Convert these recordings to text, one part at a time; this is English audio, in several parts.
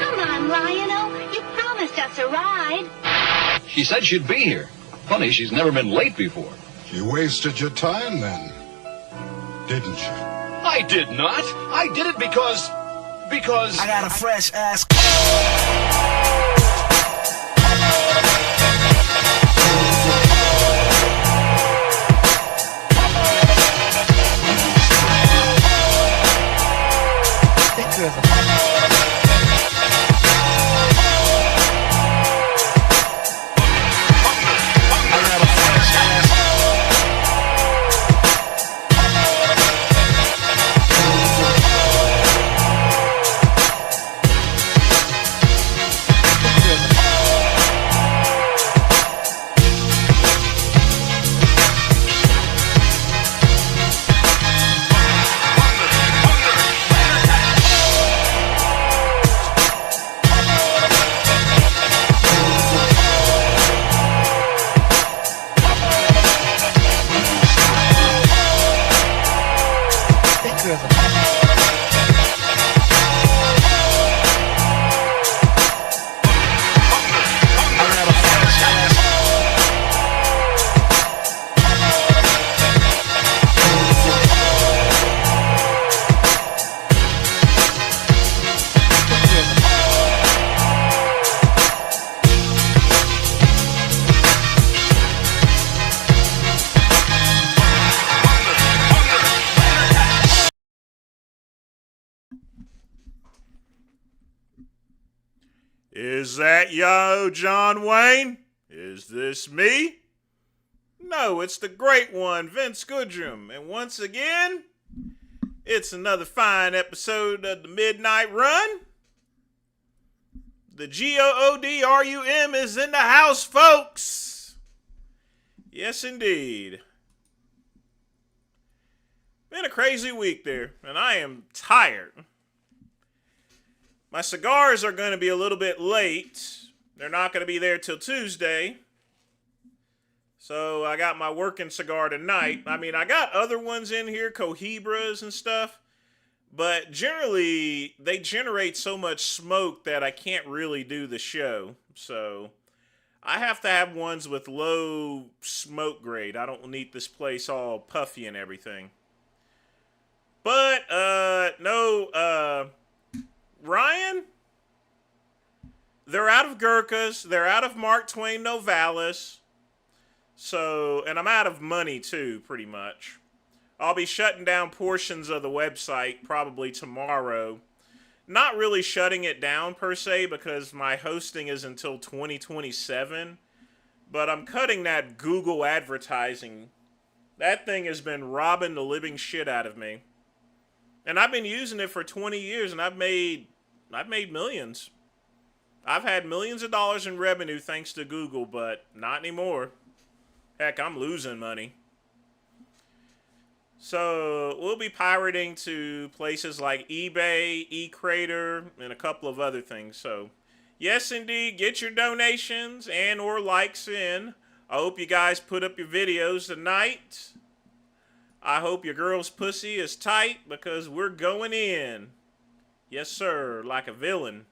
Come on, Lionel. You promised us a ride. She said she'd be here. Funny, she's never been late before. You wasted your time then, didn't you? I did not. I did it because... I got a fresh ass. Is that yo, John Wayne? Is this me? No, it's the great one, Vince Goodrum. And once again, it's another fine episode of the Midnight Run. The Goodrum is in the house, folks. Yes, indeed. Been a crazy week there, and I am tired. My cigars are going to be a little bit late. They're not going to be there till Tuesday. So I got my working cigar tonight. I mean, I got other ones in here, Cohibras and stuff. But generally, they generate so much smoke that I can't really do the show. So I have to have ones with low smoke grade. I don't need this place all puffy and everything. But, Ryan, they're out of Gurkhas. They're out of Mark Twain Novalis. So, and I'm out of money too, pretty much. I'll be shutting down portions of the website probably tomorrow. Not really shutting it down per se because my hosting is until 2027. But I'm cutting that Google advertising. That thing has been robbing the living shit out of me. And I've been using it for 20 years and I've made millions. I've had millions of dollars in revenue thanks to Google, but not anymore. Heck, I'm losing money. So we'll be pirating to places like eBay, eCrater, and a couple of other things. So yes, indeed, get your donations and or likes in. I hope you guys put up your videos tonight. I hope your girl's pussy is tight because we're going in. Yes, sir, like a villain.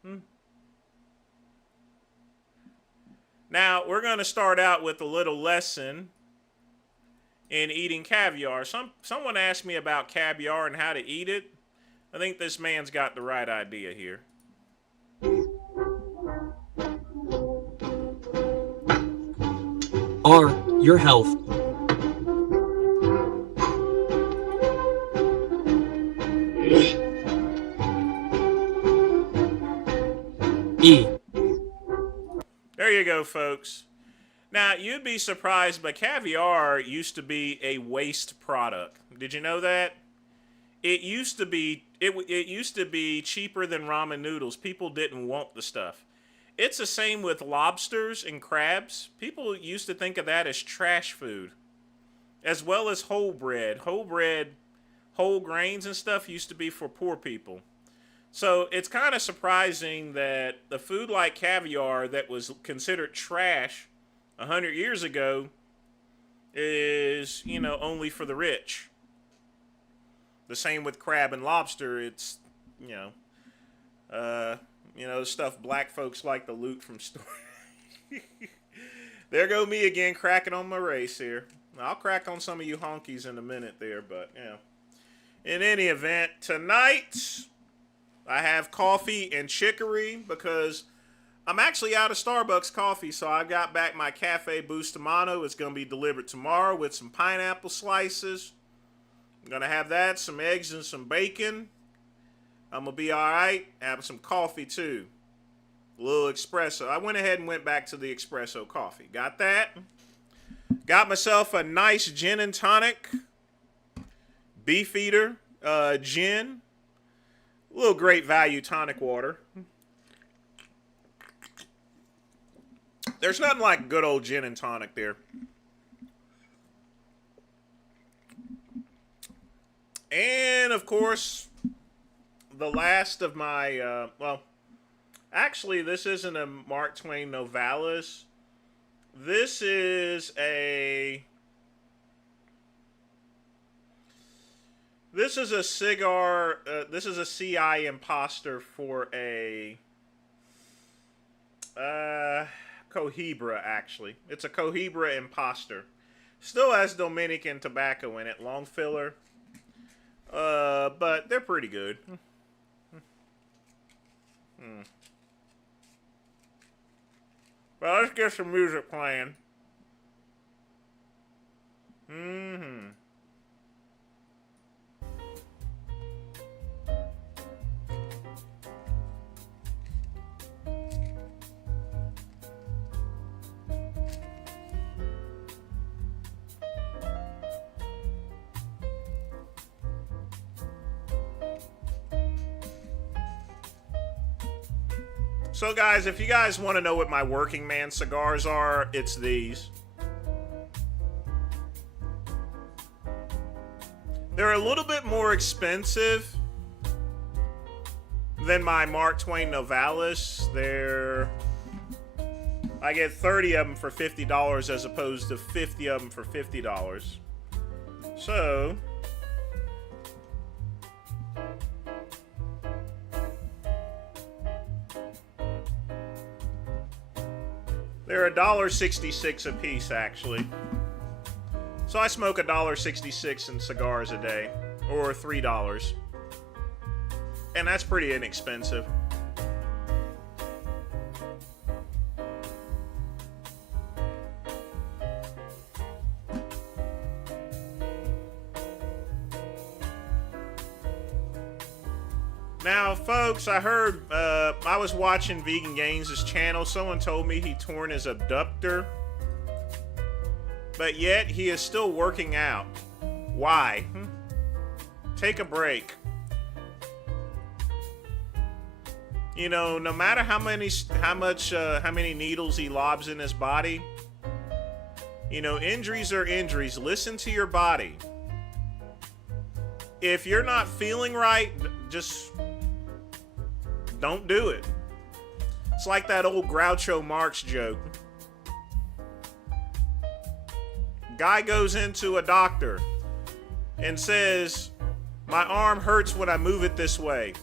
Now, we're going to start out with a little lesson in eating caviar. Someone asked me about caviar and how to eat it. I think this man's got the right idea here. R, your health. E. There you go, folks. Now, you'd be surprised, but caviar used to be a waste product. Did you know that? It used to be cheaper than ramen noodles. People didn't want the stuff. It's the same with lobsters and crabs. People used to think of that as trash food. As well as whole bread. Whole grains and stuff used to be for poor people. So it's kind of surprising that the food like caviar that was considered trash 100 years ago is, only for the rich. The same with crab and lobster. It's, stuff black folks like to loot from stores. There go me again, cracking on my race here. I'll crack on some of you honkies in a minute there, but, In any event, tonight I have coffee and chicory because I'm actually out of Starbucks coffee, so I got back my Cafe Bustamante. It's going to be delivered tomorrow with some pineapple slices. I'm going to have that, some eggs and some bacon. I'm going to be all right. Have some coffee, too. A little espresso. I went ahead and went back to the espresso coffee. Got that. Got myself a nice gin and tonic. Beefeater gin. A little great value tonic water. There's nothing like good old gin and tonic there. And, of course, the last of my, actually, this isn't a Mark Twain Novalis. This is a cigar, this is a CI imposter for a, Cohiba, actually. It's a Cohiba imposter. Still has Dominican tobacco in it, long filler. But they're pretty good. Well, let's get some music playing. So guys, if you guys want to know what my working man cigars are, it's these. They're a little bit more expensive than my Mark Twain Novalis. I get 30 of them for $50 as opposed to 50 of them for $50. So they're $1.66 a piece, actually. So I smoke $1.66 in cigars a day, or $3, and that's pretty inexpensive. Now, folks, I heard, I was watching Vegan Gains' channel. Someone told me he torn his abductor. But yet, he is still working out. Why? Take a break. You know, no matter how many needles he lobs in his body, you know, injuries are injuries. Listen to your body. If you're not feeling right, just don't do it. It's like that old Groucho Marx joke. Guy goes into a doctor and says, "My arm hurts when I move it this way."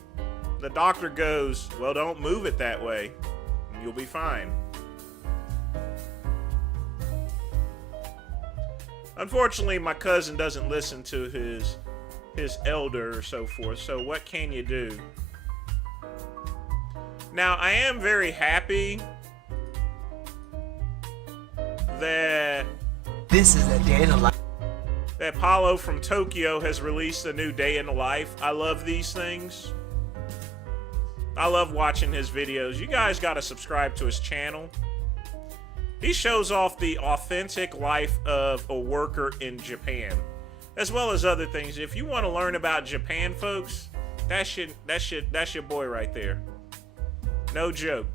The doctor goes, "Well, don't move it that way, and you'll be fine." Unfortunately, my cousin doesn't listen to his elder or so forth, so what can you do? Now, I am very happy that This is a day in the life. that Paulo from Tokyo has released a new day in the life. I love these things. I love watching his videos. You guys got to subscribe to his channel. He shows off the authentic life of a worker in Japan, as well as other things. If you want to learn about Japan, folks, that's your boy right there. No joke.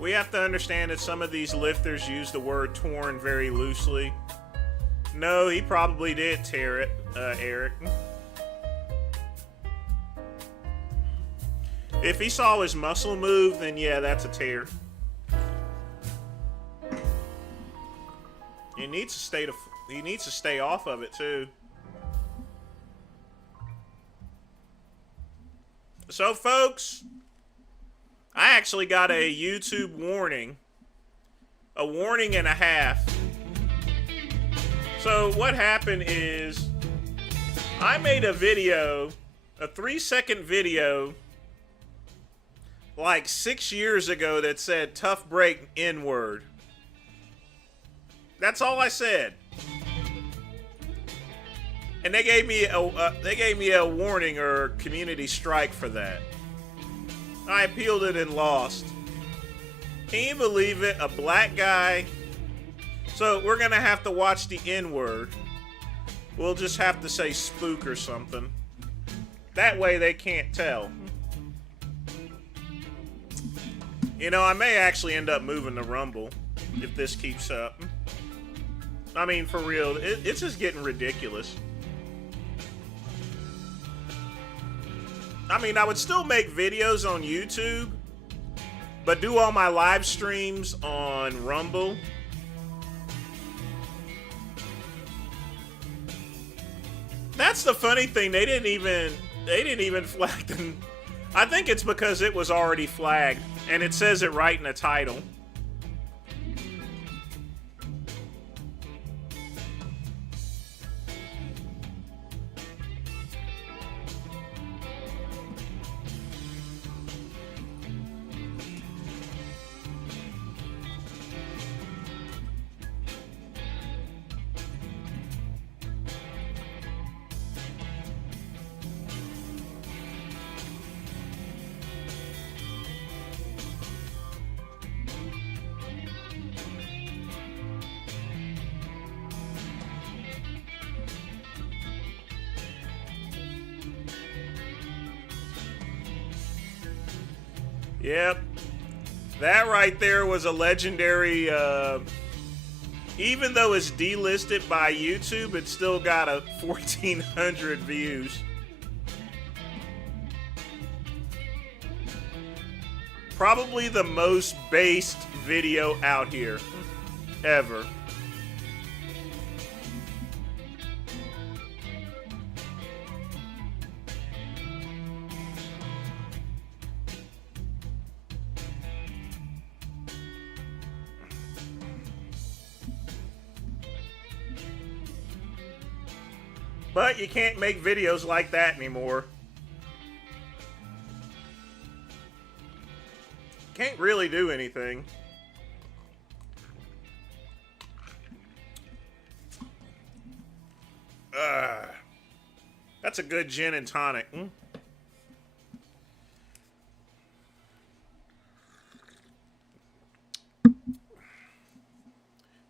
We have to understand that some of these lifters use the word torn very loosely. No, he probably did tear it, Eric. If he saw his muscle move, then yeah, that's a tear. He needs to stay off of it too. So, folks, I actually got a YouTube warning. A warning and a half. So what happened is I made a video, a 3-second video, like 6 years ago that said tough break N-word. That's all I said. And they gave me a warning or community strike for that. I appealed it and lost. Can you believe it? A black guy. So we're gonna have to watch the N-word. We'll just have to say spook or something. That way they can't tell. You know, I may actually end up moving to Rumble if this keeps up. I mean, for real, it's just getting ridiculous. I mean, I would still make videos on YouTube, but do all my live streams on Rumble. That's the funny thing. They didn't even flag them. I think it's because it was already flagged, and it says it right in the title. Yep. That right there was a legendary, even though it's delisted by YouTube, it still got a 1,400 views. Probably the most based video out here, ever. But you can't make videos like that anymore. Can't really do anything. That's a good gin and tonic.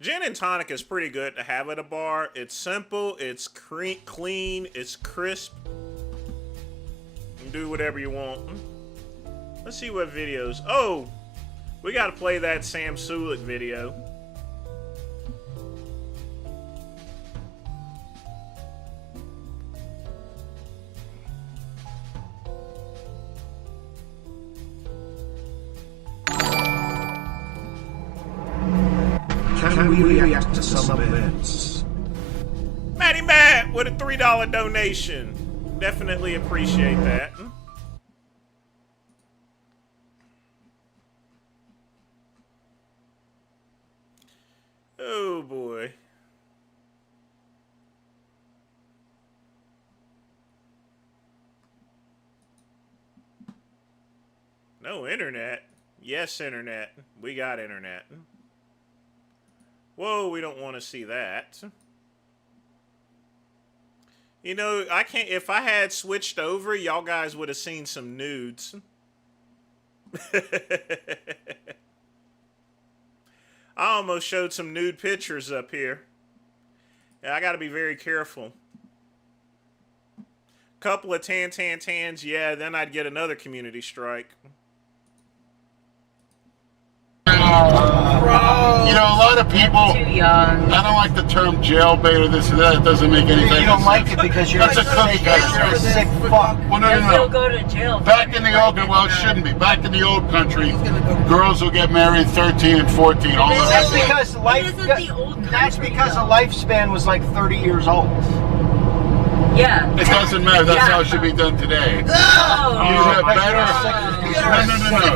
Gin and tonic is pretty good to have at a bar. It's simple, it's clean, it's crisp. You can do whatever you want. Let's see what videos. Oh, we got to play that Sam Sulik video. Can we react to some events? Matty Matt with a $3 donation. Definitely appreciate that. Oh boy. No internet. Yes, internet. We got internet. Whoa, we don't want to see that. You know, I can't. If I had switched over, y'all guys would have seen some nudes. I almost showed some nude pictures up here. Yeah, I got to be very careful. Couple of tans, yeah, then I'd get another community strike. You know, a lot of people, Too young. I don't like the term jailbait or this or that. It doesn't make any sense. You don't like it because you're That's a cookie cutter. you're a sick fuck. Well, no, He'll no. go to jail. Back in the old, well, it shouldn't be. Back in the old country, girls will get married 13 and 14. All of That's that. because life. isn't the old That's country, because though. the lifespan was like 30 years old. Yeah. It doesn't matter. That's Yeah. how it should be done today. Oh. You have but better.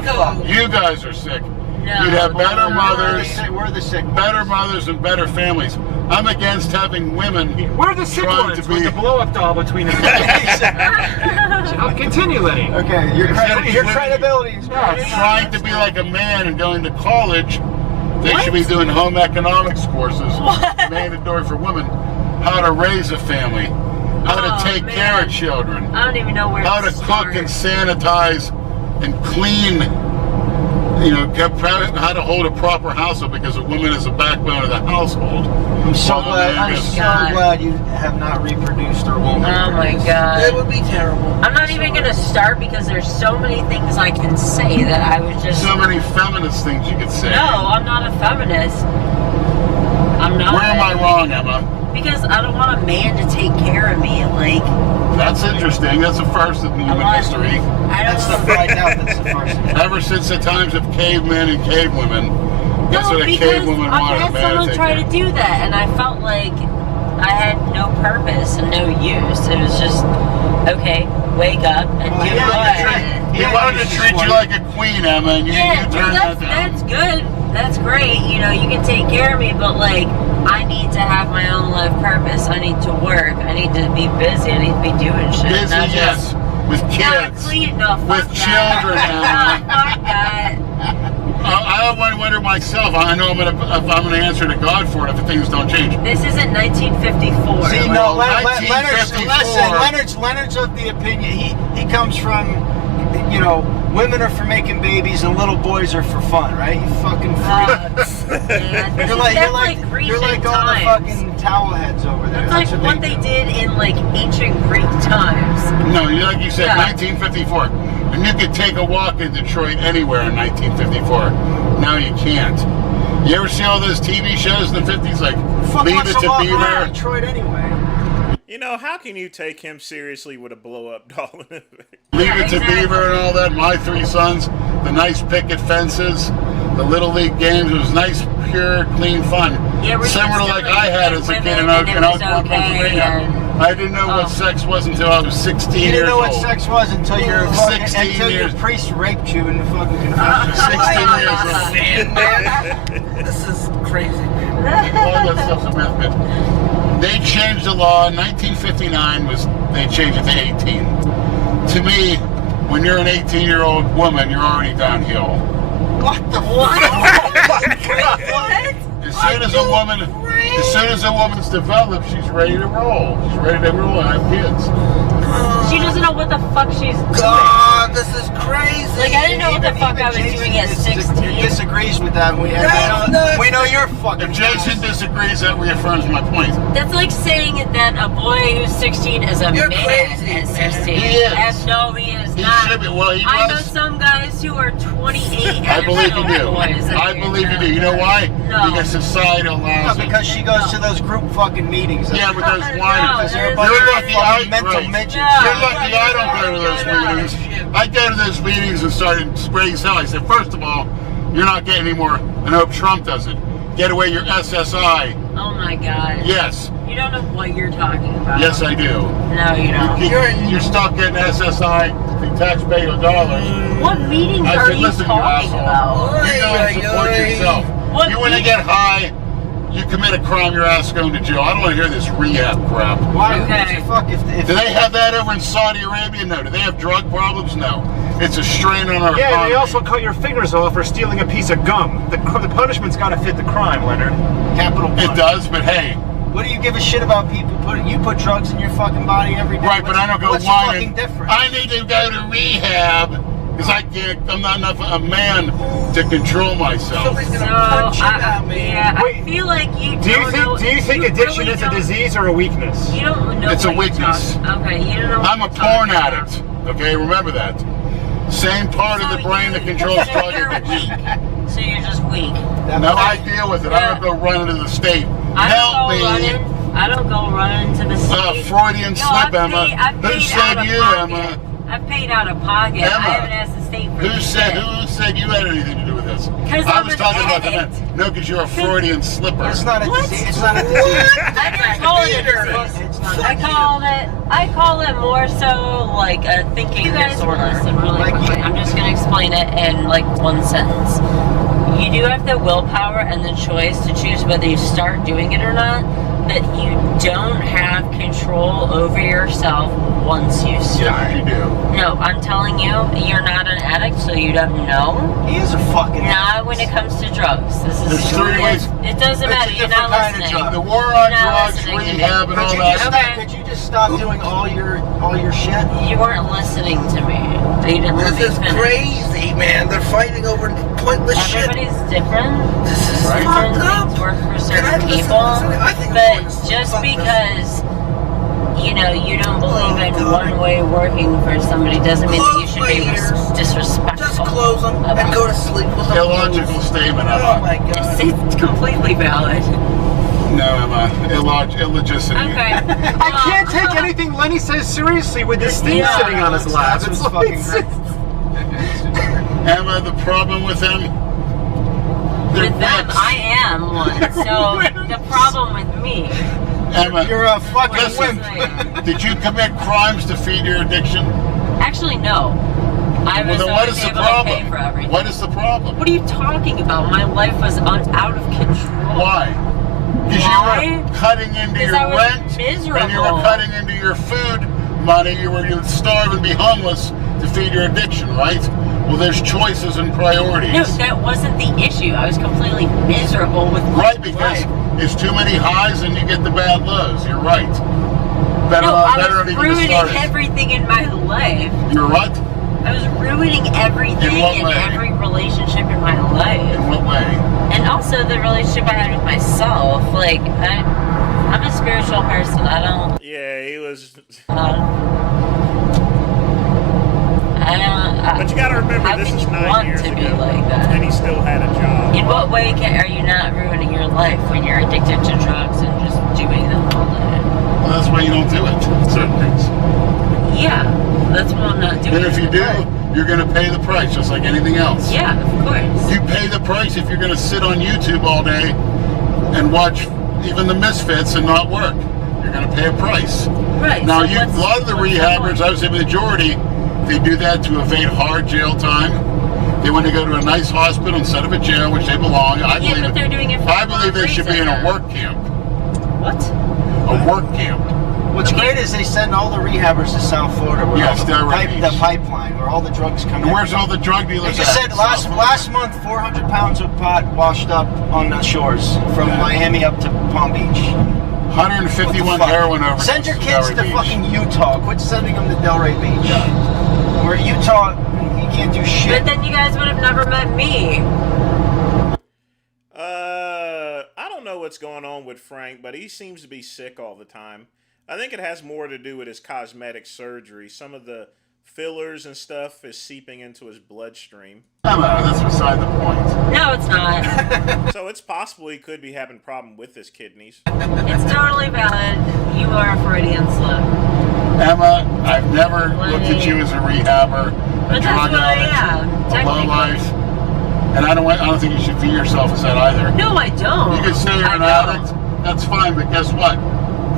No. You guys are sick. No. You'd have better We're mothers, the sick. better mothers, and better families. I'm against having women. We're the sick Trying ones to with be- the blow-up doll between us. Continue, Lenny. Okay, your credibility is Trying to be like a man and going to college. They should be doing home economics courses, mandatory for women. How to raise a family, how to take care of children, I don't even know where how to to start. cook and sanitize and clean. You know, how to hold a proper household because a woman is the backbone of the household. I'm so Well, glad. man, I'm yes. so God. glad you have not reproduced or won't. Oh my reproduce. god. It would be terrible. I'm not even gonna start because there's so many things I can say that I would just. So many feminist things you could say. No, I'm not a feminist. I'm not. Where am I wrong, Emma? Because I don't want a man to take care of me. Like, That's interesting. That's a first in human history. I That's the don't. right now. That's the first. Ever since the times of cavemen and cavewomen, that's No, what a because cavewoman I wanted. had a man someone to try take to care. do that, and I felt like I had no purpose and no use. It was just, okay, wake up and do what? He wanted to treat you like a queen, Emma, and you Yeah, turned no, that down. that's good. That's great. You know, you can take care of me, but like, I need to have my own life purpose. I need to work. I need to be busy. I need to be doing shit. Busy, not yes, just with not kids. clean. No, fuck With that. children, Emma. Fuck that. I wonder myself. I know if I'm gonna answer to God for it if things don't change. This isn't 1954. See, no, Well, Leonard's 1954. Leonard's of the opinion he comes from, you know, women are for making babies and little boys are for fun, right? You fucking freak. Yeah, this You're is like definitely you're like all the times. fucking towel heads over there. That's like what they did in like ancient Greek times. No, like you said, Yeah. 1954. And you could take a walk in Detroit anywhere in 1954. Now you can't. You ever see all those TV shows in the 50s like Fuck Leave wants It to to walk around Beaver? Detroit anyway. You know, how can you take him seriously with a blow-up doll in it? Leave Yeah, It to exactly. Beaver and all that. My Three Sons, the nice picket fences, the Little League games. It was nice, pure, clean fun. Yeah, where you Similar could to still, like I had as a kid in Oak women and it was Park, okay, Pennsylvania. and- I didn't know what Oh. sex was until I was 16 You years didn't know what old. sex was until your 16 your years. priest raped you in the fucking confession. 16 years old. Man, this is crazy. All that stuff's a myth, but they changed the law. In 1959 they changed it to 18. To me, when you're an 18-year-old woman, you're already downhill. What the What? As soon as a woman's developed, she's ready to roll. She's ready to roll and have kids. She doesn't know what the fuck she's doing. God this is crazy. Like, I didn't know what the fuck I was doing at 16. Disagrees with that. We know you're fucking. If Jason disagrees, that reaffirms my point. That's like saying that a boy who's 16 is a You're man crazy, at man. 16. He is. And no, he is He not. should be. Well, he I know was. some guys who are 28 I and believe you still do. boys. I believe you do. You know why? No. Because society allows it. Because she goes to those group fucking meetings. Yeah, but those No, whiners. there's You're lucky I mental right. midgets. No. You're lucky I don't go to those meetings. I go to those meetings and started spraying hell. I said, first of all, you're not getting any more. I hope Trump does it. Get away your SSI. Oh my god. Yes. You don't know what you're talking about. Yes, I do. No, you don't. You're stuck getting SSI, the taxpayer dollars. What meetings I are said, you listen, you talking asshole. about? You go and support yourself. What You want to get high, you commit a crime, your ass going to jail. I don't want to hear this rehab crap. Why? Okay. Fuck if Do they have that over in Saudi Arabia? No. Do they have drug problems? No. It's a strain on our Yeah, economy. they also cut your fingers off for stealing a piece of gum. The punishment's got to fit the crime, Leonard. capital punishment. It does, but hey. What do you give a shit about people you put drugs in your fucking body every day? Right, but I don't go what's whining. fucking different? I need to go to rehab because I'm not enough a man to control myself. Somebody's gonna punch you out, man. Yeah, I Wait, feel like you Do you don't know. think addiction really is a don't- disease or a weakness? You don't know. It's a what you're weakness. talking- Okay, you don't know. What I'm a you're porn talking about. addict. Okay, remember that. Same part of the brain that controls so drug you're addiction. weak. So you're just weak. No, I deal with it. I don't go running to the state. Help me. I don't go running to the state. Freudian slip, Emma. I've Who paid said out of you, pocket. Emma? I've paid out of pocket. Emma, I haven't asked the state for Who said you had anything to do with this? 'Cause I I'm was an talking about the man. addict. No, because you're a Freudian slipper. It's not a What? disease. It's not a disease. I didn't call it a disease. It's not a I call it more so like a thinking disorder. Listen really Like quickly. you- I'm just gonna explain it in like one sentence. You do have the willpower and the choice to choose whether you start doing it or not, but you don't have control over yourself once you start. Yes, you do. No, I'm telling you, you're not an addict, so you don't know. He is a fucking. Not when it comes to drugs. This is There's three ways. It doesn't It's a matter. You're different not kind of listening. drug. The war on You're not drugs, listening to me. rehab, and all Could you, that. just Okay. stop, could you just stop doing all your shit? You weren't listening to me. You didn't let me This is finish. crazy, man. They're fighting over pointless shit. Everybody's different. This is Different fucked things up. work for Can I certain listen? people. I think I'm going But to just fuck this. because you don't believe in God. one way working for somebody doesn't mean that you should be Close my ears. disrespectful. Just close them about and go to it. sleep with them. Illogical statement, Oh Emma. my god. It's completely valid. No, Emma. Illegitimacy. Okay. I can't take anything Lenny says seriously with this thing Yeah. sitting on his lap. That's It's what's like, fucking great. Emma, the problem with them, they're With them, wimps. I am one. So the problem with me. Emma, You're a fucking listen, wimp. did you commit crimes to feed your addiction? Actually, no. I Well, was then what always is the able to pay problem? for everything. What is the problem? What are you talking about? My life was out of control. Why? Because you Why? were cutting into 'Cause your I was rent, miserable. and you were cutting into your food money. You would starve and be homeless to feed your addiction, right? Well, there's choices and priorities. No, that wasn't the issue. I was completely miserable with my Right, because life. it's too many highs and you get the bad lows. You're right. Better, No, I better was not even ruining to start it. everything in my life. You're right? I was ruining everything In what in way? every relationship in my life. In what way? And also the relationship I had with myself. Like, I'm a spiritual person. I don't. Yeah, he was. But you gotta remember, how this can is you 9 want years to ago, be like that? and he still had a job. In what way are you not ruining your life when you're addicted to drugs and just doing them all day? Well, that's why you don't do it. Certain things. Yeah, that's what I'm not doing. And if you do, you're going to pay the price, just like anything else. Yeah, of course. You pay the price if you're going to sit on YouTube all day and watch even the Misfits and not work. You're going to pay a price. Right. Now, so a lot of the rehabbers, I would say the majority, they do that to evade hard jail time. They want to go to a nice hospital instead of a jail, which they belong. I Yeah, believe but they're doing it for I the believe wrong they should be in a reason. work camp. What? A work camp. What's great is they send all the rehabbers to South Florida, where Yes, all they're right. the pipeline, where all the drugs come And in. where's all the drug They dealers just at? said last month, 400 pounds of pot washed up on the shores from Miami up to Palm Beach. 151 What the fuck? heroin over. Send your kids to fucking Utah. Quit sending them to Delray Beach. Where Utah, you can't do shit. But then you guys would have never met me. I don't know what's going on with Frank, but he seems to be sick all the time. I think it has more to do with his cosmetic surgery. Some of the fillers and stuff is seeping into his bloodstream. That's beside the point. No, it's not. So it's possible he could be having a problem with his kidneys. It's totally valid. You are a Freudian slip. Emma, I've never looked at you as a rehabber, a But that's drug what I addict, am, a technically. lowlife, and I don't think you should view yourself as that either. No, I don't. You can say you're I an don't. addict, that's fine, but guess what?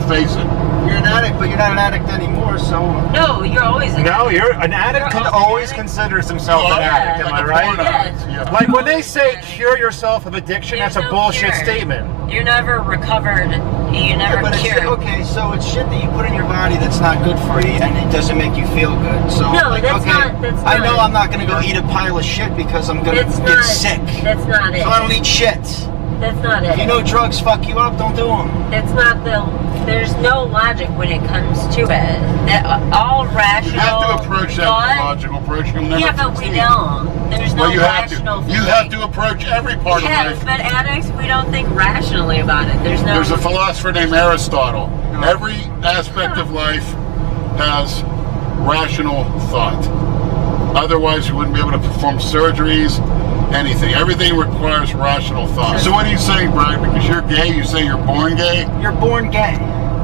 Face it. You're an addict, but you're not an addict anymore, so... No, you're always an No, an addict can always consider himself an addict, am I right? Yeah. Like when they say cure yourself of addiction, There's that's a no bullshit cure. statement. You're never recovered. You never but cured. okay, so it's shit that you put in your body that's not good for you, and it doesn't make you feel good. So, No, like, that's okay, not- that's I know not- I'm not gonna go eat a pile of shit because I'm gonna That's get not sick. That's not it. So I don't eat shit. That's not it. If you know drugs fuck you up, don't do them. That's not the. There's no logic when it comes to it. That all rational. You have to approach that thought- with a logical approach. You'll never Yeah, but we succeed. don't. There's no Well, you have rational. to. You have to approach every part of Yes, life. but addicts, we don't think rationally about it. There's no. There's a philosopher named Aristotle. Every aspect of life has rational thought. Otherwise, you wouldn't be able to perform surgeries, anything. Everything requires rational thought. So what are you saying, Brian? Because you're gay, you say you're born gay? You're born gay.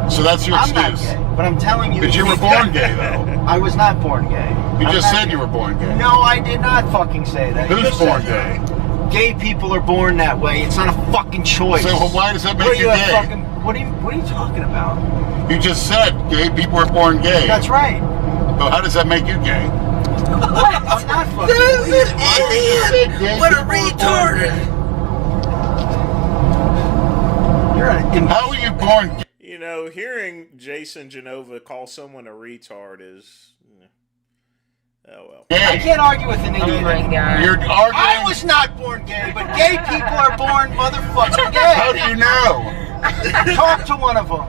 So that's your I'm not excuse. gay, but I'm telling you. But you were born gay, though. I was not born gay. You I'm just not said gay. you were born gay. No, I did not fucking say that. You Who's just said born that. gay? Gay people are born that way. It's not a fucking choice. So why does that What make are you a gay? fucking? What are you talking about? You just said gay people are born gay. That's right. So how does that make you gay? I'm not fucking. This is an idiot! What a retard! You're an How are you born gay? You know, hearing Jason Genova call someone a retard is... Oh, well. I can't argue with an Oh idiot. my god. You're arguing. I was not born gay, but gay people are born motherfucking gay. How do you know? Talk to one of them.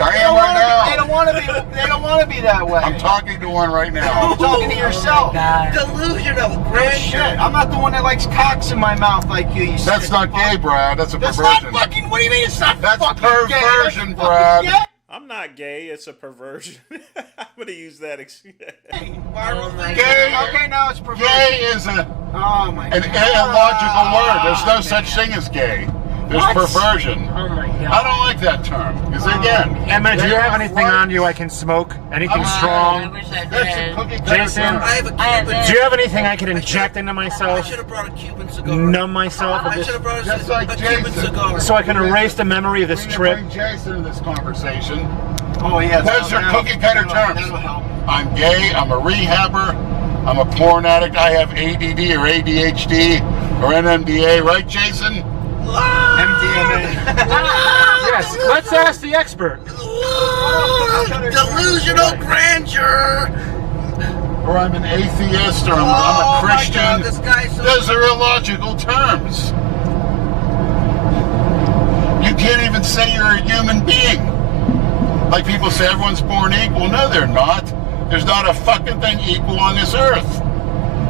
I am right now. They don't want to be. They don't want to be that way. I'm talking to one right You're now. talking to yourself. Delusional Oh, grandeur. shit. I'm not the one that likes cocks in my mouth like you. You That's sick not fuck. gay, Brad. That's a That's perversion. not fucking. What do you mean it's not That's fucking gay? perversion, That's Brad. fucking gay? I'm not gay, it's a perversion. I'm going to use that excuse. Oh my Gay. god. Okay, now it's perversion. Gay is Oh my an god. illogical word. There's no such thing as gay. There's What? perversion. Oh my god. I don't like that term. Because again, Emma, do you have anything on you I can smoke? Anything I strong? wish I that's a did. cookie cutter Jason? term. I have a I have Cuban. Do you have anything I can inject into I myself? should have brought a Cuban cigar. Numb myself I with should this, have brought Just like a Cuban Jason. cigar. so I can erase the memory of We this need to trip? bring Jason in this conversation. Oh yeah. Those are cookie cutter terms. That'll help. I'm gay, I'm a rehabber, I'm a porn addict, I have ADD or ADHD or NMDA, right, Jason? MDMA. Yes, let's ask the expert. Delusional grandeur. Or I'm an atheist, or I'm Oh a my Christian. God, this guy's so. Those are illogical terms. You can't even say you're a human being. Like people say everyone's born equal. No, they're not. There's not a fucking thing equal on this earth.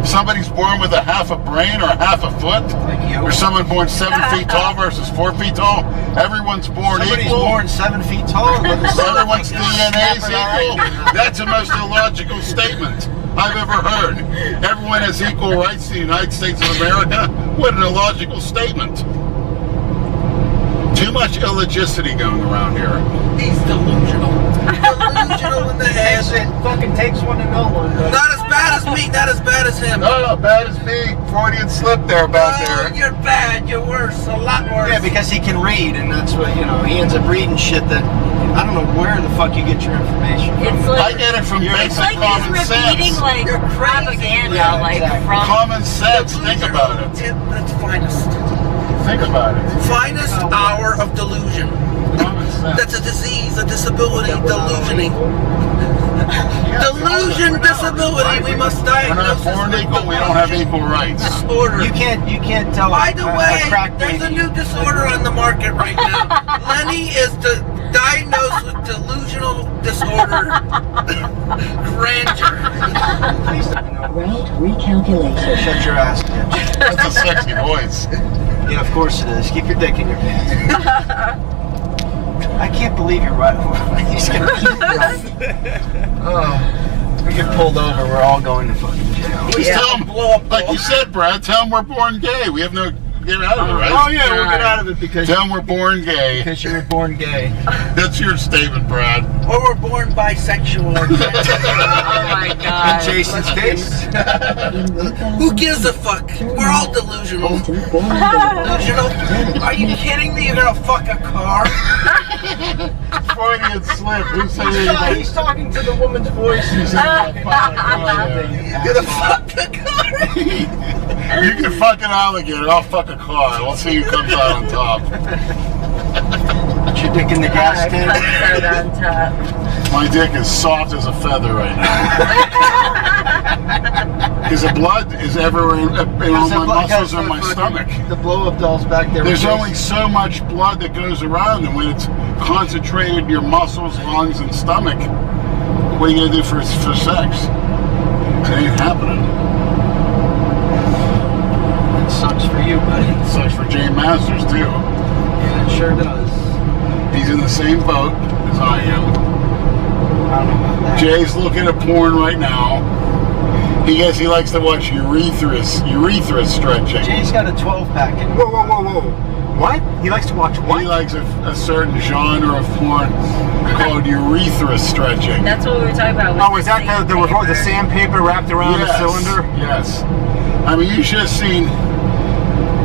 Somebody's born with a half a brain or half a foot, Like you. or someone born 7 feet tall versus 4 feet tall. Everyone's born Somebody's equal. born 7 feet tall. Everyone's DNA is equal. That's the most illogical statement I've ever heard. Everyone has equal rights in the United States of America. What an illogical statement. Too much illogicity going around here. He's delusional. Delusional in the head. It fucking takes one to know one. But Not as bad as me, not as bad as him. No, bad as me. Freudian slip there about Oh, there. you're bad. You're worse. A lot worse. yeah, because he can read, and that's what he ends up reading shit that I don't know where the fuck you get your information from. It's I like get it from it's basic like common he's repeating sense. like You're crazy. propaganda, Yeah, like exactly. from. Common sense. Think about it. That's finest. Think about it. Finest hour of delusion. Common sense. that? That's a disease, a disability, delusioning. Delusion, disability. We must We're not diagnose born this equal. We don't have equal rights. disorder. You can't tell By the a way, crack there's a baby. new disorder on the market right now. Lenny is diagnosed with delusional disorder. Grandeur. Route recalculation. Shut your ass, bitch. That's a sexy voice. Yeah, of course it is. Keep your dick in your pants. I can't believe you're right. He's gonna we get pulled over, we're all going to fucking jail. Just tell them, like you said, Brad, tell them we're born gay. We have no get out of it, right? Oh yeah, we'll get out of it because tell them we're born gay. Because you were born gay. That's your statement, Brad. Or we're born bisexual. Oh my god. In Jason's case. Who gives a fuck? We're all delusional. Delusional? Are you kidding me? You're gonna fuck a car? Freudian slip. Who said anything? He's talking to the woman's voice. He's You're gonna fuck a car? You can fuck an alligator. I'll fuck a car. We'll see who comes out on top. Put your dick in the gas tank. Right on top. My dick is soft as a feather right now. Because the blood is everywhere in all my muscles and my stomach. The blow-up doll's back there. There's only so much blood that goes around, and when it's concentrated in your muscles, lungs, and stomach, what are you gonna do for sex? It ain't happening. It sucks for you, buddy. It sucks for Jay Masters too. Yeah, it sure does. He's in the same boat as I am. I don't know about that. Jay's looking at porn right now. He likes to watch urethra stretching. Jay's got a 12-pack in. Whoa, whoa, whoa, whoa. What? He likes to watch what? He likes a certain genre of porn called urethra stretching. That's what we were talking about. Oh, is that the sandpaper wrapped around the cylinder? Yes. I mean, you should have seen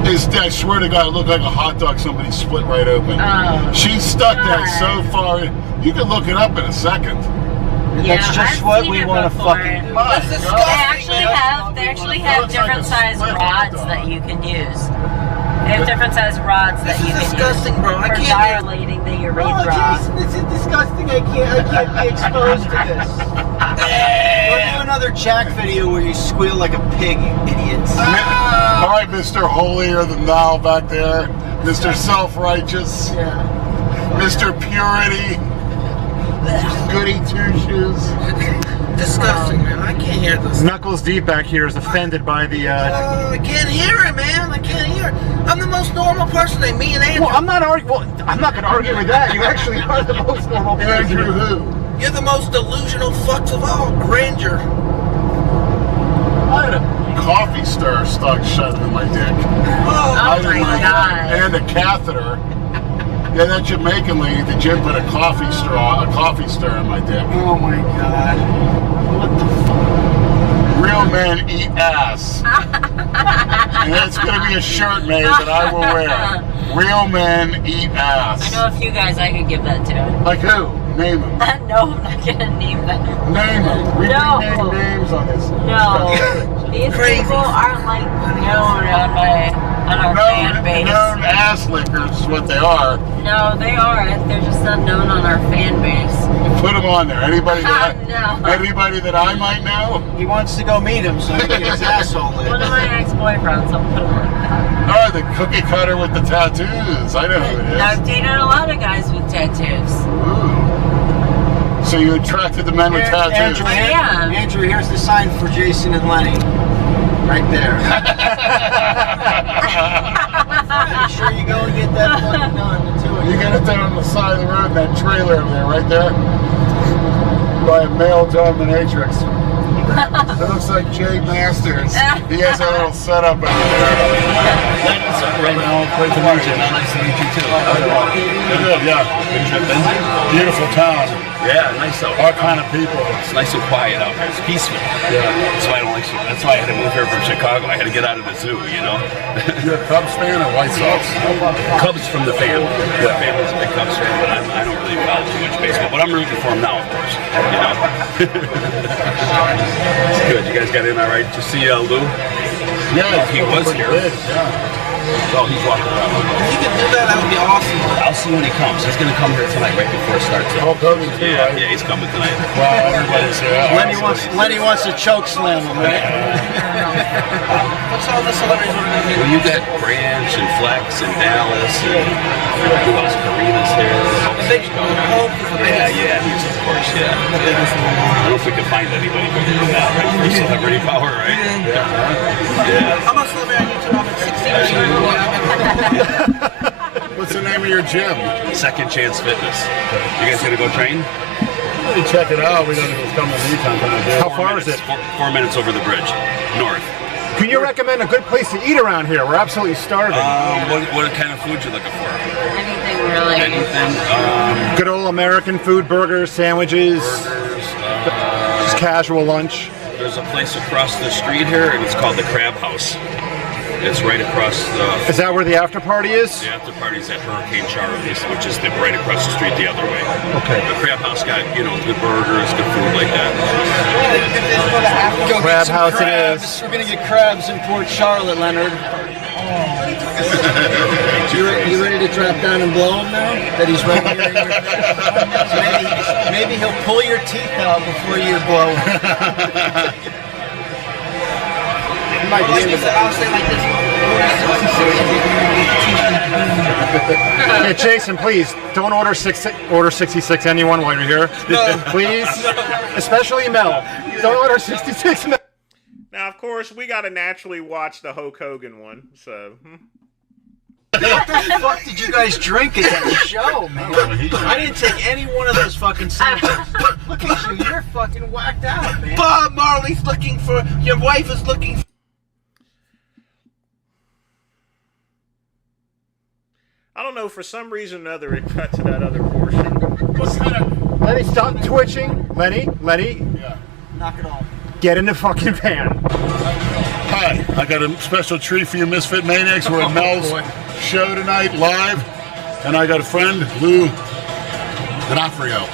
his, I swear to God, it looked like a hot dog somebody split right open. Oh, She stuck that so far. You can look it up in a second. yeah, That's just I've what seen we it want to before. fucking do. My That's God. They actually have Looks like different a size split rods hot dog. that you can use. They have different size rods that This you is can disgusting, use bro. I for can't dilating the Oh, urethra. Jason, this is disgusting. I can't be exposed to this. Go do another Jack video where you squeal like a pig, you idiots. All right, Mr. Holier than Thou back there. Mr. Self-Righteous. Yeah. Mr. Purity. Goody two-shoes. Disgusting, man. I can't hear this. Knuckles Deep back here is offended by the. I can't hear it, man. I can't hear it. I'm the most normal person. Me and Andrew. Well, I'm not arguing. Well, I'm not going to argue with that. You actually are the most normal person. Andrew who? You're the most delusional fucks of all. Grandeur. I had a coffee stir stuck shut in my dick. Oh, I Oh didn't my like God. that. And a catheter. Yeah, that Jamaican lady at the gym put a coffee stir in my dick. Oh my God. What the fuck? Real men eat ass. And that's going to be a shirt made that I will wear. Real men eat ass. I know a few guys I could give that to. Like who? Name them. No, I'm not gonna name them. Name them. We No. name names on this. No, these Crazy. people aren't like known on our fan base. Known ass lickers is what they are. No, they are. They're just not known on our fan base. Put them on there. Anybody that No. anybody that I might know? He wants to go meet him so he can get his asshole One of lit. my ex-boyfriends, I'll put him on that. Oh, the cookie cutter with the tattoos. I know who it I've is. dated a lot of guys with tattoos. Ooh. So you attracted the men with tattoos. am. Andrew, here's the sign for Jason and Lenny. Right there. Make sure you go and get that fucking done. The two of You you. got it down on the side of the road, that trailer over there, right there. By a male dominatrix. That looks like Jay Masters. He has a little setup over there. Right now, quite to meet you. Nice to meet you too. Good, yeah. Beautiful town. Yeah, nice out. All kind of people. It's nice and quiet out here. It's peaceful. Yeah. That's why I don't like. That's why I had to move here from Chicago. I had to get out of the zoo. You know. You're a Cubs fan or White Sox? Cubs from the family. The family's a big Cubs fan, but I don't really follow too much baseball. But I'm rooting for them now, of course. You know. It's good. You guys got in all right. Did you see Lou? Yeah, He was here. Yeah. Oh, he's walking around. if you could do that, that would be awesome. I'll see when he comes. He's going to come here tonight, right before it starts. Hulk Hogan too, Yeah, right? yeah, he's coming tonight. Wow, everybody's here. Lenny wants to choke slam him, right? What's all the celebrities we're going to do? Well, you got Branch and Flex and Dallas and who else? Karina's here. Yeah, he's of course, yeah. I don't know if we can find anybody bigger than that, right? For celebrity power, right? Yeah. I'm a celebrity on YouTube. I'm at 16 years old. What's the name of your gym? Second Chance Fitness. You guys gonna go train? Let me check it out. We don't know what's coming anytime. How far is it? 4 minutes over the bridge, north. Can you recommend a good place to eat around here? We're absolutely starving. What kind of food you looking for? Anything really. Anything. Good old American food, burgers, sandwiches, just casual lunch. There's a place across the street here, and it's called the Crab House. It's right across the... Is that where the after party is? The after party's at Hurricane Charlie's, which is right across the street the other way. Okay. The Crab House got, good burgers, good food like that. Go Crab get some house it crabs. is. We're gonna get crabs in Port Charlotte, Leonard. You ready to drop down and blow him now? That he's right here in your face? Maybe he'll pull your teeth out before you blow him. He might be into that. I'll say like this. Yeah, Jason, please don't order 66 anyone while you're here. No. Please, especially Mel. Don't order 66. Now, of course, we got to naturally watch the Hulk Hogan one, so... What the fuck did you guys drink at that show, man? I didn't take any one of those fucking samples. Look at you, you're fucking whacked out, man. Bob Marley's looking for... Your wife is looking for... I don't know, for some reason or another, it cut to that other portion. What kind of... Lenny, stop twitching. Lenny, Yeah. Knock it off. get in the fucking van. Hi, I got a special treat for you Misfit Maniacs. We're at Mel's show tonight, live. And I got a friend, Lou D'Onofrio.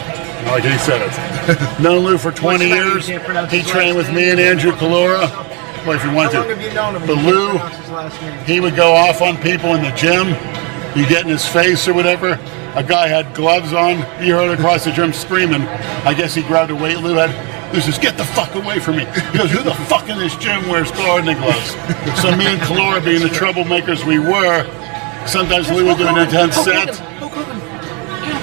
Like he said it. Known Lou for 20 years. He trained with me and Andrew Calora. Well, if you want to. But Lou, he would go off on people in the gym. You get in his face or whatever. A guy had gloves on. He heard across the gym screaming. I guess he grabbed a weight. Lou says, "Get the fuck away from me." He goes, "Who the fuck in this gym wears gardening gloves?" So me and Calora, being the troublemakers we were, sometimes Lou would do an intense set.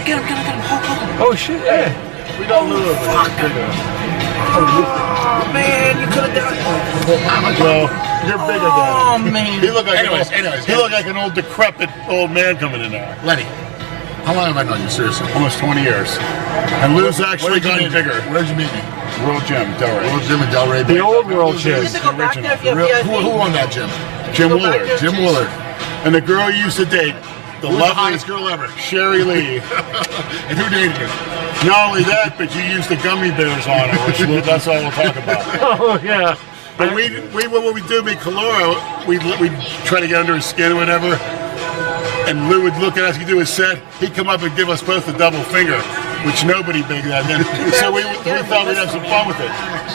Get him, Hulk Hogan. Oh shit, yeah. We got Lou over Oh, man, you could have done it. Well, you're bigger than him. Oh, man. He looked like he looked like an old decrepit old man coming in there. Lenny, how long have I known you? Seriously? Almost 20 years. And Lou's actually gotten bigger. Where'd you meet me? World Gym, Delray. World Gym in Delray. The old World Gym. To go back there if you have Who VIP. owned that gym? Jim Go back Willard. there. Jim Willard. And the girl you used to date, the Who's the lovely hottest girl ever? Sherry Lee. And who dated you? Not only that, but you used the gummy bears on her, which that's all we'll talk about. Oh yeah. But what we do, me Calora, we'd try to get under his skin or whatever. And Lou would look at us, he'd do his set, he'd come up and give us both a double finger, which nobody big that then. So we thought we'd have some fun with it.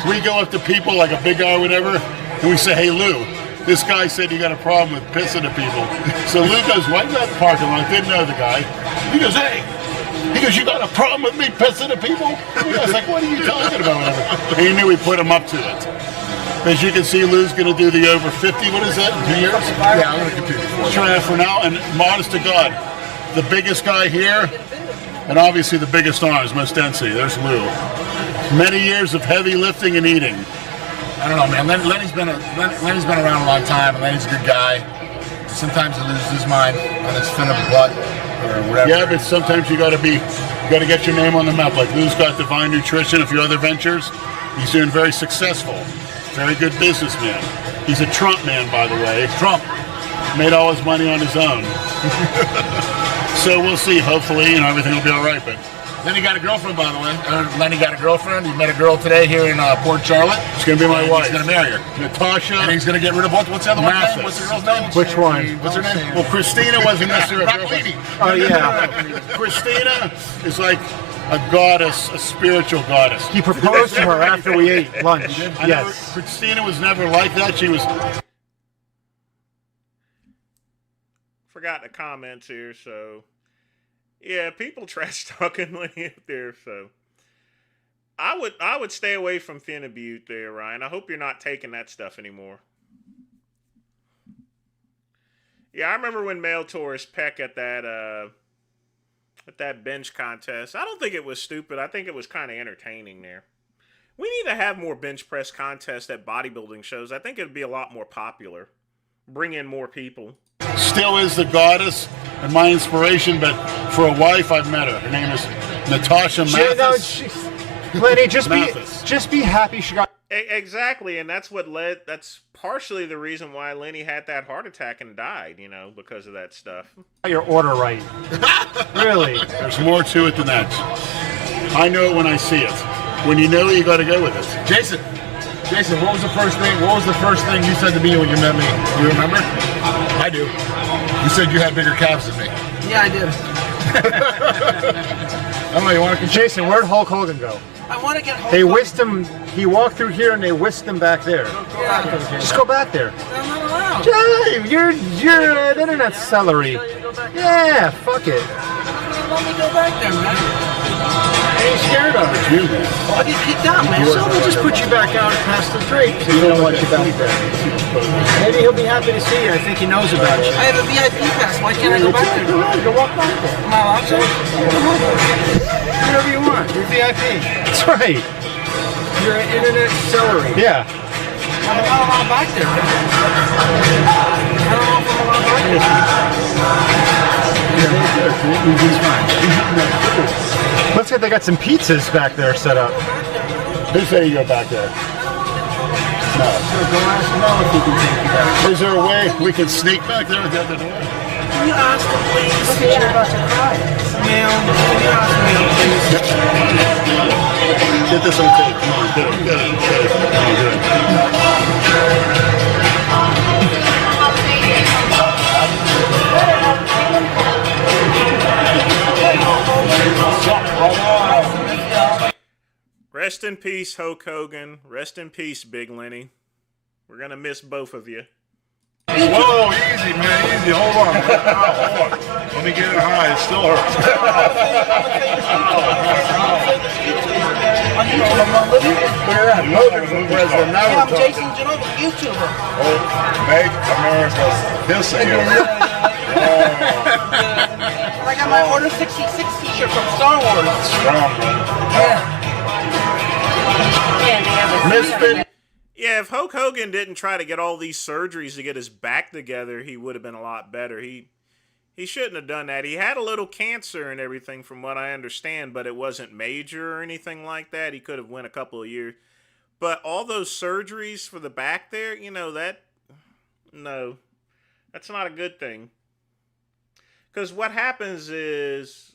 We go up to people like a big guy or whatever, and we say, "Hey Lou, this guy said you got a problem with pissing at people." So Lou goes, "Why is that parking lot?" Didn't know the guy. He goes, "Hey." He goes, "You got a problem with me pissing at people?" I was like, "What are you talking about?" Whatever. And he knew we put him up to it. As you can see, Lou's going to do the over 50. What is that, in 2 years? Yeah, I'm going to continue. Try it for now. And modest to God, the biggest guy here, and obviously the biggest arms, most density. There's Lou. Many years of heavy lifting and eating. I don't know, man. Lenny's been around a long time, and Lenny's a good guy. Sometimes he loses his mind on his fin of blood or whatever. Yeah, but sometimes you got to get your name on the map. Like Lou's got Divine Nutrition, a few other ventures. He's doing very successful. Very good businessman. He's a Trump man, by the way. Trump made all his money on his own. So we'll see. Hopefully, everything will be all right. But Lenny got a girlfriend, by the way. Lenny got a girlfriend. He met a girl today here in Port Charlotte. She's going to be my wife. He's going to marry her. Natasha. And he's going to get rid of what's the other one's Mathis. name? What's the girl's name? Which one? What's her name? Well, Christina wasn't necessarily a girlfriend. Oh yeah. Christina is like a goddess, a spiritual goddess. He proposed to her after we ate lunch. Yes. Christina was never like that. She was. Forgot the comments here, so Yeah, people trash talking Lenny up there, so I would stay away from Finna Butte there, Ryan. I hope you're not taking that stuff anymore. Yeah, I remember when Male Taurus Peck at that bench contest. I don't think it was stupid. I think it was kind of entertaining there. We need to have more bench press contests at bodybuilding shows. I think it would be a lot more popular. Bring in more people. Still is the goddess and my inspiration, but for a wife, I've met her. Her name is Natasha Mathis. Lenny, just be happy she got. Exactly, and that's that's partially the reason why Lenny had that heart attack and died, because of that stuff. Your order right. Really? There's more to it than that. I know it when I see it. When you know it, you got to go with it. Jason, what was the first thing you said to me when you met me? You remember? I do. You said you had bigger calves than me. Yeah, I did. I don't know, you want to... Jason, where'd Hulk Hogan go? I want to get Hulk They Hogan. whisked him, he walked through here and they whisked him back there. Yeah. Just go back there. I'm not allowed. Dave, you're an internet celery. Yeah, fuck it. Let me go back there, man. I ain't scared of it. I'll get kicked out, man. So they'll just put you back out past the drapes if they don't want you back there. Maybe he'll be happy to see you. I think he knows about you. I have a VIP pass. Why can't I go back there? Go walk back there. Am I allowed to? Whatever you want. You're VIP. That's right. You're an internet celery. Yeah. I'm not allowed back there, man. I don't know if I'm allowed back there. He's fine. Looks like they got some pizzas back there set up. Who said you go back there? No. So go ask Mel if he can take you back. Is there a way we can sneak back there and get the door? Can you ask him, please? Look at you about to cry. Ma'am, can you ask me, please? Get this on tape. Come on, get it. Come on, do it. Rest in peace, Hulk Hogan. Rest in peace, Big Lenny. We're going to miss both of you. Whoa, easy, man, easy. Hold on. Hold on. Let me get it high. It still hurts. Yeah, I'm Jason Genova, YouTuber. Oh, make America piss at you. I got my Order 66 t-shirt from Star Wars. Strong, brother. Misfit. Yeah, if Hulk Hogan didn't try to get all these surgeries to get his back together, he would have been a lot better. He shouldn't have done that. He had a little cancer and everything from what I understand, but it wasn't major or anything like that. He could have went a couple of years. But all those surgeries for the back there, no, that's not a good thing. Because what happens is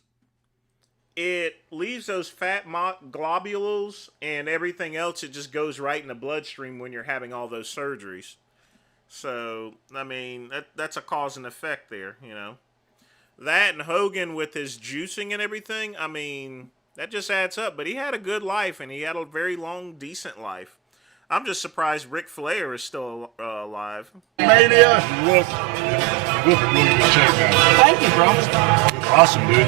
it leaves those fat globules and everything else. It just goes right in the bloodstream when you're having all those surgeries. So, I mean, that's a cause and effect there, That and Hogan with his juicing and everything, I mean, that just adds up. But he had a good life, and he had a very long, decent life. I'm just surprised Ric Flair is still alive. Mania, look really good shape, man. Thank you, bro. Awesome, dude.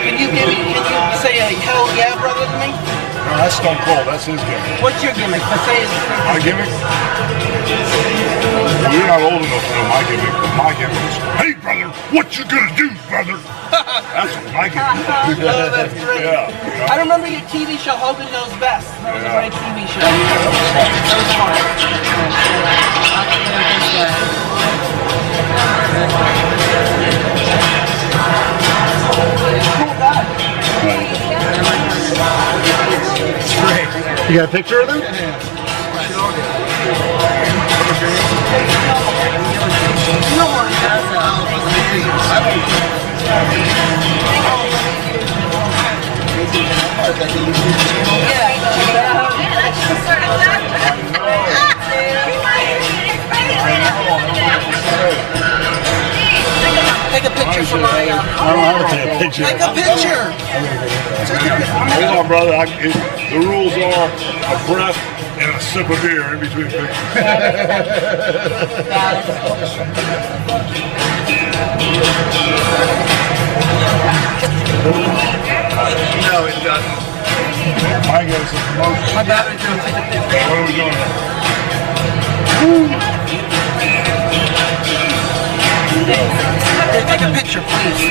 Can you say a hell yeah, brother, to me? No, that's Stone Cold. That's his gimmick. What's your gimmick? My gimmick? Well, you're not old enough to know my gimmick, but my gimmick is, hey, brother, what you gonna do, brother? That's what my gimmick is. Oh, that's great. Yeah. I remember your TV show, Hogan Knows Best. That was a great TV show. That was It's great. You got a picture of them? Take a picture for my... I don't know how to take a picture. Take a picture! Hold on, brother. The rules are a breath and a sip of beer in between pictures. No, it doesn't. I guess it's promotion. My battery's going to take a picture. What are we doing? Hey, take a picture, please.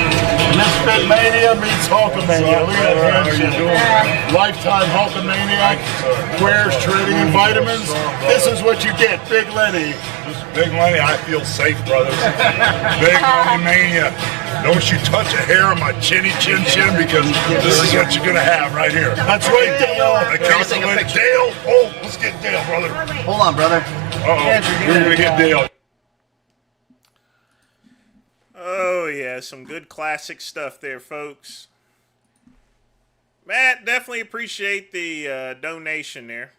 Misfit Mania meets Hulkamania. Look at that handshake. Lifetime Hulkamaniac. Squares, trading, and vitamins. This is what you get, Big Lenny. Big money, I feel safe, brothers. Big money mania. Don't you touch a hair on my chinny chin because this is what you're gonna have right here. That's right, Dale. In case I let Dale. Oh, let's get Dale, brother. Hold on, brother. Uh-oh, we're gonna get Dale. Oh, yeah, some good classic stuff there, folks. Matt, definitely appreciate the donation there.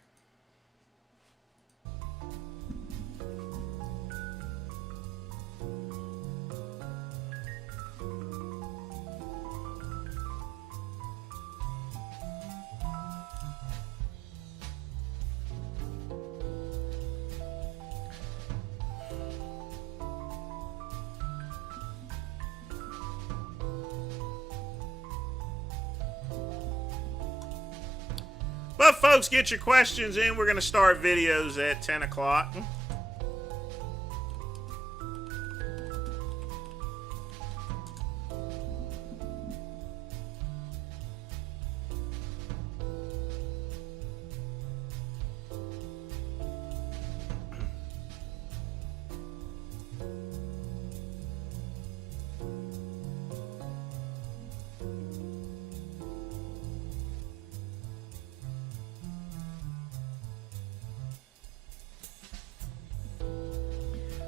But folks, get your questions in. We're going to start videos at 10 o'clock.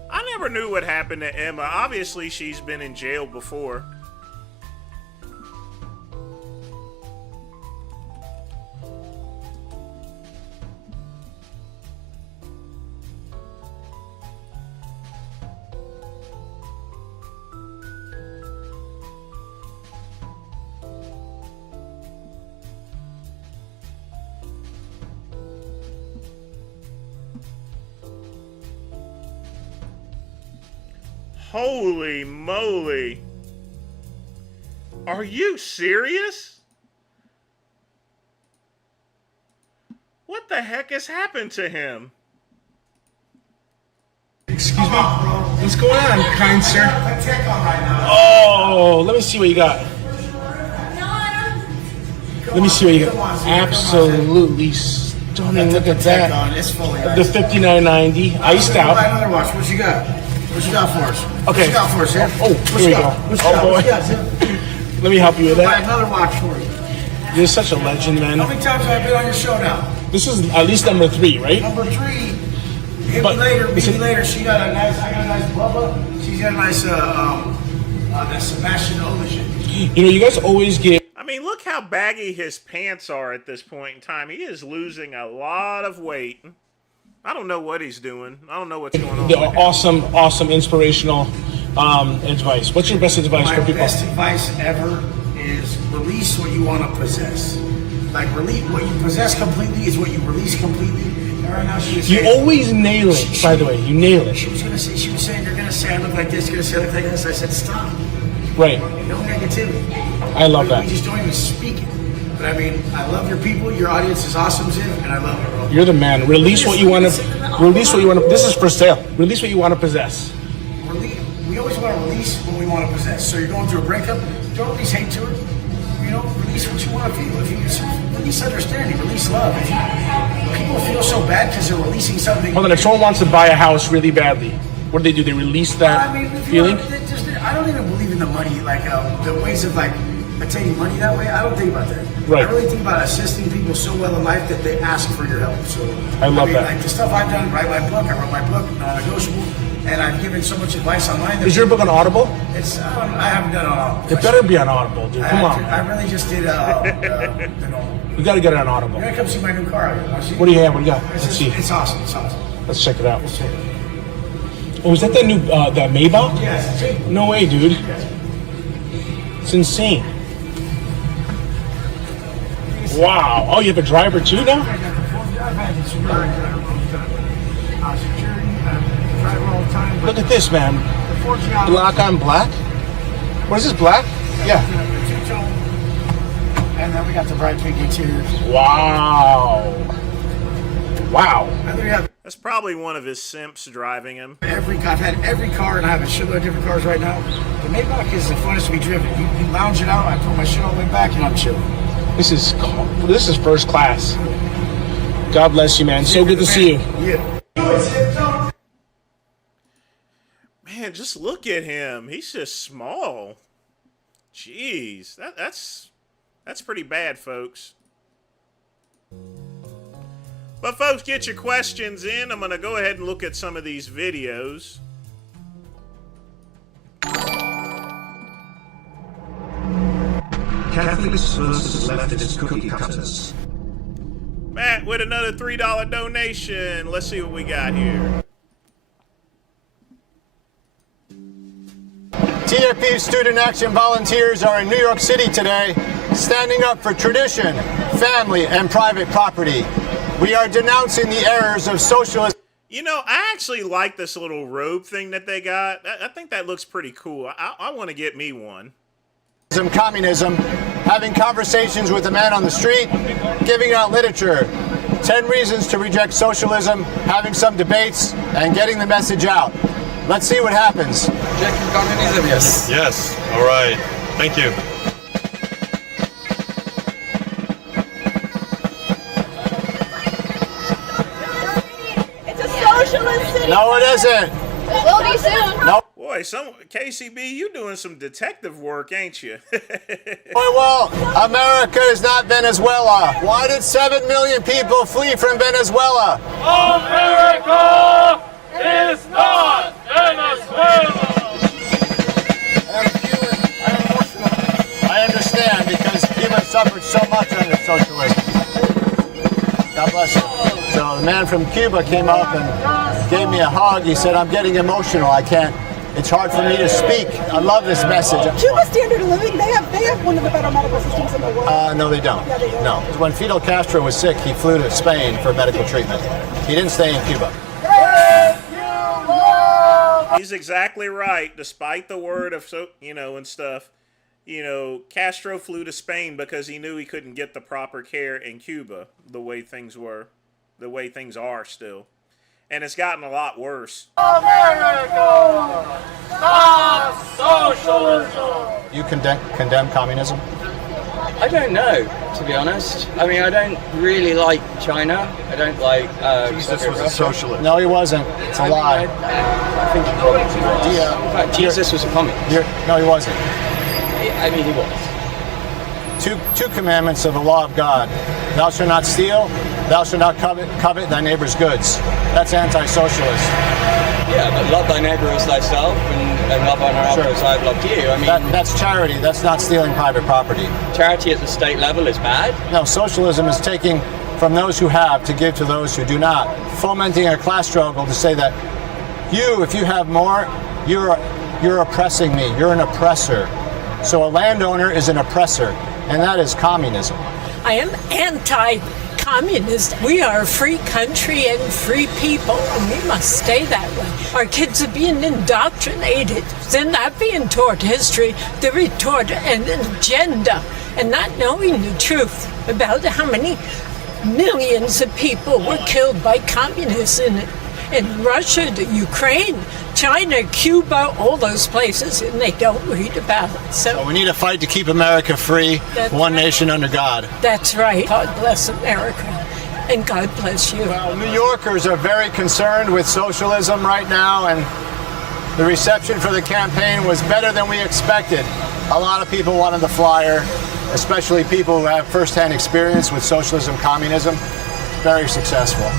I never knew what happened to Emma. Obviously, she's been in jail before. Holy moly. Are you serious? What the heck has happened to him? Excuse me? What's going on, kind sir? Oh, let me see what you got. Let me see what you got. Absolutely stunning. Look at that. It's fully The 5990 iced out. Another watch. What you got? What you got for us? Okay. What you got for us, here? Oh, here we go. Oh boy. Let me help you with Buy that. another watch for you. You're such a legend, man. How many times have I been on your show now? This is at least number 3, right? Number 3. Hit But me later. Meet listen- me later. She got a nice. I got a nice Bubba. She's got a nice that Sebastian Ola shit. You know, you guys always give. I mean, look how baggy his pants are at this point in time. He is losing a lot of weight. I don't know what he's doing. I don't know what's going on. The awesome, inspirational advice. What's your best advice for My people? best advice ever is release what you want to possess. Like release what you possess completely is what you release completely. And right now she was You saying, always nail it, by the way. You nail it. She was saying, you're gonna say I look like this, you're gonna say I look like this. I said, stop. Right. No negativity. I love that. We just don't even speak it. But I mean, I love your people. Your audience is awesome, Ziv, and I love it, bro. You're the man. Release what you want to. Release what you want to. This is for sale. Release what you want to possess. We always want to release what we want to possess. So you're going through a breakup, don't release hate to it. You know, release what you want to feel. If you release understanding, release love. People feel so bad because they're releasing something. Hold on. If someone wants to buy a house really badly, what do? They release that feeling? I don't even believe in the money, like the ways of like attaining money that way. I don't think about that. Right. I really think about assisting people so well in life that they ask for your help. So I love that. Like the stuff I've done, write my book. I wrote my book, non-negotiable, and I've given so much advice online. Is your book on Audible? It's I haven't done it on Audible. It better be on Audible, dude. Come on. I really just did the normal. You got to get it on Audible. You're gonna come see my new car. What do you have? What do you got? Let's see. It's awesome. It's awesome. Let's check it out. Oh, is that the new that Maybach? Yes. No way, dude. It's insane. Wow. Oh, you have a driver too now? Look at this, man. Black on black? What is this, black? Yeah. then we got the bright pink interiors. Wow. Wow. And then we have That's probably one of his simps driving him. I've had every car, and I have a shitload of different cars right now. The Maybach is the funnest to be driven. You lounge it out, I put my shit all the way back, and I'm chilling. This is first class. God bless you, man. So good to see you. Yeah. Man, just look at him. He's just small. Jeez, that's pretty bad, folks. But folks, get your questions in. I'm going to go ahead and look at some of these videos. Catholics versus leftist cookie cutters. Matt with another $3 donation. Let's see what we got here. TFP Student Action Volunteers are in New York City today, standing up for tradition, family, and private property. We are denouncing the errors of socialism. You know, I actually like this little robe thing that they got. I think that looks pretty cool. I want to get me one. Communism, having conversations with the man on the street, giving out literature, 10 reasons to reject socialism, having some debates, and getting the message out. Let's see what happens. Rejecting communism, yes. Yes. All right. Thank you. It's a socialist city. No, it isn't. Will be soon. No. Boy, KCB, you doing some detective work, ain't you? Well, America is not Venezuela. Why did 7 million people flee from Venezuela? America is not Venezuela. I understand, because Cuba suffered so much under socialism. God bless you. So the man from Cuba came up and gave me a hug. He said, I'm getting emotional. I can't. It's hard for me to speak. I love this message. Cuba's standard of living, they have one of the better medical systems in the world. No, they don't. Yeah, they do. No. When Fidel Castro was sick, he flew to Spain for medical treatment. He didn't stay in Cuba. He's exactly right. Despite the word of, and stuff, Castro flew to Spain because he knew he couldn't get the proper care in Cuba the way things were, the way things are still. And it's gotten a lot worse. America! Stop socialism! You condemn communism? I don't know, to be honest. I mean, I don't really like China. I don't like. Jesus was a socialist. No, he wasn't. It's a lie. I think he probably was. Yeah. In fact, Jesus was a communist. No, he wasn't. I mean, he was. Two commandments of the law of God. Thou shalt not steal. Thou shalt not covet thy neighbor's goods. That's anti-socialist. Yeah, but love thy neighbor as thyself, and love on our neighbor as I've loved you. I mean, that's charity. That's not stealing private property. Charity at the state level is bad. No, socialism is taking from those who have to give to those who do not. Fomenting a class struggle to say that if you have more, you're oppressing me. You're an oppressor. So a landowner is an oppressor, and that is communism. I am anti-communist. We are a free country and free people, and we must stay that way. Our kids are being indoctrinated. They're not being taught history. They're being taught an agenda and not knowing the truth about how many millions of people were killed by communists in Russia, the Ukraine, China, Cuba, all those places, and they don't read about it. So we need a fight to keep America free, one nation under God. That's right. God bless America, and God bless you. Well, New Yorkers are very concerned with socialism right now, and the reception for the campaign was better than we expected. A lot of people wanted the flyer, especially people who have firsthand experience with socialism, communism. Very successful.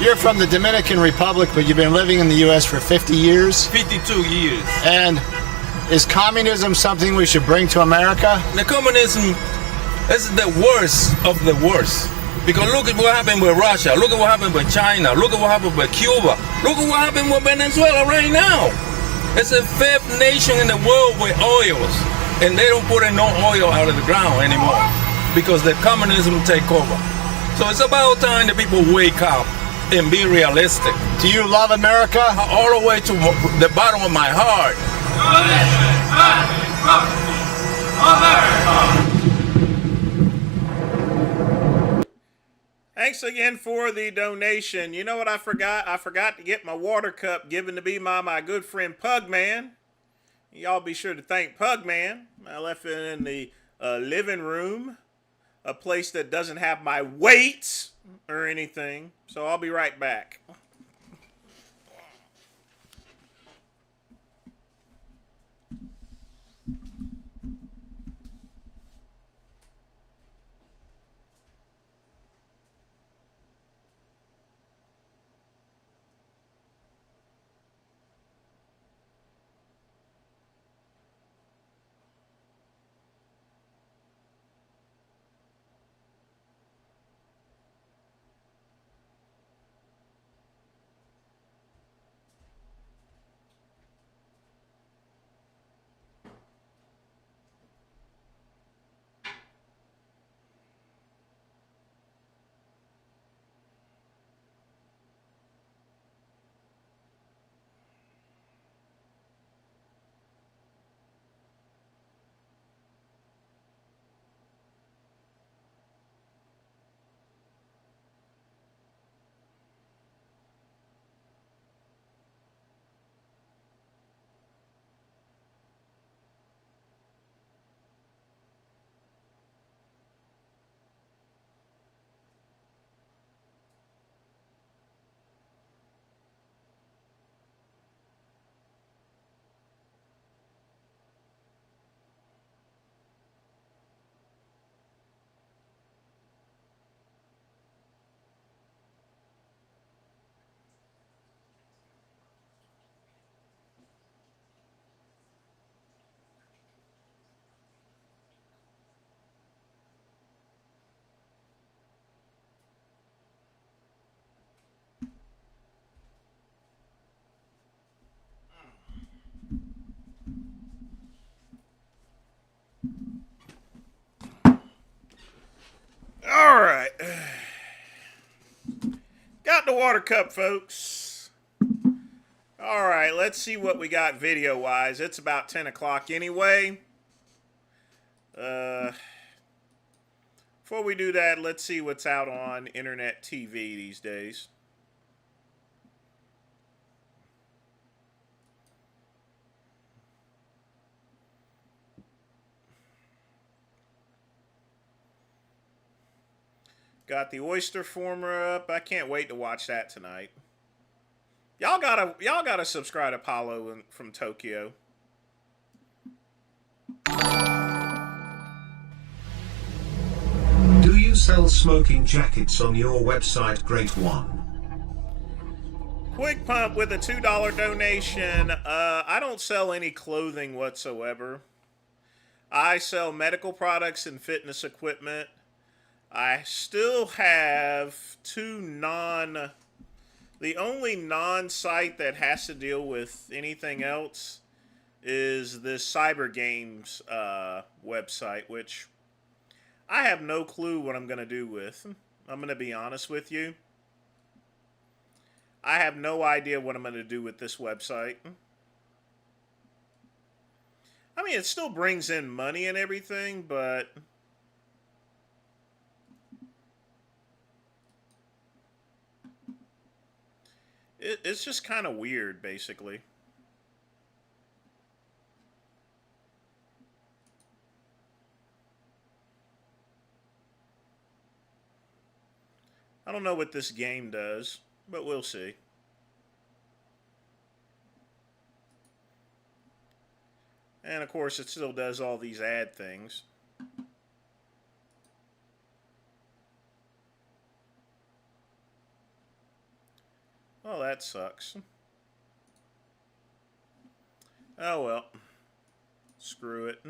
You're from the Dominican Republic, but you've been living in the U.S. for 50 years? 52 years. And is communism something we should bring to America? The communism is the worst of the worst. Because look at what happened with Russia. Look at what happened with China. Look at what happened with Cuba. Look at what happened with Venezuela right now. It's the fifth nation in the world with oils. and they don't put in no oil out of the ground anymore because the communism take over. So it's about time that people wake up and be realistic. Do you love America? All the way to the bottom of my heart. Thanks again for the donation. You know what I forgot? I forgot to get my water cup given to me by my good friend Pugman. Y'all be sure to thank Pugman. I left it in the living room, a place that doesn't have my weights or anything. So I'll be right back. All right. Got the water cup, folks. All right, let's see what we got video-wise. It's about 10 o'clock anyway. Before we do that, let's see what's out on internet TV these days. Got the Oyster Former up. I can't wait to watch that tonight. Y'all gotta subscribe to Paulo from Tokyo. Do you sell smoking jackets on your website, Great One? Quick Pump with a $2 donation. I don't sell any clothing whatsoever. I sell medical products and fitness equipment. I still have the only non-site that has to deal with anything else is this Cyber Games website, which I have no clue what I'm going to do with. I'm going to be honest with you. I have no idea what I'm going to do with this website. I mean, it still brings in money and everything, but it's just kind of weird, basically. I don't know what this game does, but we'll see. And of course, it still does all these ad things. Oh, that sucks. Oh well. Screw it.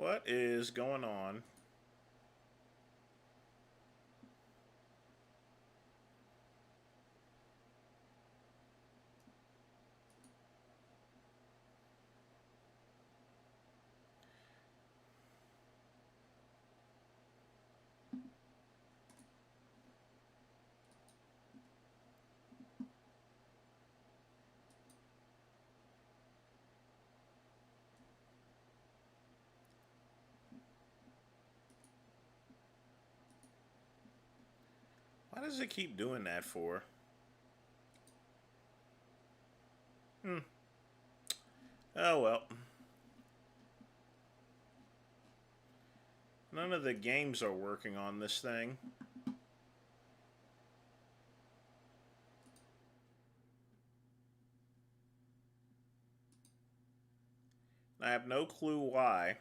What is going on? Why does it keep doing that for? Oh well. None of the games are working on this thing. I have no clue why.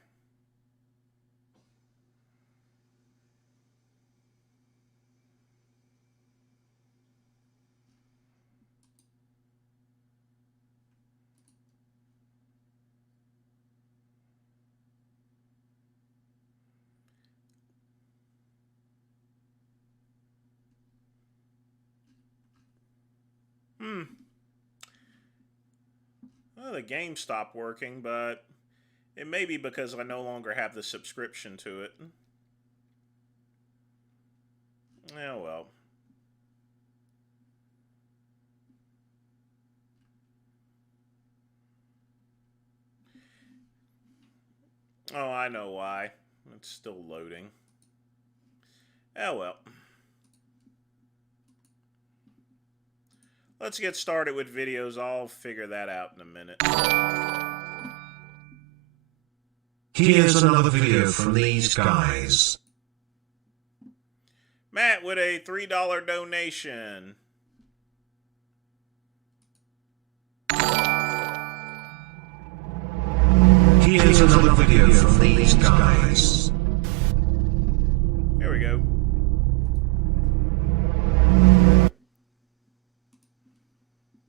Well, the game stopped working, but it may be because I no longer have the subscription to it. Oh well. Oh, I know why. It's still loading. Oh well. Let's get started with videos. I'll figure that out in a minute. Here's another video from these guys. Matt with a $3 donation. Here's another video from these guys. There we go.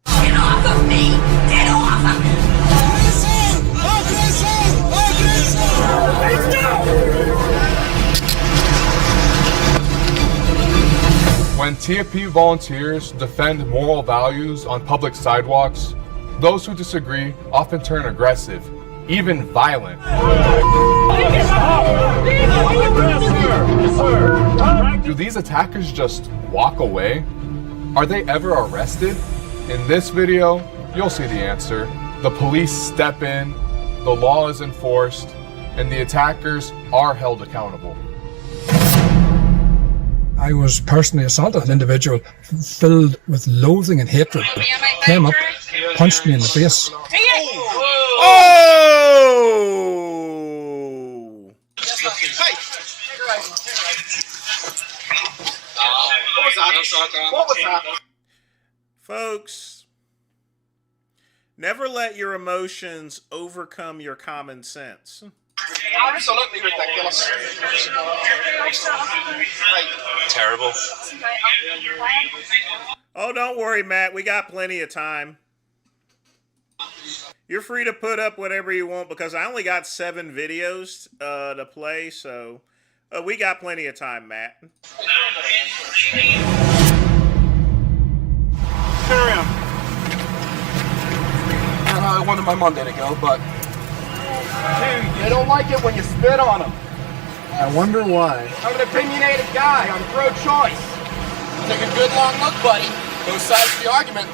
Get off of me! Get off of me! When TFP volunteers defend moral values on public sidewalks, those who disagree often turn aggressive, even violent. Do these attackers just walk away? Are they ever arrested? In this video, you'll see the answer. The police step in, the law is enforced, and the attackers are held accountable. I was personally assaulted. An individual filled with loathing and hatred came up, punched me in the face. Oh! What was that? Folks, never let your emotions overcome your common sense. Absolutely ridiculous. Terrible. Oh, don't worry, Matt. We got plenty of time. You're free to put up whatever you want because I only got 7 videos to play, so we got plenty of time, Matt. Carry on. I wanted my Monday to go, but... Dude, they don't like it when you spit on them. I wonder why. I'm an opinionated guy. I'm pro-choice. Take a good long look, buddy. Both sides of the argument.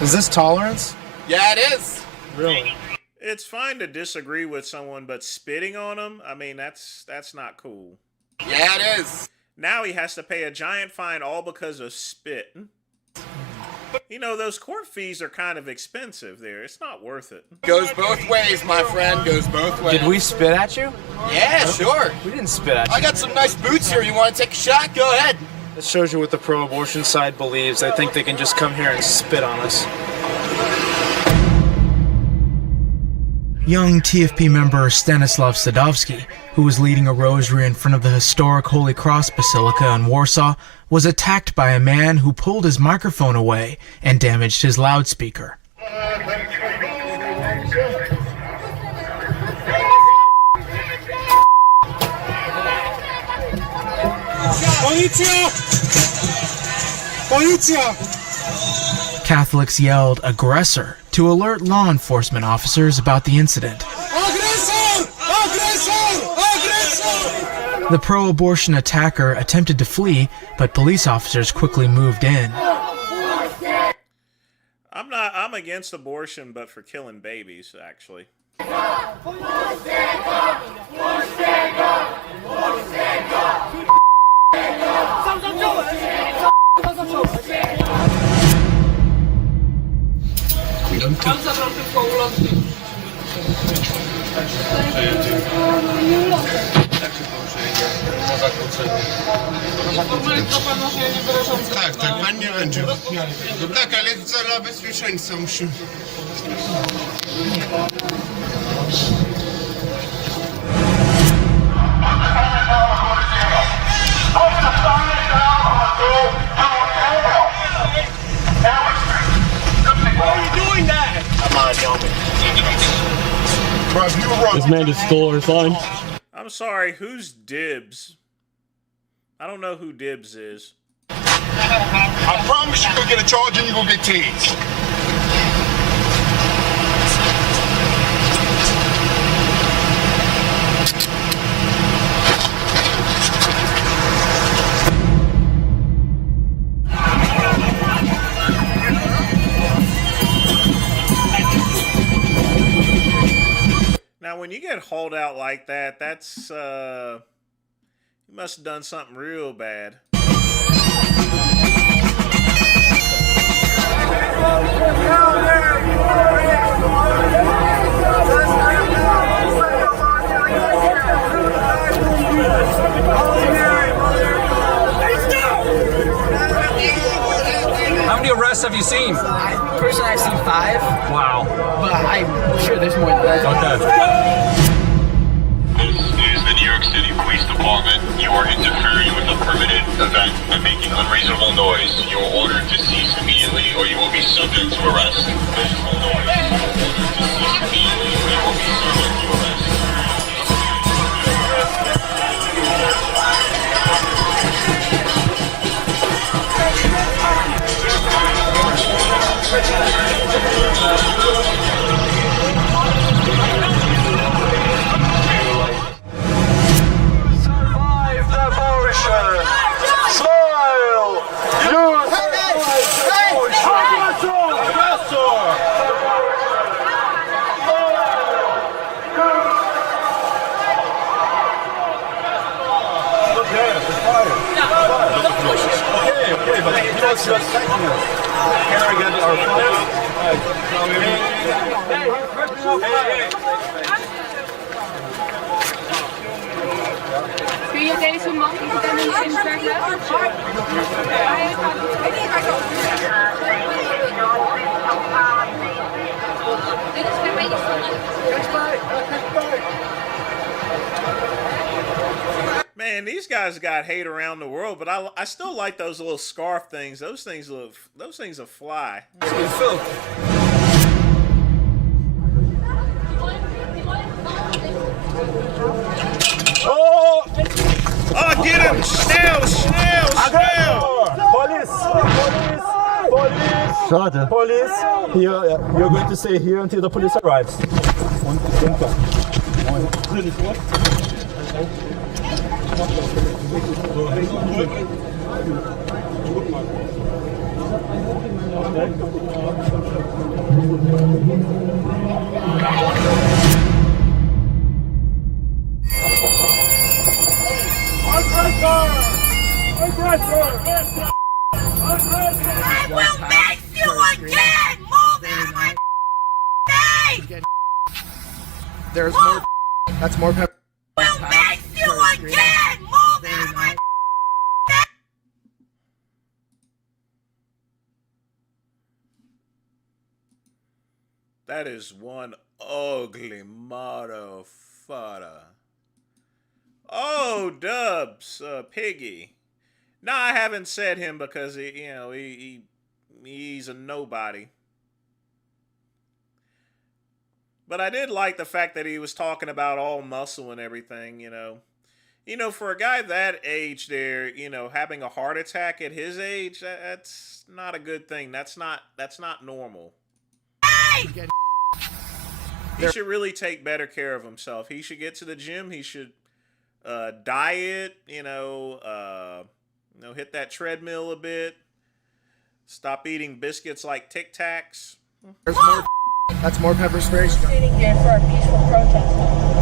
Is this tolerance? Yeah, it is. Really? It's fine to disagree with someone, but spitting on them, I mean, that's not cool. Yeah, it is. Now he has to pay a giant fine all because of spit. You know, those court fees are kind of expensive there. It's not worth it. Goes both ways, my friend. Goes both ways. Did we spit at you? Yeah, sure. We didn't spit at you. I got some nice boots here. You want to take a shot? Go ahead. This shows you what the pro-abortion side believes. They think they can just come here and spit on us. Young TFP member Stanislav Sadowski, who was leading a rosary in front of the historic Holy Cross Basilica in Warsaw, was attacked by a man who pulled his microphone away and damaged his loudspeaker. Catholics yelled aggressor to alert law enforcement officers about the incident. The pro-abortion attacker attempted to flee, but police officers quickly moved in. I'm against abortion, but for killing babies, actually. Tak, tak, pan nie będzie. No tak, ale dla bezpieczeństwa musimy. This man just stole our sign. I'm sorry, who's Dibs? I don't know who Dibs is. I promise you're gonna get a charge and you're gonna get tased. Now, when you get hauled out like that, that's, you must have done something real bad. How many arrests have you seen? Personally, I've seen 5. Wow. But I'm sure there's more than that. Okay. This is the New York City Police Department. You are interfering with a permitted event and making unreasonable noise. You are ordered to cease immediately or you will be subject to arrest. Unreasonable noise. You are ordered to cease immediately or you will be subject to arrest. Survive the abortion! Smile! You Okay, but he was just attacking us. Can I get our Kun je deze man Man, these guys got hate around the world, but I still like those little scarf things. Those things will fly. Oh! Oh, get him! Schnell! Schade. Police! Here, you're going to stay here until the police arrives. I will make you again! Move out of my face! There's more. That's more pepper. Will make you again! Move out of my That is one ugly motherfucker. Oh, Dubs, Piggy. No, I haven't said him because he's a nobody. But I did like the fact that he was talking about all muscle and everything, you know. You know, for a guy that age there, you know, having a heart attack at his age, that's not a good thing. That's not normal. He should really take better care of himself. He should get to the gym. He should diet, hit that treadmill a bit. Stop eating biscuits like Tic Tacs. There's more. That's more pepper spray. Sitting here for a peaceful protest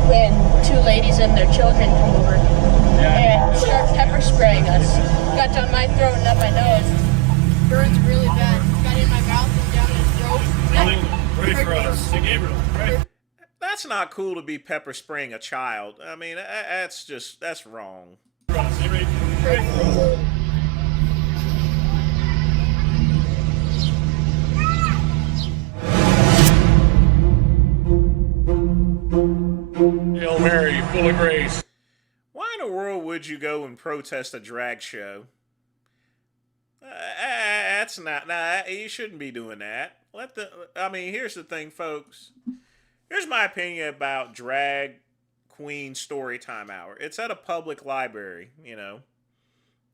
when two ladies and their children come over and start pepper spraying us. Got down my throat and up my nose. Burns really bad. Got in my mouth and down his throat. Pray for us. Hey, Gabriel, pray. That's not cool to be pepper spraying a child. I mean, that's wrong. Hail Mary, full of grace. Why in the world would you go and protest a drag show? That's not. Nah, you shouldn't be doing that. Here's the thing, folks. Here's my opinion about drag queen story time hour. It's at a public library, you know.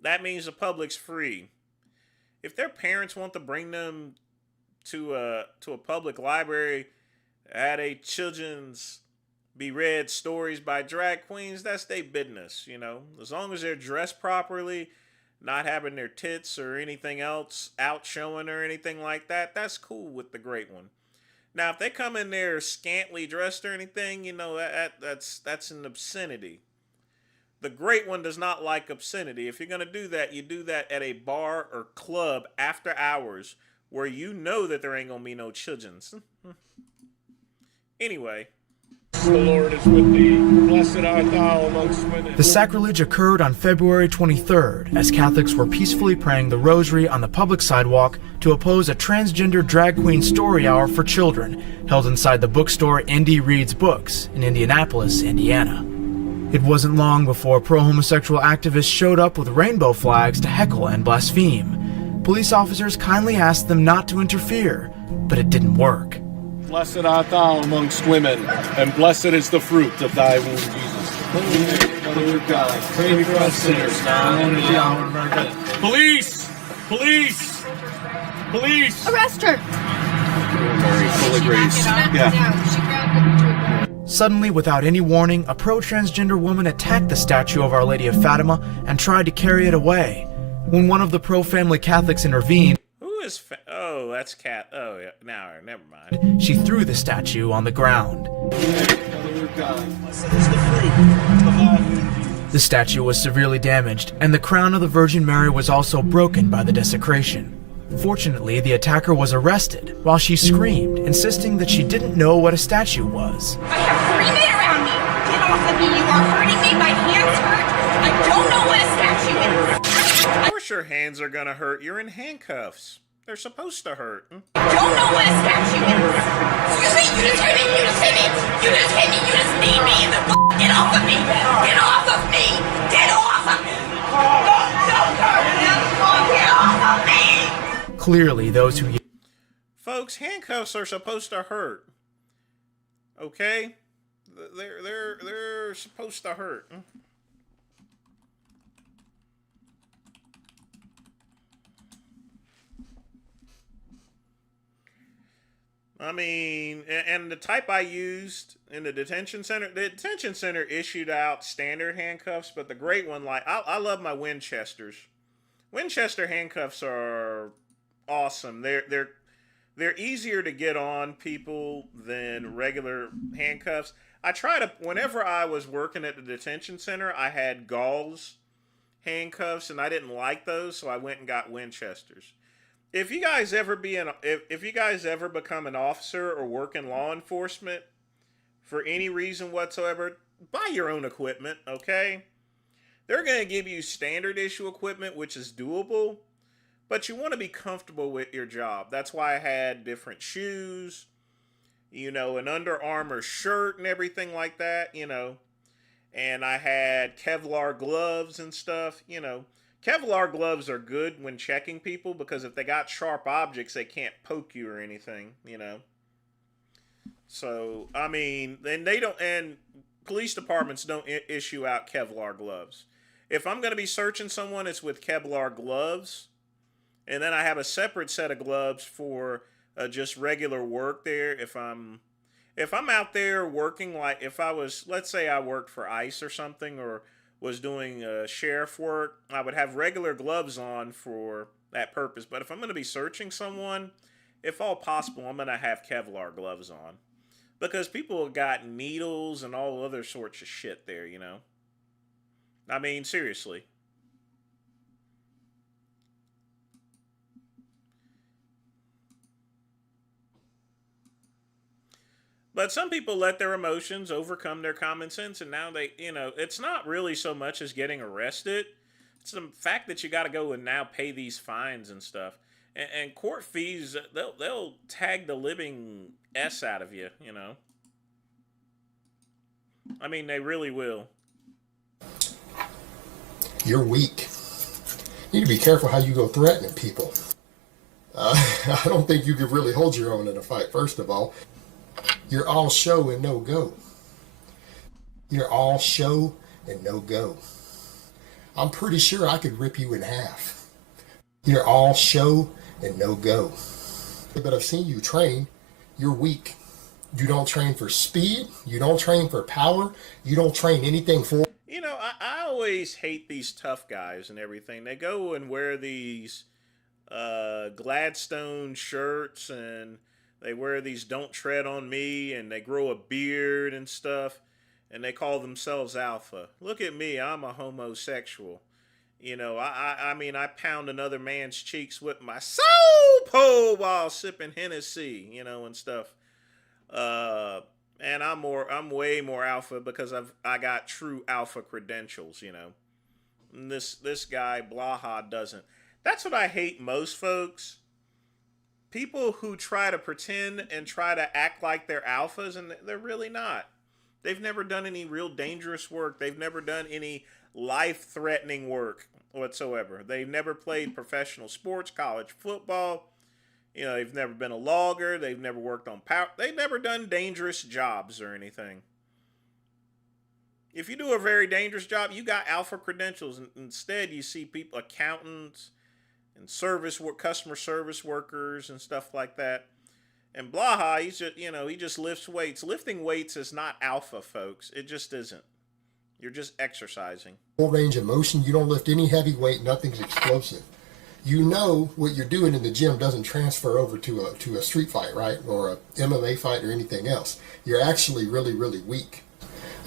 That means the public's free. If their parents want to bring them to a public library at a children's be read stories by drag queens, that's their business, you know. As long as they're dressed properly, not having their tits or anything else out showing or anything like that, that's cool with the great one. Now, if they come in there scantily dressed or anything, you know, that's an obscenity. The great one does not like obscenity. If you're going to do that, you do that at a bar or club after hours where you know that there ain't going to be no children's. Anyway. The Lord is with thee. Blessed art thou amongst women. The sacrilege occurred on February 23rd as Catholics were peacefully praying the rosary on the public sidewalk to oppose a transgender drag queen story hour for children held inside the bookstore Indy Reads Books in Indianapolis, Indiana. It wasn't long before pro-homosexual activists showed up with rainbow flags to heckle and blaspheme. Police officers kindly asked them not to interfere, but it didn't work. Blessed art thou amongst women, and blessed is the fruit of thy womb, Jesus. Holy Mother of God, pray for us sinners now and at the hour of our death. Police! Police! Police! Arrest her! Mary, full of grace. Suddenly, without any warning, a pro-transgender woman attacked the statue of Our Lady of Fatima and tried to carry it away. When one of the pro-family Catholics intervened, Oh, that's Cat. Oh, yeah. Now, never mind. She threw the statue on the ground. The statue was severely damaged, and the crown of the Virgin Mary was also broken by the desecration. Fortunately, the attacker was arrested while she screamed, insisting that she didn't know what a statue was. I have 3 men around me. Get off of me. You are hurting me. My hands hurt. I don't know what a statue is. Of course your hands are gonna hurt. You're in handcuffs. They're supposed to hurt. Don't know what a statue is. Excuse me, you just hit me, you just hit me, you just hit me, you just need me in the get off of me, get off of me, get off of me. Get off of me. Clearly, those who... Folks, handcuffs are supposed to hurt. Okay? They're supposed to hurt. I mean, and the type I used in the detention center issued out standard handcuffs, but the great one, like, I love my Winchesters. Winchester handcuffs are awesome. They're easier to get on people than regular handcuffs. Whenever I was working at the detention center, I had Gauls handcuffs, and I didn't like those, so I went and got Winchesters. If you guys ever become an officer or work in law enforcement for any reason whatsoever, buy your own equipment, okay? They're going to give you standard issue equipment, which is doable, but you want to be comfortable with your job. That's why I had different shoes, an Under Armour shirt and everything like that, and I had Kevlar gloves and stuff, Kevlar gloves are good when checking people because if they got sharp objects, they can't poke you or anything, So, I mean, and police departments don't issue out Kevlar gloves. If I'm going to be searching someone, it's with Kevlar gloves. And then I have a separate set of gloves for just regular work there. If I'm out there working, like if I was, let's say I worked for ICE or something, or was doing sheriff work, I would have regular gloves on for that purpose. But if I'm going to be searching someone, if all possible, I'm going to have Kevlar gloves on. Because people have got needles and all other sorts of shit there, you know. I mean, seriously. But some people let their emotions overcome their common sense, and now they, you know, it's not really so much as getting arrested. It's the fact that you got to go and now pay these fines and stuff. And court fees, they'll tag the living S out of you, you know. I mean, they really will. You're weak. You need to be careful how you go threatening people. I don't think you could really hold your own in a fight, first of all. You're all show and no go. You're all show and no go. I'm pretty sure I could rip you in half. You're all show and no go. But I've seen you train. You're weak. You don't train for speed. You don't train for power. You don't train anything for... You know, I always hate these tough guys and everything. They go and wear these Gladstone shirts, and they wear these Don't Tread on Me, and they grow a beard and stuff, and they call themselves alpha. Look at me, I'm a homosexual. You know, I mean, I pound another man's cheeks with my soul pole while sipping Hennessy, you know, and stuff. And I'm way more alpha because I got true alpha credentials, you know. And this guy Blaha doesn't. That's what I hate most, folks. People who try to pretend and try to act like they're alphas, and they're really not. They've never done any real dangerous work. They've never done any life-threatening work whatsoever. They've never played professional sports, college football. You know, they've never been a logger. They've never worked on power. They've never done dangerous jobs or anything. If you do a very dangerous job, you got alpha credentials. Instead, you see people, accountants and customer service workers and stuff like that. And Blaha, he's just, you know, he just lifts weights. Lifting weights is not alpha, folks. It just isn't. You're just exercising. Full range of motion. You don't lift any heavy weight. Nothing's explosive. You know what you're doing in the gym doesn't transfer over to a street fight, right? Or a MMA fight or anything else. You're actually really, really weak.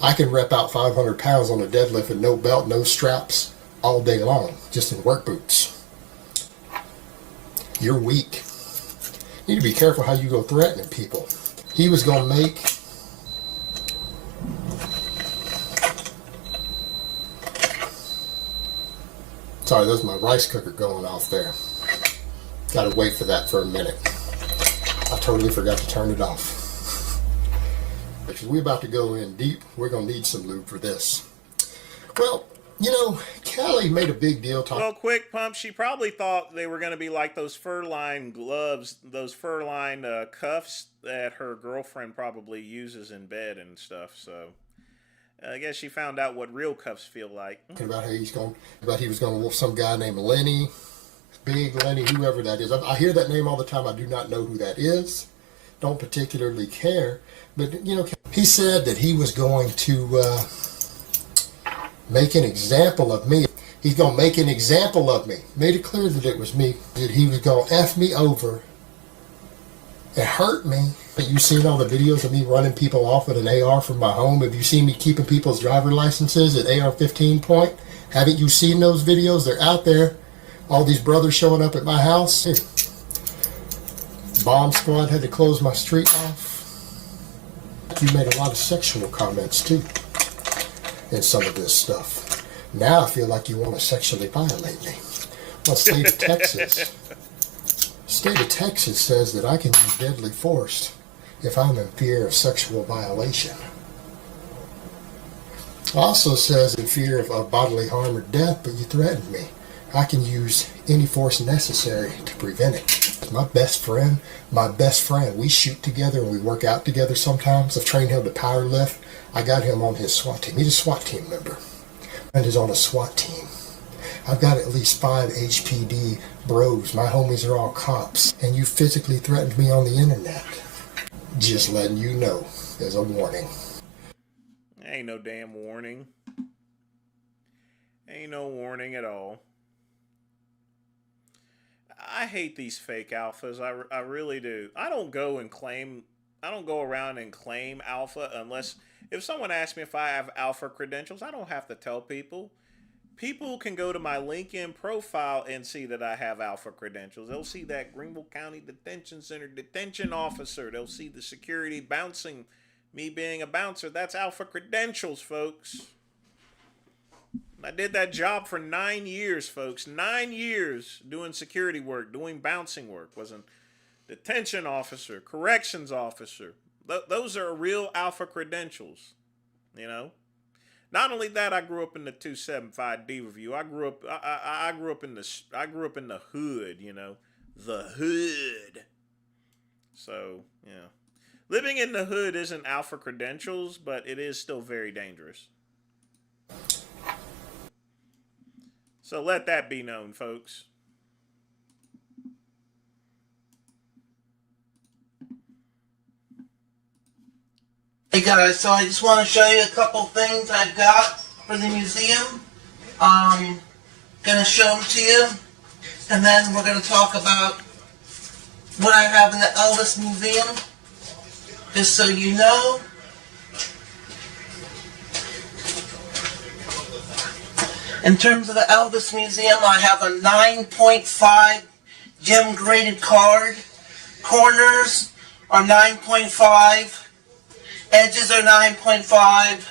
I can rep out 500 pounds on a deadlift with no belt, no straps, all day long, just in work boots. You're weak. You need to be careful how you go threatening people. He was going to make... Sorry, there's my rice cooker going off there. Gotta wait for that for a minute. I totally forgot to turn it off. Because we're about to go in deep. We're gonna need some lube for this. Well, you know, Callie made a big deal talking... Well, quick pump, she probably thought they were going to be like those fur-lined gloves, those fur-lined cuffs that her girlfriend probably uses in bed and stuff, so... I guess she found out what real cuffs feel like. About how he was going to wolf some guy named Lenny, Big Lenny, whoever that is. I hear that name all the time. I do not know who that is. Don't particularly care. But, you know, he said that he was going to make an example of me. He's going to make an example of me. Made it clear that it was me. That he was going to F me over and hurt me. You've seen all the videos of me running people off with an AR from my home. Have you seen me keeping people's driver licenses at AR-15 point? Haven't you seen those videos? They're out there. All these brothers showing up at my house. Bomb squad had to close my street off. You made a lot of sexual comments too in some of this stuff. Now I feel like you want to sexually violate me. Well, state of Texas says that I can use deadly force if I'm in fear of sexual violation. Also says in fear of bodily harm or death, but you threatened me. I can use any force necessary to prevent it. My best friend, we shoot together and we work out together sometimes. I've trained him to power lift. I got him on his SWAT team. He's a SWAT team member. And is on a SWAT team. I've got at least 5 HPD bros. My homies are all cops. And you physically threatened me on the internet. Just letting you know, as a warning. Ain't no damn warning. Ain't no warning at all. I hate these fake alphas. I really do. I don't go around and claim alpha unless, if someone asks me if I have alpha credentials, I don't have to tell people. People can go to my LinkedIn profile and see that I have alpha credentials. They'll see that Greenville County Detention Center detention officer. They'll see the security bouncing, me being a bouncer. That's alpha credentials, folks. I did that job for 9 years, folks. 9 years doing security work, doing bouncing work. Was a detention officer, corrections officer. Those are real alpha credentials, you know. Not only that, I grew up in the 275D review. I grew up in the hood, you know, the hood. So, yeah, living in the hood isn't alpha credentials, but it is still very dangerous. So let that be known, folks. Hey guys, so I just want to show you a couple things I've got for the museum. Gonna show them to you, and then we're gonna talk about what I have in the Elvis Museum, just so you know. In terms of the Elvis Museum, I have a 9.5 gem graded card. Corners are 9.5. Edges are 9.5.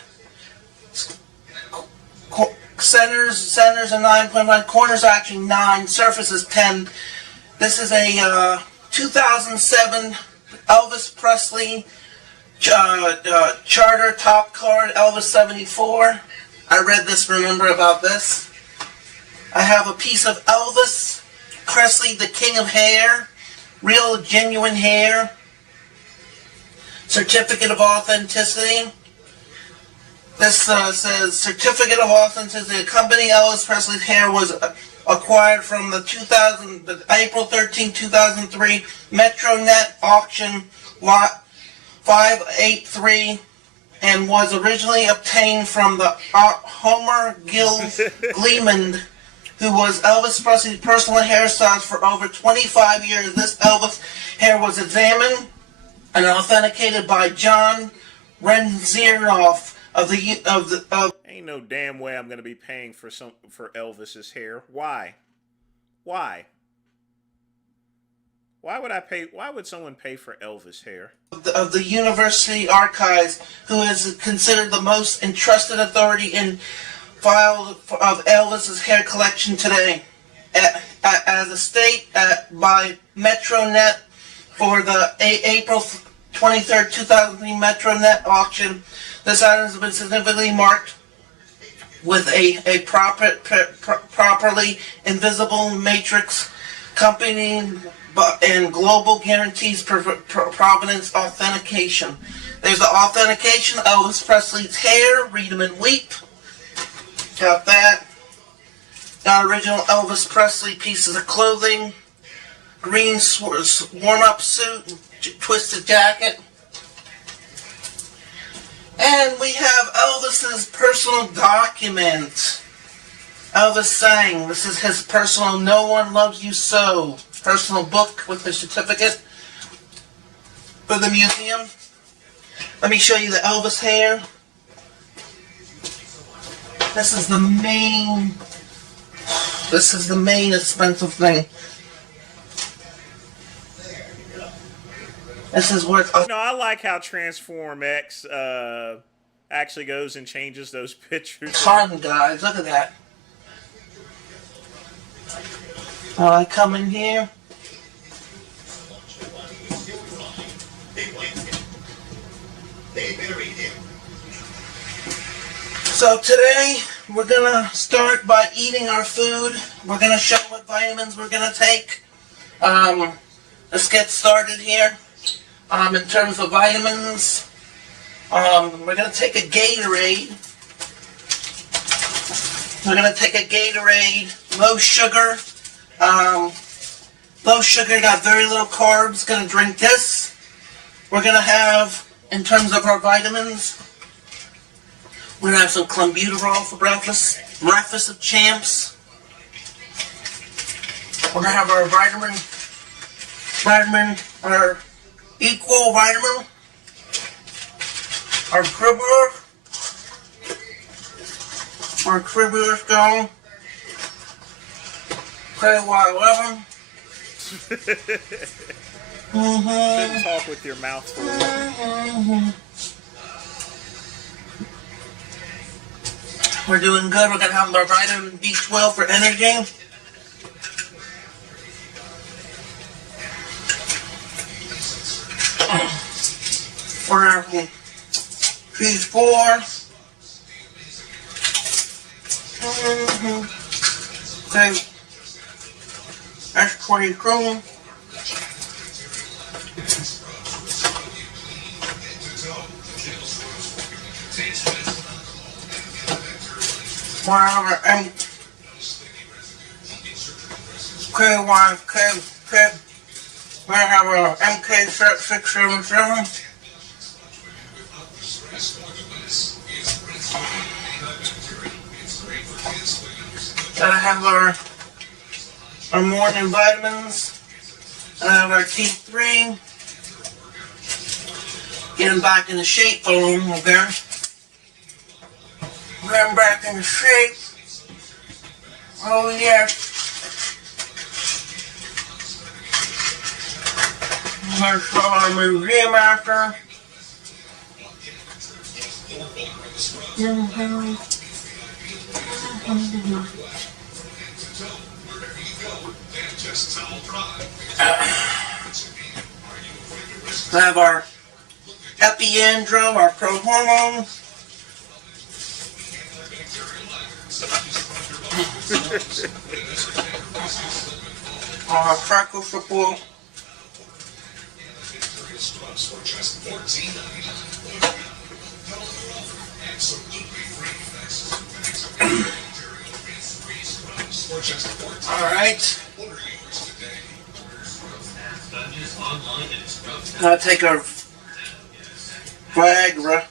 Centers are 9.5. Corners are actually 9. Surface is 10. This is a 2007 Elvis Presley Charter Top Card, Elvis 74. I read this, remember about this. I have a piece of Elvis Presley, the King of Hair. Real, genuine hair. Certificate of Authenticity. This says Certificate of Authenticity. Accompanying Elvis Presley's hair was acquired from the April 13, 2003 MetroNet auction lot 583 and was originally obtained from the Homer Gleeman, who was Elvis Presley's personal hairstylist for over 25 years. This Elvis hair was examined and authenticated by John Renziroff Ain't no damn way I'm gonna be paying for Elvis's hair. Why? Why would I pay? Why would someone pay for Elvis hair? Of the University Archives, who is considered the most entrusted authority in file of Elvis's hair collection today, as a state by MetroNet. For the April 23rd, 2003 MetroNet auction, this item has been significantly marked with a properly invisible matrix accompanying and global guarantees provenance authentication. There's the authentication of Elvis Presley's hair, read 'em and weep. Got that. Got original Elvis Presley pieces of clothing. Green warm-up suit, twisted jacket. And we have Elvis's personal document. Elvis sang. This is his personal No One Loves You So personal book with the certificate for the museum. Let me show you the Elvis hair. This is the main expensive thing. This is worth. No, I like how Transform X actually goes and changes those pictures. Fun, guys. Look at that. I come in here. So today we're gonna start by eating our food. We're gonna show what vitamins we're gonna take. Let's get started here. In terms of vitamins, we're gonna take a Gatorade. We're gonna take a Gatorade, low sugar. Low sugar, got very little carbs. Gonna drink this. We're gonna have, in terms of our vitamins, we're gonna have some clenbuterol for breakfast. Breakfast of champs. We're gonna have our our equal vitamin. Our Cribbler stone. KY11. Shouldn't talk with your mouth full. We're doing good. We're gonna have our vitamin B12 for energy. We're having B4. Okay. S22. Whatever, MK1, we have a MK677. Gotta have our morning vitamins. I have our T3. Getting back into shape for a little bit. Getting back into shape. Oh yeah. I'm gonna show our museum after. I have our Epiandro, our pro hormone. Our freckle support. Alright. I'll take our Viagra.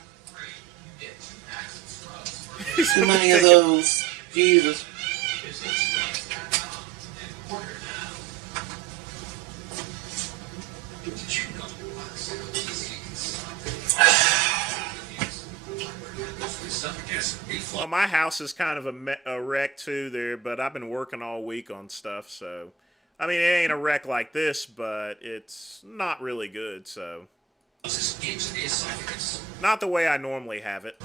Too many of those. Jesus. Well, my house is kind of a wreck too there, but I've been working all week on stuff, so... I mean, it ain't a wreck like this, but it's not really good, so... Not the way I normally have it.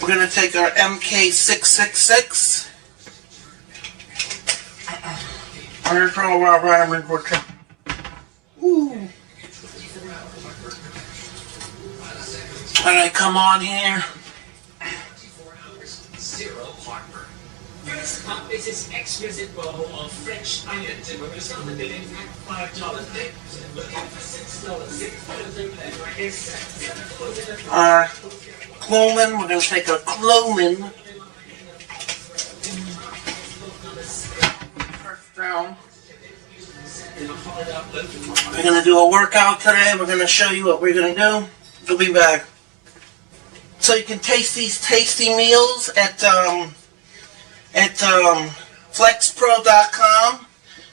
We're gonna take our MK666. We're gonna throw our vitamin for Ooh. And I come on here. First up is this exquisite bowl of French onion timber. It's on the billing at $5. Looking for $6. Our Clomin, we're going to take a Clomin. First down. We're going to do a workout today. We're going to show you what we're going to do. We'll be back. So you can taste these tasty meals at flexpro.com.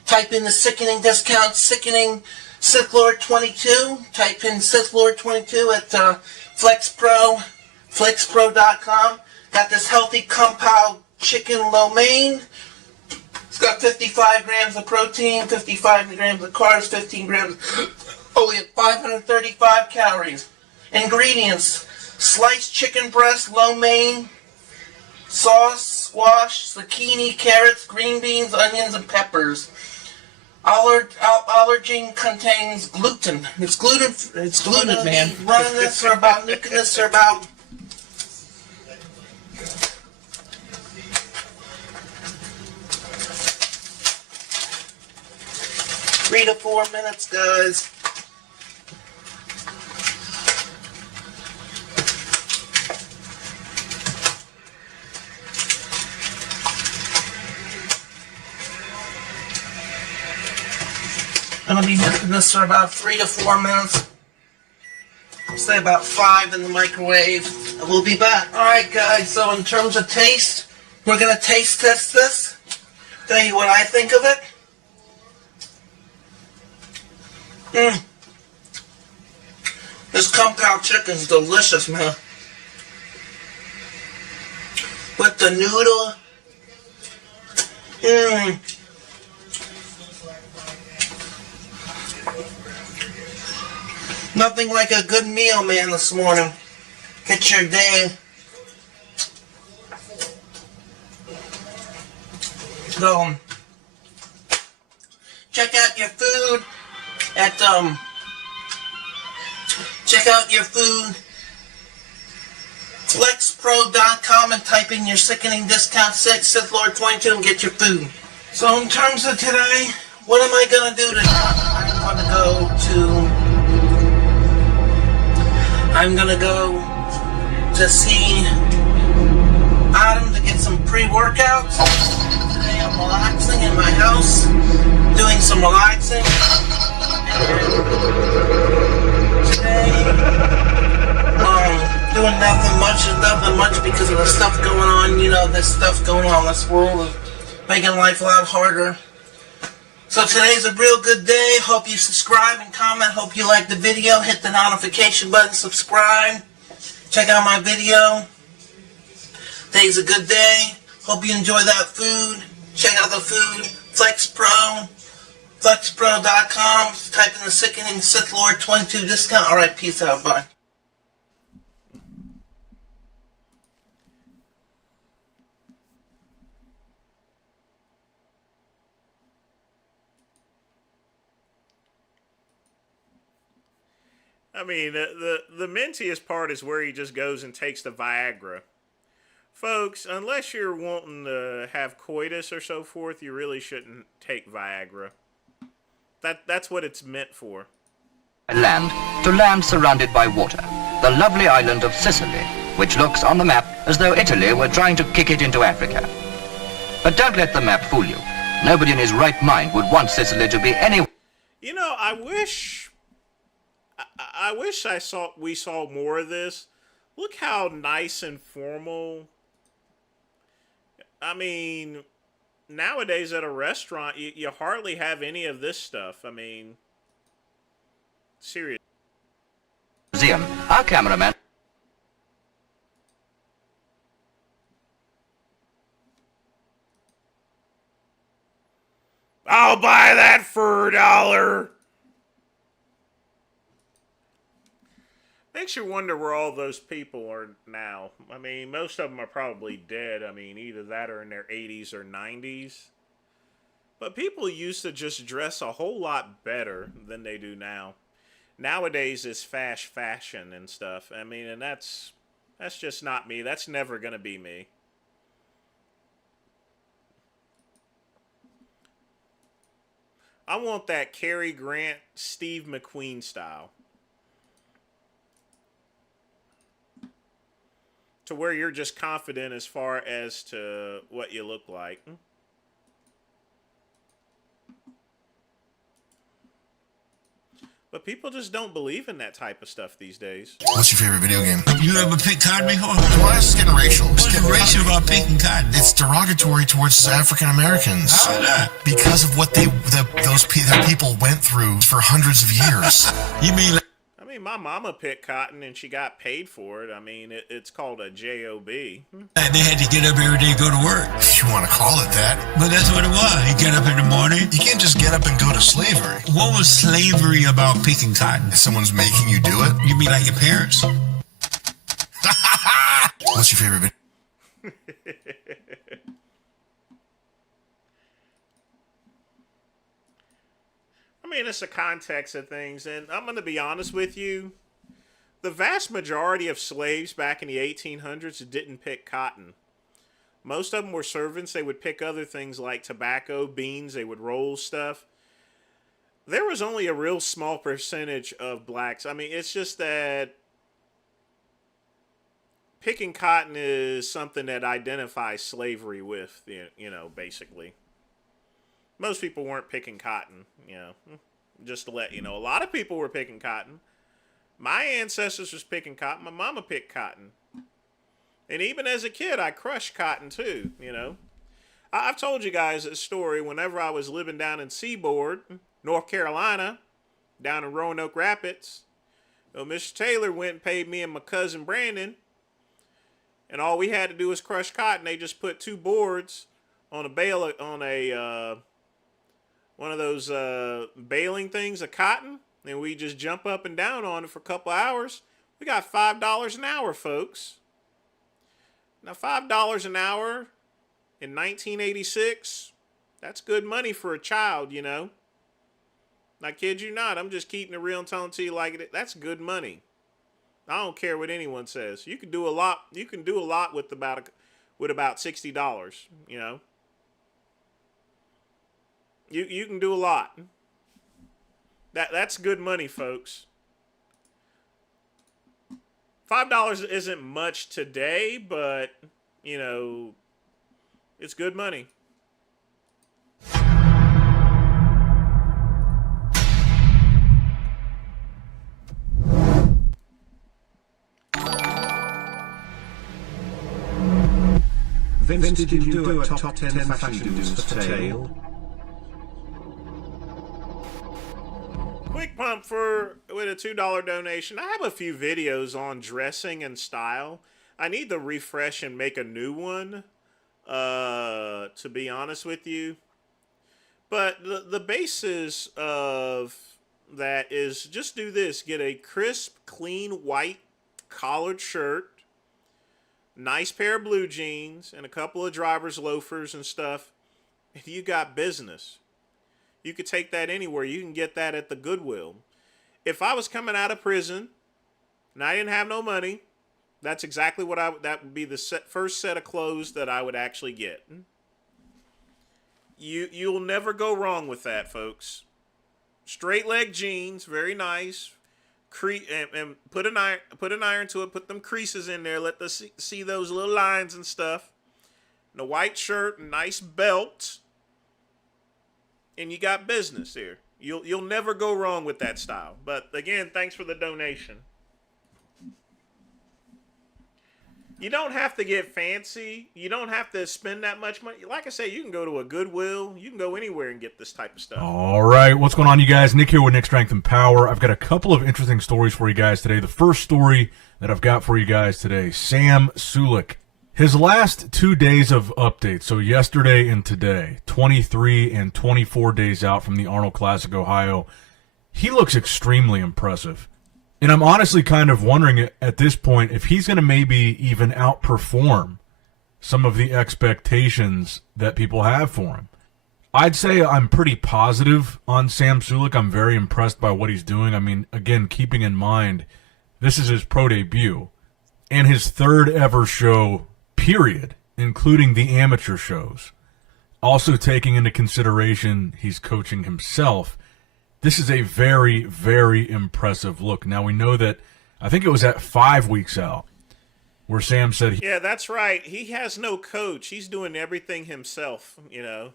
Type in the sickening discount, sickening SithLord22. Type in SithLord22 at flexpro.com. Got this healthy compound chicken lo mein. It's got 55 grams of protein, 55 grams of carbs, 15 grams, only 535 calories. Ingredients: sliced chicken breast, lo mein, sauce, squash, zucchini, carrots, green beans, onions, and peppers. Allergen contains gluten. It's gluten, man. Running this for about, nuking this for about 3 to 4 minutes, guys. I'm going to be mixing this for about 3 to 4 minutes. I'll say about 5 in the microwave. And we'll be back. Alright guys, so in terms of taste, we're going to taste test this. Tell you what I think of it. This Kung Pao chicken's delicious, man. With the noodle. Nothing like a good meal, man, this morning. Get your day. Go. Check out your food at, check out your food. Flexpro.com and type in your sickening discount Sith Lord 22 and get your food. So in terms of today, what am I gonna do today? I'm gonna go to see Adam to get some pre-workouts. Today I'm relaxing in my house, doing some relaxing. Today, doing nothing much because of the stuff going on. You know, this stuff going on in this world of making life a lot harder. So today's a real good day. Hope you subscribe and comment. Hope you like the video. Hit the notification button. Subscribe. Check out my video. Today's a good day. Hope you enjoy that food. Check out the food. FlexPro. Flexpro.com. Type in the sickening Sith Lord 22 discount. Alright, peace out. Bye. I mean, the mintiest part is where he just goes and takes the Viagra. Folks, unless you're wanting to have coitus or so forth, you really shouldn't take Viagra. That's what it's meant for. Land to land surrounded by water. The lovely island of Sicily, which looks on the map as though Italy were trying to kick it into Africa. But don't let the map fool you. Nobody in his right mind would want Sicily to be any... You know, I wish we saw more of this. Look how nice and formal. I mean, nowadays at a restaurant, you hardly have any of this stuff. I mean, seriously. Museum, our cameraman. I'll buy that for $1. Makes you wonder where all those people are now. I mean, most of them are probably dead. I mean, either that or in their 80s or 90s. But people used to just dress a whole lot better than they do now. Nowadays, it's fast fashion and stuff. I mean, and that's just not me. That's never going to be me. I want that Cary Grant, Steve McQueen style. To where you're just confident as far as to what you look like. But people just don't believe in that type of stuff these days. What's your favorite video game? You ever picked cotton before? Why is this getting racial? What's racial about picking cotton? It's derogatory towards African Americans. How is that? Because of what those people went through for hundreds of years. You mean like... I mean, my mama picked cotton and she got paid for it. I mean, it's called a job. They had to get up every day and go to work. If you want to call it that. But that's what it was. You get up in the morning. You can't just get up and go to slavery. What was slavery about picking cotton? If someone's making you do it? You mean like your parents? What's your favorite video? I mean, it's the context of things, and I'm going to be honest with you. The vast majority of slaves back in the 1800s didn't pick cotton. Most of them were servants. They would pick other things like tobacco, beans. They would roll stuff. there was only a real small percentage of blacks. I mean, it's just that picking cotton is something that identifies slavery with, you know, basically. Most people weren't picking cotton, you know, just to let you know. A lot of people were picking cotton. My ancestors was picking cotton. My mama picked cotton. And even as a kid, I crushed cotton too, you know. I've told you guys a story whenever I was living down in Seaboard, North Carolina, down in Roanoke Rapids. Well, Mr. Taylor went and paid me and my cousin Brandon, and all we had to do was crush cotton. They just put 2 boards on a bale, on a one of those baling things of cotton, and we just jump up and down on it for a couple hours. We got $5 an hour, folks. Now, $5 an hour in 1986, that's good money for a child, you know. I kid you not. I'm just keeping it real and telling to you like it. That's good money. I don't care what anyone says. You can do a lot. You can do a lot with about $60. You know. You can do a lot. That's good money, folks. $5 isn't much today, but you know, it's good money. Vince, did you do a top 10 fashion do's for Tail? Quick pump with a $2 donation. I have a few videos on dressing and style. I need to refresh and make a new one, to be honest with you. But the basis of that is just do this. Get a crisp, clean, white collared shirt, nice pair of blue jeans, and a couple of driver's loafers and stuff. If you got business, you could take that anywhere. You can get that at the Goodwill. If I was coming out of prison and I didn't have no money, that's exactly what that would be the first set of clothes that I would actually get. You'll never go wrong with that, folks. Straight leg jeans, very nice. And put an iron to it. Put them creases in there. Let us see those little lines and stuff. And a white shirt, and nice belt, and you got business here. You'll never go wrong with that style. But again, thanks for the donation. You don't have to get fancy. You don't have to spend that much money. Like I say, you can go to a Goodwill. You can go anywhere and get this type of stuff. All right, what's going on, you guys? Nick here with Nick Strength and Power. I've got a couple of interesting stories for you guys today. The first story that I've got for you guys today, Sam Sulek. His last 2 days of updates, so yesterday and today, 23 and 24 days out from the Arnold Classic, Ohio, he looks extremely impressive. And I'm honestly kind of wondering at this point if he's going to maybe even outperform some of the expectations that people have for him. I'd say I'm pretty positive on Sam Sulek. I'm very impressed by what he's doing. I mean, again, keeping in mind, this is his pro debut and his third ever show, period, including the amateur shows. Also taking into consideration he's coaching himself, this is a very, very impressive look. Now, we know that, I think it was at 5 weeks out, where Sam said... Yeah, that's right. He has no coach. He's doing everything himself, you know.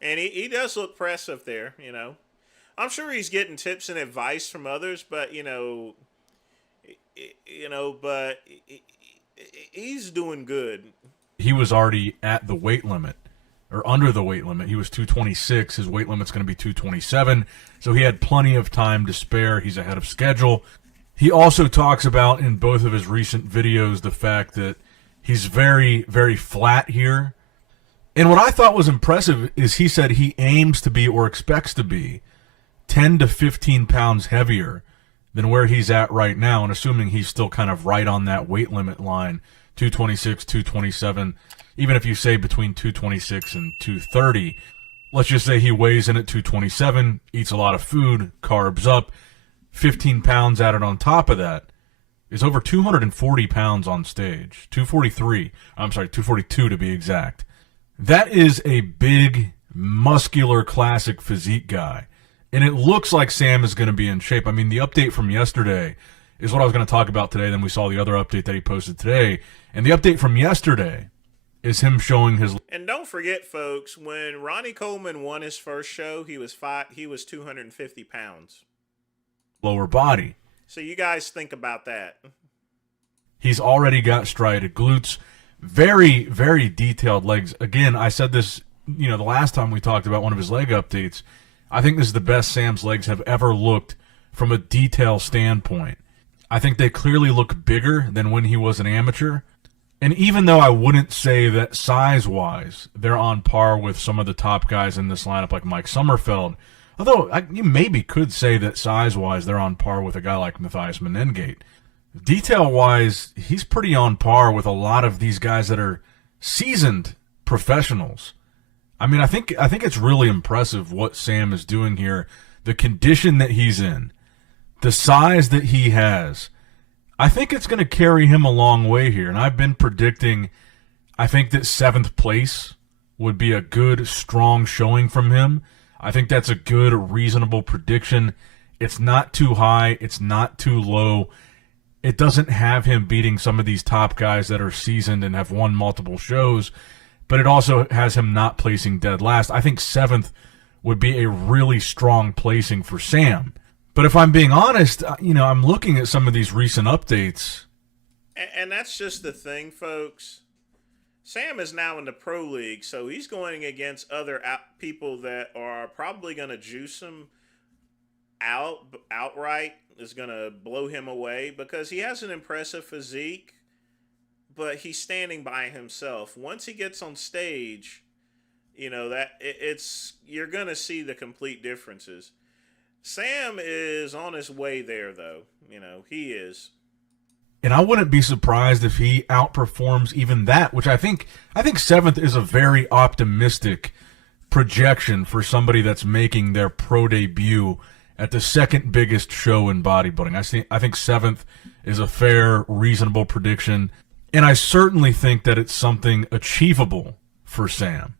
And he does look impressive there, you know. I'm sure he's getting tips and advice from others, but, but he's doing good. He was already at the weight limit, or under the weight limit. He was 226. His weight limit's going to be 227. So he had plenty of time to spare. He's ahead of schedule. He also talks about in both of his recent videos the fact that he's very, very flat here. And what I thought was impressive is he said he aims to be or expects to be 10 to 15 pounds heavier than where he's at right now. And assuming he's still kind of right on that weight limit line, 226, 227, even if you say between 226 and 230, let's just say he weighs in at 227, eats a lot of food, carbs up, 15 pounds added on top of that is over 240 pounds on stage. 242 to be exact. That is a big, muscular, classic physique guy. And it looks like Sam is going to be in shape. I mean, the update from yesterday is what I was going to talk about today. Then we saw the other update that he posted today. And the update from yesterday is him showing his... And don't forget, folks, when Ronnie Coleman won his first show, he was 250 pounds. Lower body. So you guys think about that. He's already got striated glutes. Very, very detailed legs. Again, I said this, the last time we talked about one of his leg updates. I think this is the best Sam's legs have ever looked from a detail standpoint. I think they clearly look bigger than when he was an amateur. And even though I wouldn't say that size-wise they're on par with some of the top guys in this lineup like Mike Sommerfeld, although you maybe could say that size-wise they're on par with a guy like Matthias Menengate. Detail-wise, he's pretty on par with a lot of these guys that are seasoned professionals. I mean, I think it's really impressive what Sam is doing here. The condition that he's in, the size that he has, I think it's going to carry him a long way here. And I've been predicting, I think that 7th place would be a good, strong showing from him. I think that's a good, reasonable prediction. It's not too high. It's not too low. It doesn't have him beating some of these top guys that are seasoned and have won multiple shows, but it also has him not placing dead last. I think 7th would be a really strong placing for Sam. But if I'm being honest, I'm looking at some of these recent updates. And that's just the thing, folks. Sam is now in the Pro League, so he's going against other people that are probably going to juice him outright, is going to blow him away because he has an impressive physique, but he's standing by himself. Once he gets on stage, you're going to see the complete differences. Sam is on his way there, though. He is. And I wouldn't be surprised if he outperforms even that, which I think 7th is a very optimistic projection for somebody that's making their pro debut at the second biggest show in bodybuilding. I think 7th is a fair, reasonable prediction, and I certainly think that it's something achievable for Sam.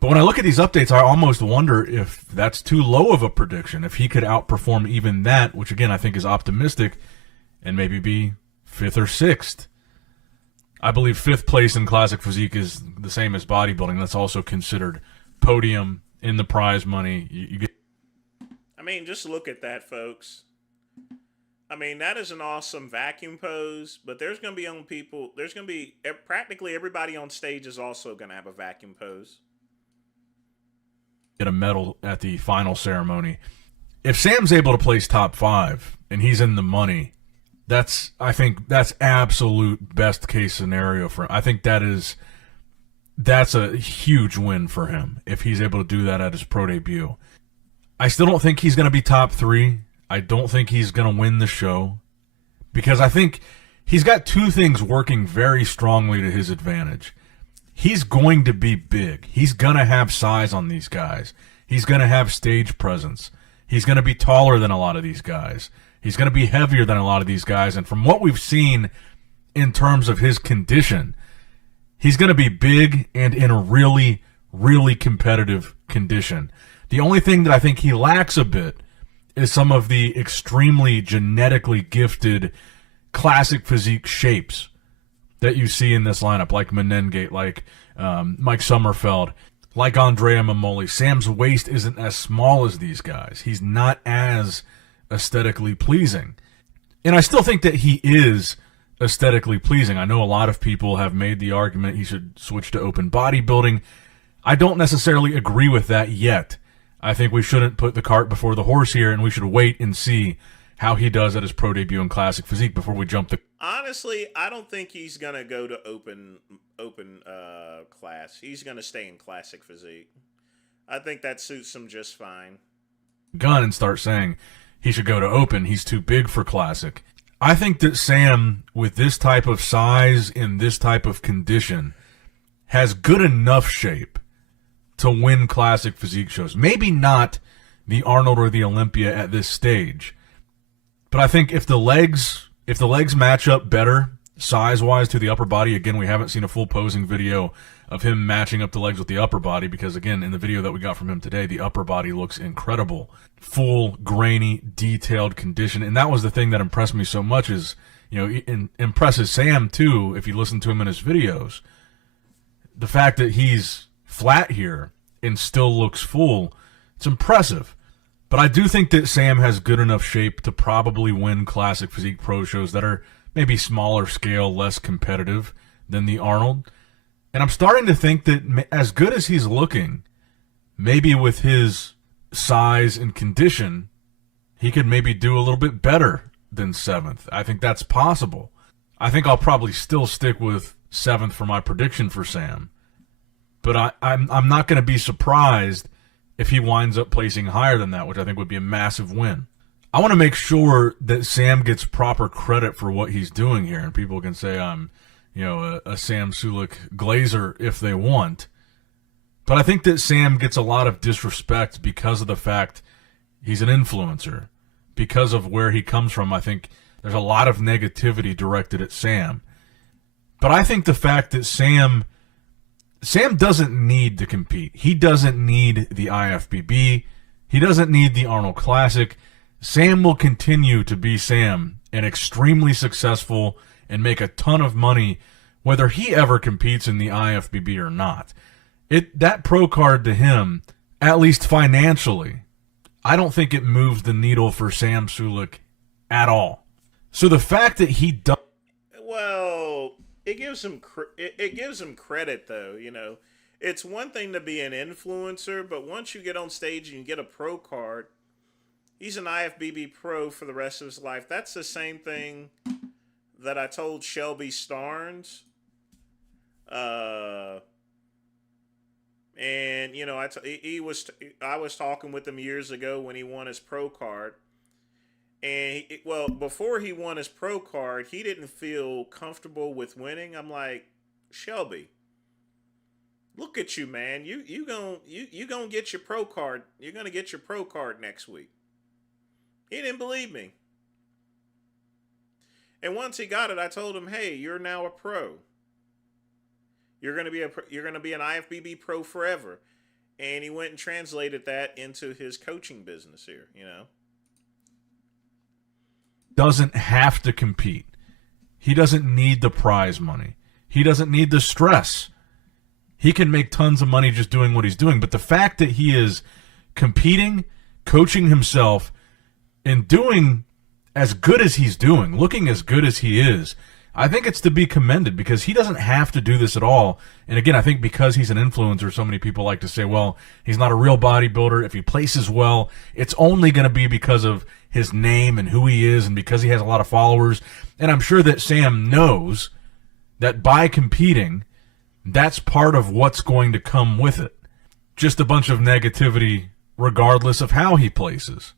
But when I look at these updates, I almost wonder if that's too low of a prediction, if he could outperform even that, which again I think is optimistic, and maybe be 5th or 6th. I believe 5th place in Classic Physique is the same as bodybuilding. That's also considered podium in the prize money. You get. I mean, just look at that, folks. I mean, that is an awesome vacuum pose, but there's going to be practically everybody on stage is also going to have a vacuum pose. Get a medal at the final ceremony. If Sam's able to place top 5 and he's in the money, I think that's absolute best case scenario for him. I think that's a huge win for him if he's able to do that at his pro debut. I still don't think he's going to be top 3. I don't think he's going to win the show because I think he's got two things working very strongly to his advantage. He's going to be big. He's going to have size on these guys. He's going to have stage presence. He's going to be taller than a lot of these guys. He's going to be heavier than a lot of these guys. And from what we've seen in terms of his condition, he's going to be big and in a really, really competitive condition. The only thing that I think he lacks a bit is some of the extremely genetically gifted classic physique shapes that you see in this lineup, like Menengate, like Mike Sommerfeld, like Andrea Mamoli. Sam's waist isn't as small as these guys. He's not as aesthetically pleasing. And I still think that he is aesthetically pleasing. I know a lot of people have made the argument he should switch to open bodybuilding. I don't necessarily agree with that yet. I think we shouldn't put the cart before the horse here, and we should wait and see how he does at his pro debut in Classic Physique before we jump the... Honestly, I don't think he's going to go to open class. He's going to stay in Classic Physique. I think that suits him just fine. Gun and start saying he should go to open. He's too big for Classic. I think that Sam, with this type of size in this type of condition, has good enough shape to win Classic Physique shows. Maybe not the Arnold or the Olympia at this stage, but I think if the legs match up better size-wise to the upper body, again, we haven't seen a full posing video of him matching up the legs with the upper body, because again, in the video that we got from him today, the upper body looks incredible. Full, grainy, detailed condition. And that was the thing that impressed me so much is, you know, it impresses Sam too, if you listen to him in his videos. The fact that he's flat here and still looks full, it's impressive. But I do think that Sam has good enough shape to probably win Classic Physique Pro shows that are maybe smaller scale, less competitive than the Arnold. And I'm starting to think that as good as he's looking, maybe with his size and condition, he could maybe do a little bit better than 7th. I think that's possible. I think I'll probably still stick with 7th for my prediction for Sam. But I'm not going to be surprised if he winds up placing higher than that, which I think would be a massive win. I want to make sure that Sam gets proper credit for what he's doing here, and people can say I'm, you know, a Sam Sulek glazer if they want. But I think that Sam gets a lot of disrespect because of the fact he's an influencer. Because of where he comes from, I think there's a lot of negativity directed at Sam. But I think the fact that Sam doesn't need to compete. He doesn't need the IFBB. He doesn't need the Arnold Classic. Sam will continue to be Sam and extremely successful and make a ton of money whether he ever competes in the IFBB or not. That pro card to him, at least financially, I don't think it moves the needle for Sam Sulek at all. So the fact that he does... Well, it gives him credit, though. You know, it's one thing to be an influencer, but once you get on stage and you get a pro card, he's an IFBB pro for the rest of his life. That's the same thing that I told Shelby Starnes. And you know, I was talking with him years ago when he won his pro card, and before he won his pro card, he didn't feel comfortable with winning. I'm like, Shelby, look at you, man. You gonna get your pro card. You're gonna get your pro card next week. He didn't believe me, and once he got it, I told him, hey, you're now a pro. You're gonna be an IFBB pro forever, and he went and translated that into his coaching business here. You know, doesn't have to compete. He doesn't need the prize money. He doesn't need the stress. He can make tons of money just doing what he's doing. But the fact that he is competing, coaching himself, and doing as good as he's doing, looking as good as he is, I think it's to be commended because he doesn't have to do this at all. And again, I think because he's an influencer, so many people like to say, well, he's not a real bodybuilder. If he places well, it's only going to be because of his name and who he is and because he has a lot of followers. And I'm sure that Sam knows that by competing, that's part of what's going to come with it. Just a bunch of negativity regardless of how he places.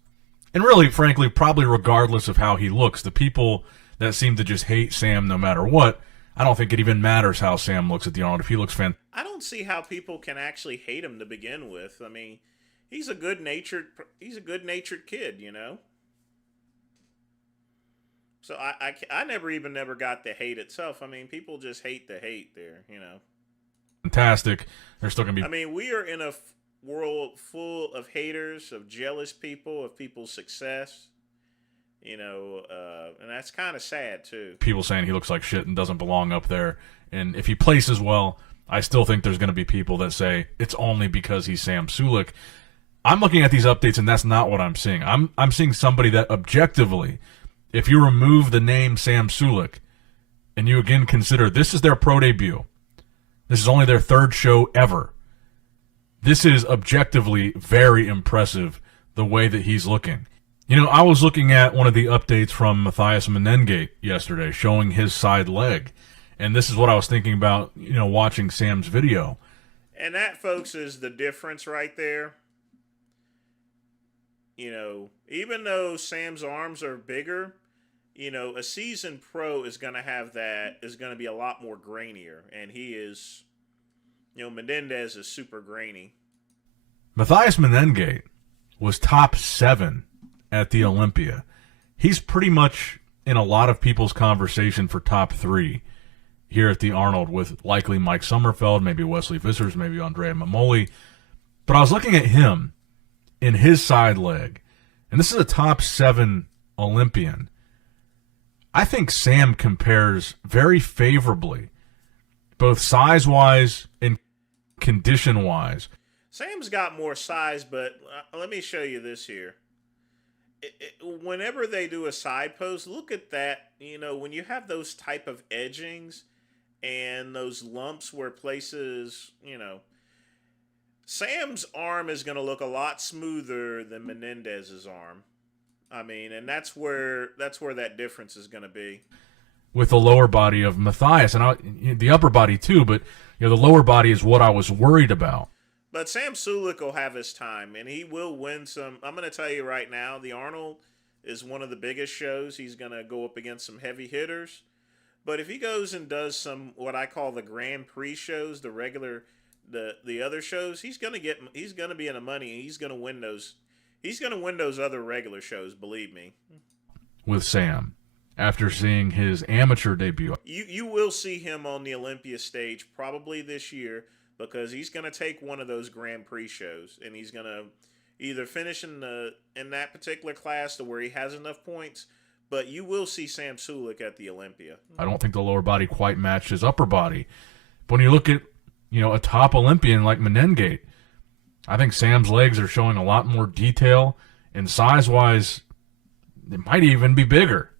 And really, frankly, probably regardless of how he looks. The people that seem to just hate Sam no matter what, I don't think it even matters how Sam looks at the Arnold. If he looks fantastic. I don't see how people can actually hate him to begin with. I mean, he's a good-natured kid, you know? So I never got the hate itself. I mean, people just hate the hate there, you know? Fantastic. They're still going to be... I mean, we are in a world full of haters, of jealous people, of people's success. You know, and that's kind of sad, too. People saying he looks like shit and doesn't belong up there. And if he places well, I still think there's going to be people that say it's only because he's Sam Sulek. I'm looking at these updates, and that's not what I'm seeing. I'm seeing somebody that objectively, if you remove the name Sam Sulek, and you again consider this is their pro debut, this is only their third show ever, this is objectively very impressive the way that he's looking. You know, I was looking at one of the updates from Matthias Menengate yesterday showing his side leg. And this is what I was thinking about, you know, watching Sam's video. And that, folks, is the difference right there. You know, even though Sam's arms are bigger, you know, a seasoned pro is going to be a lot more grainier. And he is, you know, Menendez is super grainy. Matthias Menengate was top 7 at the Olympia. He's pretty much in a lot of people's conversation for top 3. here at the Arnold with likely Mike Sommerfeld, maybe Wesley Vissers, maybe Andrea Mamoli. But I was looking at him in his side leg, and this is a top 7 Olympian. I think Sam compares very favorably, both size-wise and condition-wise. Sam's got more size, but let me show you this here. Whenever they do a side pose, look at that. You know, when you have those type of edgings and those lumps where places, you know, Sam's arm is going to look a lot smoother than Menendez's arm. I mean, and that's where that difference is going to be. With the lower body of Matthias, and the upper body too, but the lower body is what I was worried about. But Sam Sulek will have his time, and he will win some. I'm going to tell you right now, the Arnold is one of the biggest shows. He's going to go up against some heavy hitters. But if he goes and does some what I call the Grand Prix shows, the regular, the other shows, he's going to be in the money, and he's going to win those. He's going to win those other regular shows, believe me. With Sam, after seeing his amateur debut. You will see him on the Olympia stage probably this year, because he's going to take one of those Grand Prix shows, and he's going to either finish in that particular class to where he has enough points, but you will see Sam Sulek at the Olympia. I don't think the lower body quite matched his upper body. But when you look at, a top Olympian like Menengate, I think Sam's legs are showing a lot more detail, and size-wise, it might even be bigger.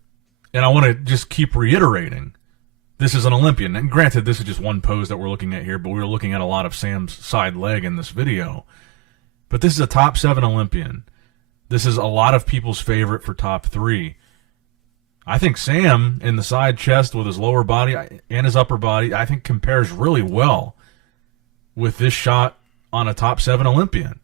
And I want to just keep reiterating, this is an Olympian. And granted, this is just one pose that we're looking at here, but we're looking at a lot of Sam's side leg in this video. But this is a top 7 Olympian. This is a lot of people's favorite for top 3. I think Sam, in the side chest with his lower body and his upper body, I think compares really well with this shot on a top 7 Olympian.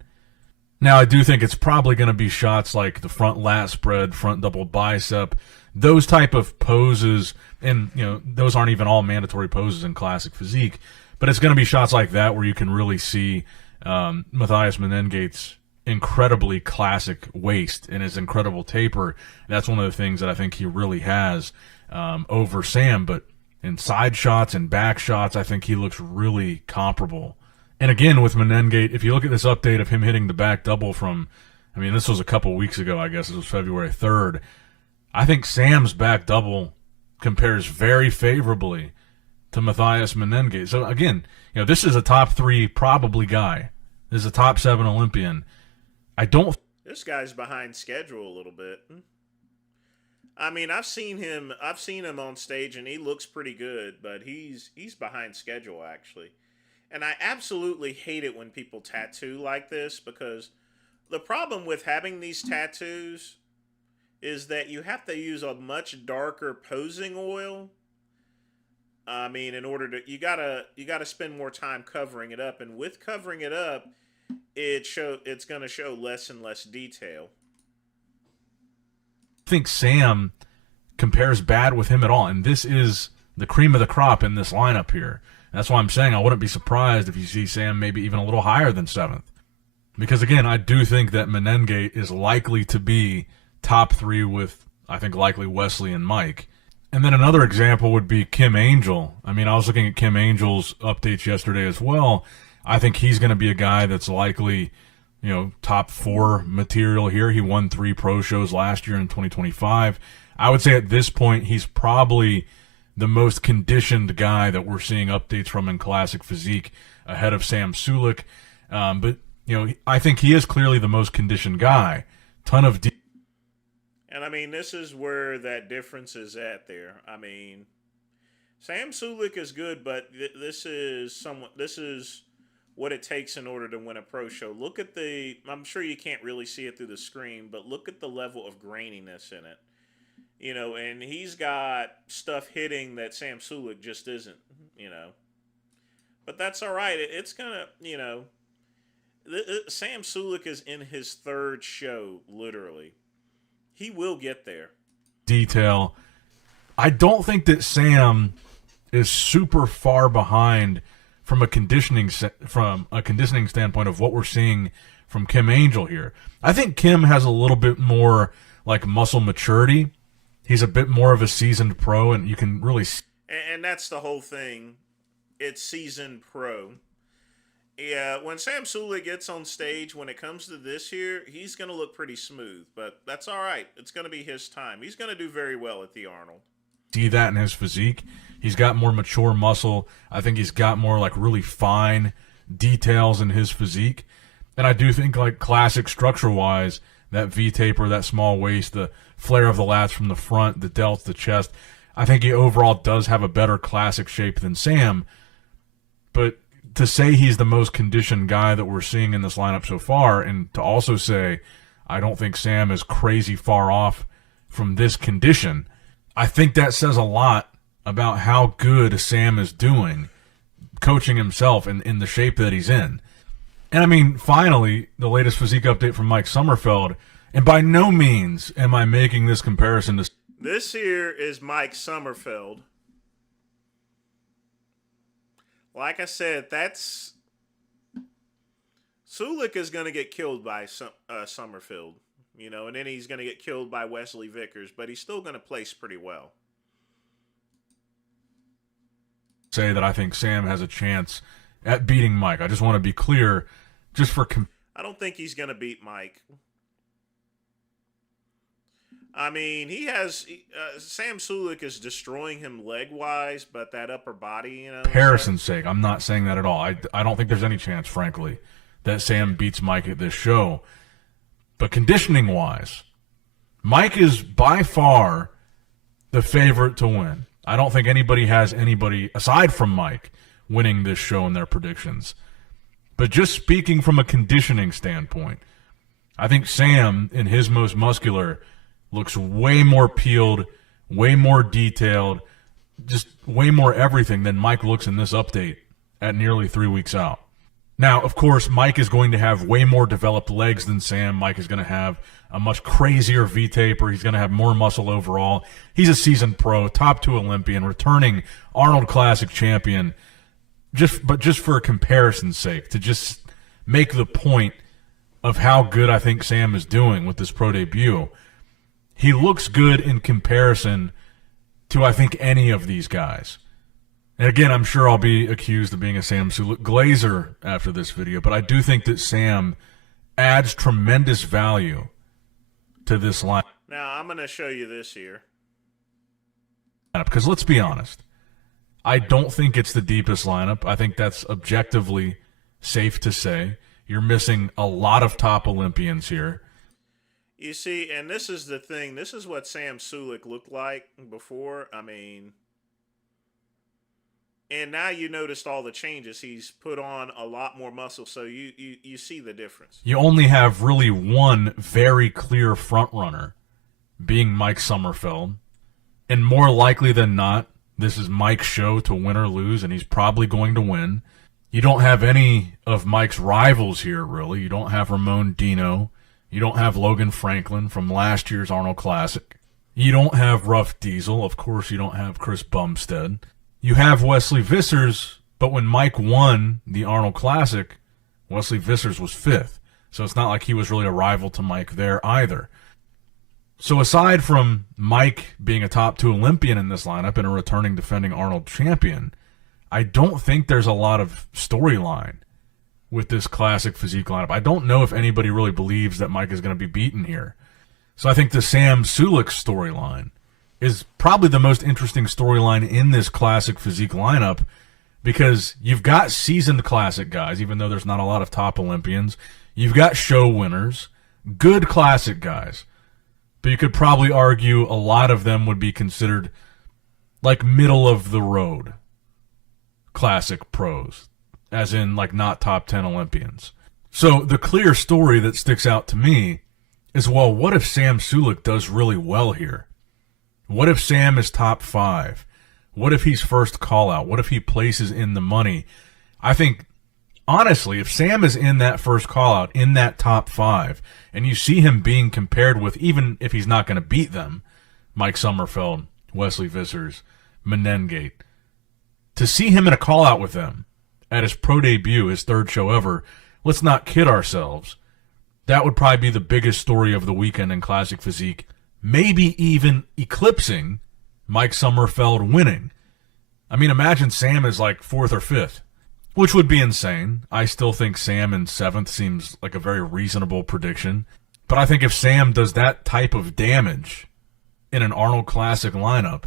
Now, I do think it's probably going to be shots like the front lat spread, front double bicep, those type of poses, and those aren't even all mandatory poses in classic physique, but it's going to be shots like that where you can really see Matthias Menengate's incredibly classic waist and his incredible taper. That's one of the things that I think he really has over Sam, but in side shots and back shots, I think he looks really comparable. And again, with Menengate, if you look at this update of him hitting the back double from, this was a couple weeks ago, I guess it was February 3rd, I think Sam's back double compares very favorably to Matthias Menengate. So again, this is a top 3 probably guy. This is a top 7 Olympian. This guy's behind schedule a little bit. I've seen him on stage and he looks pretty good, but he's behind schedule actually. And I absolutely hate it when people tattoo like this, because the problem with having these tattoos is that you have to use a much darker posing oil. In order to, you gotta spend more time covering it up, and with covering it up, it's gonna show less and less detail. I think Sam compares bad with him at all, and this is the cream of the crop in this lineup here. That's why I'm saying I wouldn't be surprised if you see Sam maybe even a little higher than 7th. Because again, I do think that Menengate is likely to be top 3 with, I think, likely Wesley and Mike. And then another example would be Kim Angel. I was looking at Kim Angel's updates yesterday as well. I think he's going to be a guy that's likely, top 4 material here. He won 3 pro shows last year in 2025. I would say at this point, he's probably the most conditioned guy that we're seeing updates from in classic physique ahead of Sam Sulek. But, I think he is clearly the most conditioned guy. Ton of And this is where that difference is at there. Sam Sulek is good, but this is what it takes in order to win a pro show. Look at I'm sure you can't really see it through the screen, but look at the level of graininess in it. And he's got stuff hitting that Sam Sulek just isn't, But that's all right. It's going to, Sam Sulek is in his 3rd show, literally. He will get there. Detail. I don't think that Sam is super far behind from a conditioning standpoint of what we're seeing from Kim Angel here. I think Kim has a little bit more like muscle maturity. He's a bit more of a seasoned pro, and you can really. And that's the whole thing. It's seasoned pro. Yeah, when Sam Sulek gets on stage, when it comes to this year, he's going to look pretty smooth. But that's all right. It's going to be his time. He's going to do very well at the Arnold. See that in his physique. He's got more mature muscle. I think he's got more like really fine details in his physique. And I do think like classic structure-wise, that V-taper, that small waist, the flare of the lats from the front, the delts, the chest, I think he overall does have a better classic shape than Sam. But to say he's the most conditioned guy that we're seeing in this lineup so far, and to also say I don't think Sam is crazy far off from this condition, I think that says a lot about how good Sam is doing coaching himself in the shape that he's in. And I mean, finally, the latest physique update from Mike Sommerfeld, and by no means am I making this comparison to... This here is Mike Sommerfeld. Like I said, that's... Sulek is going to get killed by Sommerfeld, you know, and then he's going to get killed by Wesley Vickers, but he's still going to place pretty well. Say that I think Sam has a chance at beating Mike. I just want to be clear, just for... I don't think he's going to beat Mike. I mean, he has... Sam Sulek is destroying him leg-wise, but that upper body, you know... Comparison's sake, I'm not saying that at all. I don't think there's any chance, frankly, that Sam beats Mike at this show. But conditioning-wise, Mike is by far the favorite to win. I don't think anybody has anybody, aside from Mike, winning this show in their predictions. But just speaking from a conditioning standpoint, I think Sam, in his most muscular, looks way more peeled, way more detailed, just way more everything than Mike looks in this update at nearly 3 weeks out. Now, of course, Mike is going to have way more developed legs than Sam. Mike is going to have a much crazier V-taper. He's going to have more muscle overall. He's a seasoned pro, top 2 Olympian, returning Arnold Classic champion. But just for comparison's sake, to just make the point of how good I think Sam is doing with this pro debut, he looks good in comparison to, I think, any of these guys. And again, I'm sure I'll be accused of being a Sam Sulek glazer after this video, but I do think that Sam adds tremendous value to this line. Now, I'm going to show you this here. Because let's be honest, I don't think it's the deepest lineup. I think that's objectively safe to say. You're missing a lot of top Olympians here. You see, and this is the thing. This is what Sam Sulek looked like before. I mean, and now you noticed all the changes. He's put on a lot more muscle, so you see the difference. You only have really one very clear front runner, being Mike Sommerfeld. And more likely than not, this is Mike's show to win or lose, and he's probably going to win. You don't have any of Mike's rivals here, really. You don't have Ramon Dino. You don't have Logan Franklin from last year's Arnold Classic. You don't have Rough Diesel. Of course, you don't have Chris Bumstead. You have Wesley Vissers, but when Mike won the Arnold Classic, Wesley Vissers was 5th. So it's not like he was really a rival to Mike there either. So aside from Mike being a top 2 Olympian in this lineup and a returning defending Arnold champion, I don't think there's a lot of storyline with this classic physique lineup. I don't know if anybody really believes that Mike is going to be beaten here. So I think the Sam Sulek storyline is probably the most interesting storyline in this classic physique lineup, because you've got seasoned classic guys, even though there's not a lot of top Olympians. You've got show winners, good classic guys, but you could probably argue a lot of them would be considered like middle of the road classic pros, as in like not top 10 Olympians. So the clear story that sticks out to me is, well, what if Sam Sulek does really well here? What if Sam is top 5? What if he's first call out? What if he places in the money? I think, honestly, if Sam is in that first call out, in that top 5, and you see him being compared with, even if he's not going to beat them, Mike Sommerfeld, Wesley Vissers, Menengate, to see him in a call out with them at his pro debut, his 3rd show ever, let's not kid ourselves. That would probably be the biggest story of the weekend in classic physique, maybe even eclipsing Mike Sommerfeld winning. I mean, imagine Sam is like 4th or 5th, which would be insane. I still think Sam in 7th seems like a very reasonable prediction. But I think if Sam does that type of damage in an Arnold Classic lineup,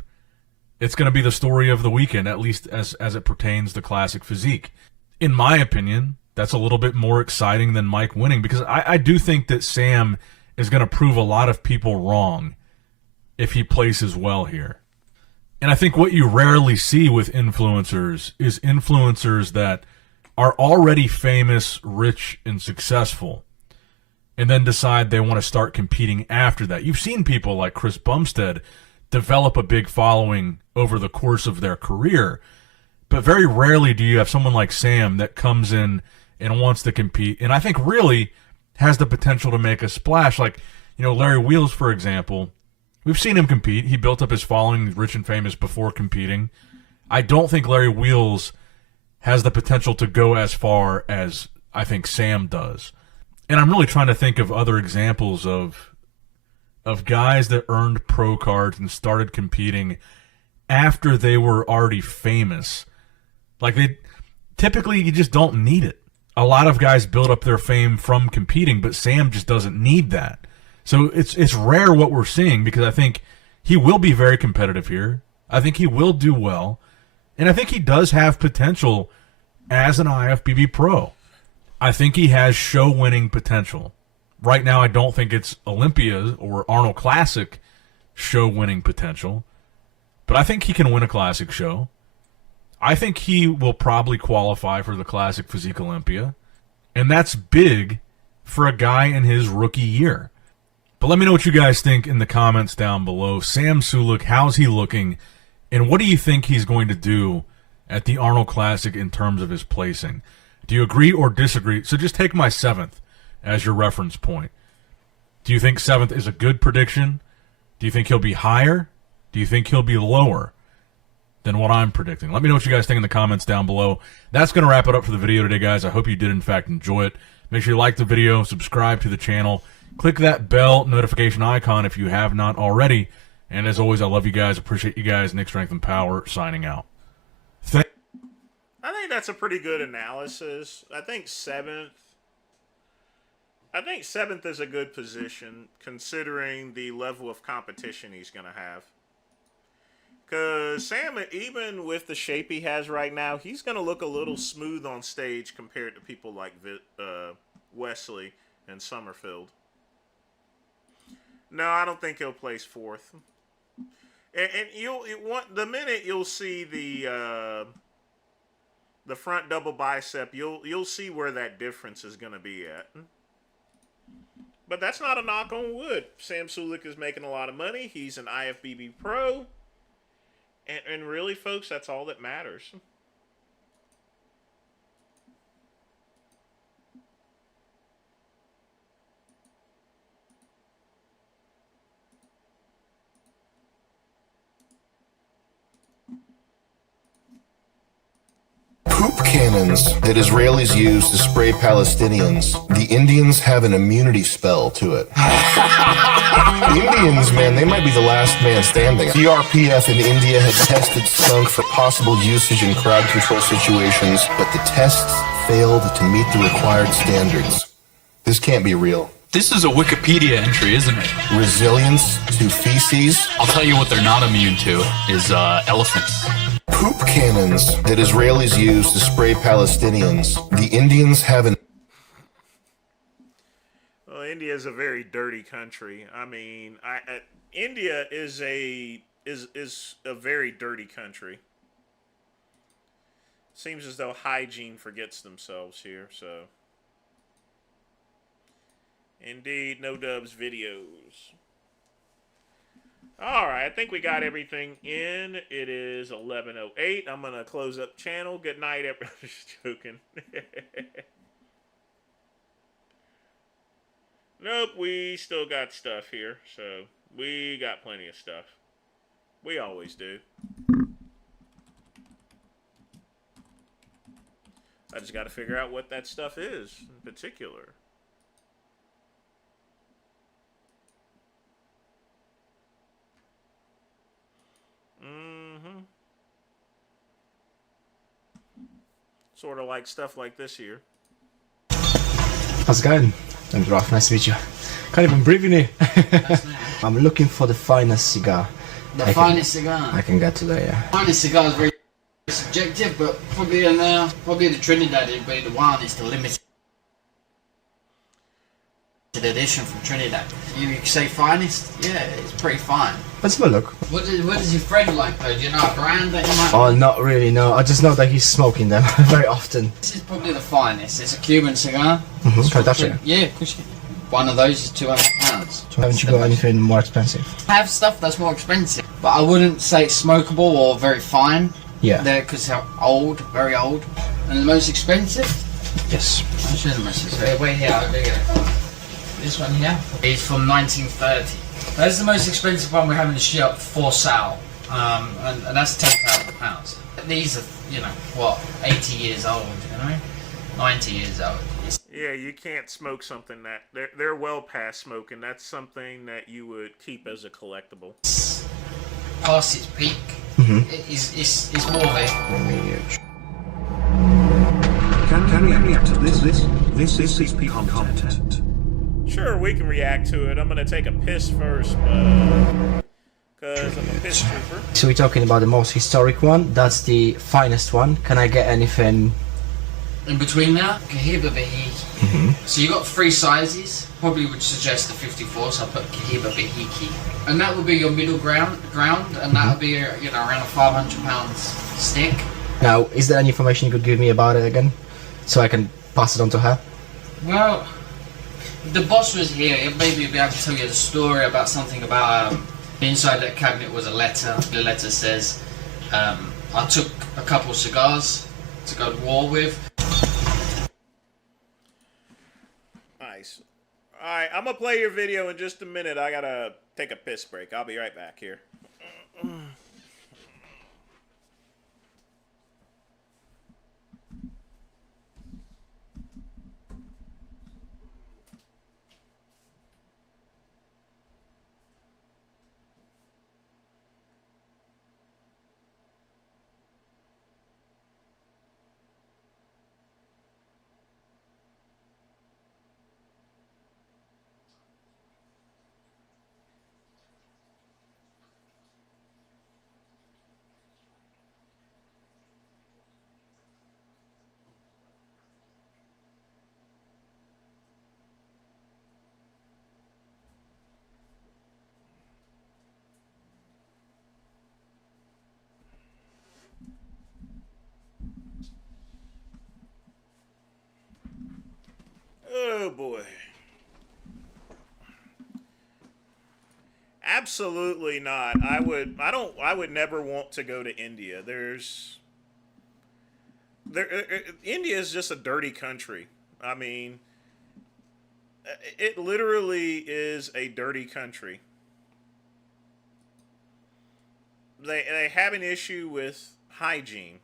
it's going to be the story of the weekend, at least as it pertains to Classic Physique. In my opinion, that's a little bit more exciting than Mike winning, because I do think that Sam is going to prove a lot of people wrong if he places well here. And I think what you rarely see with influencers is influencers that are already famous, rich, and successful, and then decide they want to start competing after that. You've seen people like Chris Bumstead develop a big following over the course of their career, but very rarely do you have someone like Sam that comes in and wants to compete, and I think really has the potential to make a splash. Like, Larry Wheels, for example, we've seen him compete. He built up his following, rich and famous, before competing. I don't think Larry Wheels has the potential to go as far as I think Sam does. And I'm really trying to think of other examples of guys that earned pro cards and started competing after they were already famous. Like, typically you just don't need it. A lot of guys build up their fame from competing, but Sam just doesn't need that. So it's rare what we're seeing, because I think he will be very competitive here. I think he will do well, and I think he does have potential as an IFBB pro. I think he has show-winning potential. Right now, I don't think it's Olympia or Arnold Classic show-winning potential, but I think he can win a Classic show. I think he will probably qualify for the Classic Physique Olympia, and that's big for a guy in his rookie year. But let me know what you guys think in the comments down below. Sam Sulek, how's he looking, and what do you think he's going to do at the Arnold Classic in terms of his placing? Do you agree or disagree? So just take my 7th as your reference point. Do you think 7th is a good prediction? Do you think he'll be higher? Do you think he'll be lower than what I'm predicting? Let me know what you guys think in the comments down below. That's going to wrap it up for the video today, guys. I hope you did, in fact, enjoy it. Make sure you like the video, subscribe to the channel, click that bell notification icon if you have not already. And as always, I love you guys. Appreciate you guys. Nick Strength and Power signing out. I think that's a pretty good analysis. I think 7th is a good position, considering the level of competition he's going to have. Because Sam, even with the shape he has right now, he's going to look a little smooth on stage compared to people like Wesley and Summerfield. No, I don't think he'll place 4th. And the minute you'll see the front double bicep, you'll see where that difference is going to be at. But that's not a knock on wood. Sam Sulek is making a lot of money. He's an IFBB pro. And really, folks, that's all that matters. Poop cannons that Israelis use to spray Palestinians. The Indians have an immunity spell to it. Indians, man, they might be the last man standing. CRPF in India had tested skunk for possible usage in crowd control situations, but the tests failed to meet the required standards. This can't be real. This is a Wikipedia entry, isn't it? Resilience to feces. I'll tell you what they're not immune to is elephants. Poop cannons that Israelis use to spray Palestinians. The Indians have an... Well, India is a very dirty country. I mean, India is a very dirty country. Seems as though hygiene forgets themselves here, so... Indeed, No Dubs videos. Alright, I think we got everything in. It is 11:08. I'm going to close up channel. Good night, everybody. I'm just joking. Nope, we still got stuff here. So, we got plenty of stuff. We always do. I just got to figure out what that stuff is in particular. Sort of like stuff like this here. How's it going? I'm Ralph, nice to meet you. Can't even breathe in here. I'm looking for the finest cigar. The finest cigar? I can get today, yeah. Finest cigar is very subjective, but probably the Trinidad would be the one. It's the limited edition from Trinidad. You say finest? Yeah, it's pretty fine. Let's have a look. What does your friend like though? Do you know a brand that you might... Oh, not really, no. I just know that he's smoking them very often. This is probably the finest. It's a Cuban cigar. Can I touch it? Yeah, of course you can. One of those is £200. So haven't you got anything more expensive? I have stuff that's more expensive, but I wouldn't say it's smokable or very fine. Yeah. They're because they're old, very old. And the most expensive? Yes. I'll show the message. Wait here, I'll do it. This one here is from 1930. That's the most expensive one we have in the shop for sale, and that's £10,000. These are, you know, what, 80 years old, you know, 90 years old. Yeah, you can't smoke something that they're well past smoking. That's something that you would keep as a collectible. Past its peak, it's more of a. Can we react to this is peak content. Sure, we can react to it. I'm gonna take a piss first, because I'm a piss trooper. So we're talking about the most historic one. That's the finest one. Can I get anything in between now? Cohiba Behiki. So you got 3 sizes. Probably would suggest the 54. So I put Cohiba Behiki, and that would be your middle ground, and that would be, you know, around a £500 stick. Now, is there any information you could give me about it again, so I can pass it on to her? Well, if the boss was here, he'd maybe be able to tell you the story about something about inside that cabinet was a letter. The letter says, I took a couple of cigars to go to war with. Nice. Alright, I'm gonna play your video in just a minute. I gotta take a piss break. I'll be right back here. Oh boy. Absolutely not. I would never want to go to India. India is just a dirty country. I mean, it literally is a dirty country. They have an issue with hygiene.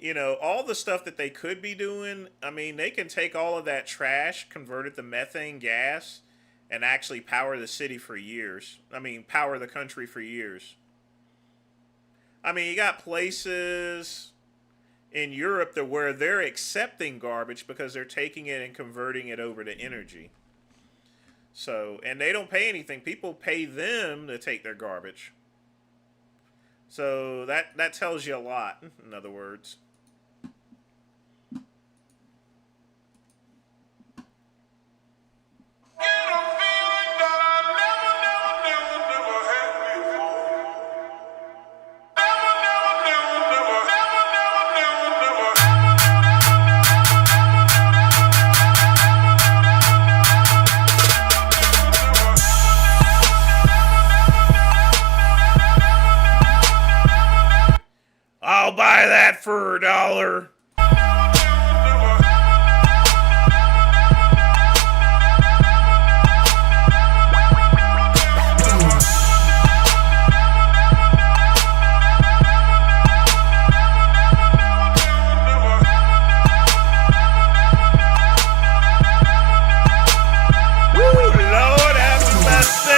You know, all the stuff that they could be doing, I mean, they can take all of that trash, convert it to methane gas, and actually power the city for years. I mean, power the country for years. I mean, you got places in Europe where they're accepting garbage because they're taking it and converting it over to energy. So, and they don't pay anything. People pay them to take their garbage. So that tells you a lot, in other words. I'll buy that for $1. Lord have mercy!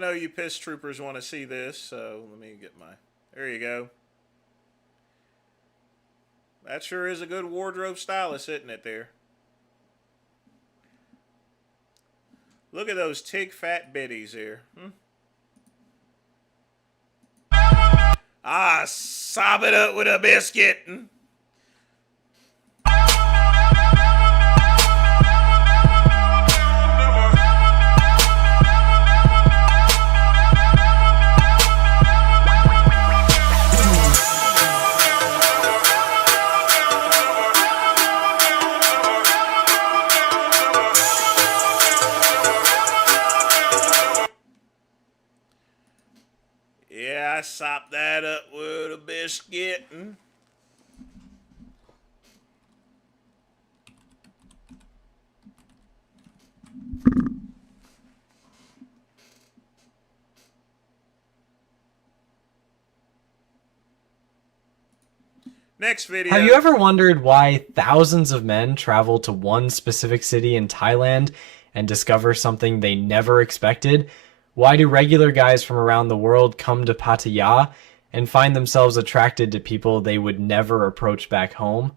know you piss troopers want to see this, so let me get my... There you go. That sure is a good wardrobe stylist, isn't it there? Look at those tig fat biddies here. Ah, sob it up with a biscuit. Yeah, I sop that up with a biscuit. Next video. Have you ever wondered why thousands of men travel to one specific city in Thailand and discover something they never expected? Why do regular guys from around the world come to Pattaya and find themselves attracted to people they would never approach back home?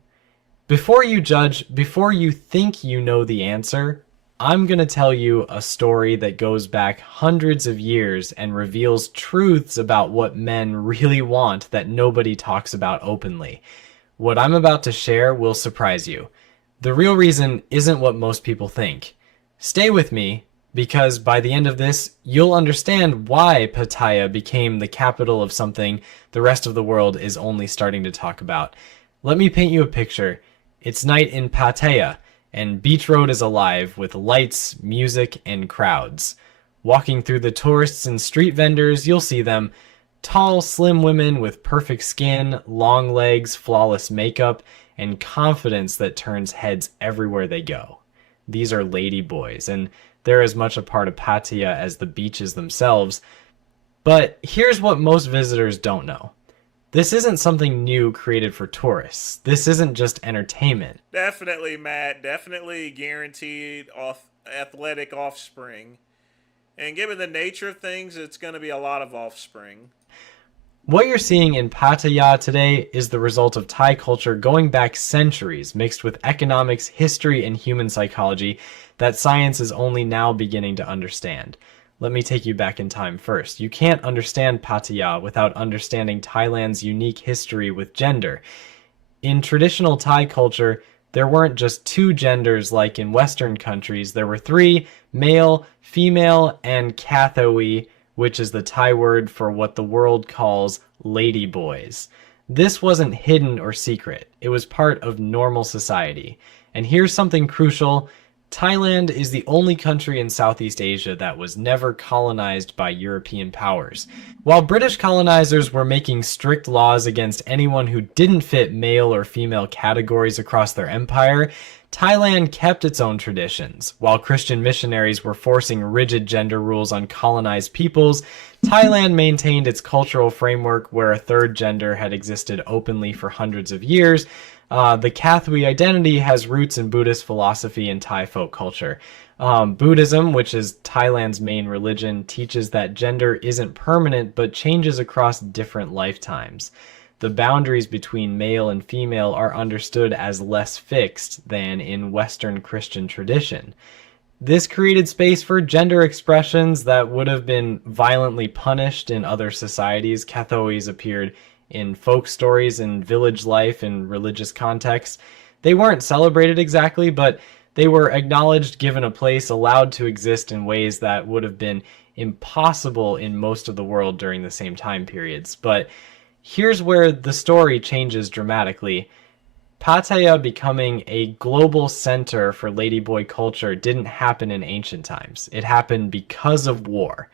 Before you judge, before you think you know the answer, I'm going to tell you a story that goes back hundreds of years and reveals truths about what men really want that nobody talks about openly. What I'm about to share will surprise you. The real reason isn't what most people think. Stay with me, because by the end of this, you'll understand why Pattaya became the capital of something the rest of the world is only starting to talk about. Let me paint you a picture. It's night in Pattaya, and Beach Road is alive with lights, music, and crowds. Walking through the tourists and street vendors, you'll see them. Tall, slim women with perfect skin, long legs, flawless makeup, and confidence that turns heads everywhere they go. These are lady boys, and they're as much a part of Pattaya as the beaches themselves. But here's what most visitors don't know. This isn't something new created for tourists. This isn't just entertainment. Definitely, Matt. Definitely guaranteed athletic offspring. And given the nature of things, it's going to be a lot of offspring. What you're seeing in Pattaya today is the result of Thai culture going back centuries, mixed with economics, history, and human psychology that science is only now beginning to understand. Let me take you back in time first. You can't understand Pattaya without understanding Thailand's unique history with gender. In traditional Thai culture, there weren't just two genders like in Western countries. There were three: male, female, and Kathoi, which is the Thai word for what the world calls lady boys. This wasn't hidden or secret. It was part of normal society. And here's something crucial. Thailand is the only country in Southeast Asia that was never colonized by European powers. While British colonizers were making strict laws against anyone who didn't fit male or female categories across their empire, Thailand kept its own traditions. While Christian missionaries were forcing rigid gender rules on colonized peoples, Thailand maintained its cultural framework where a third gender had existed openly for hundreds of years. The Kathoi identity has roots in Buddhist philosophy and Thai folk culture. Buddhism, which is Thailand's main religion, teaches that gender isn't permanent but changes across different lifetimes. The boundaries between male and female are understood as less fixed than in Western Christian tradition. This created space for gender expressions that would have been violently punished in other societies. Kathois appeared in folk stories and village life and religious contexts. They weren't celebrated exactly, but they were acknowledged, given a place, allowed to exist in ways that would have been impossible in most of the world during the same time periods. But here's where the story changes dramatically. Pattaya becoming a global center for ladyboy culture didn't happen in ancient times. It happened because of war.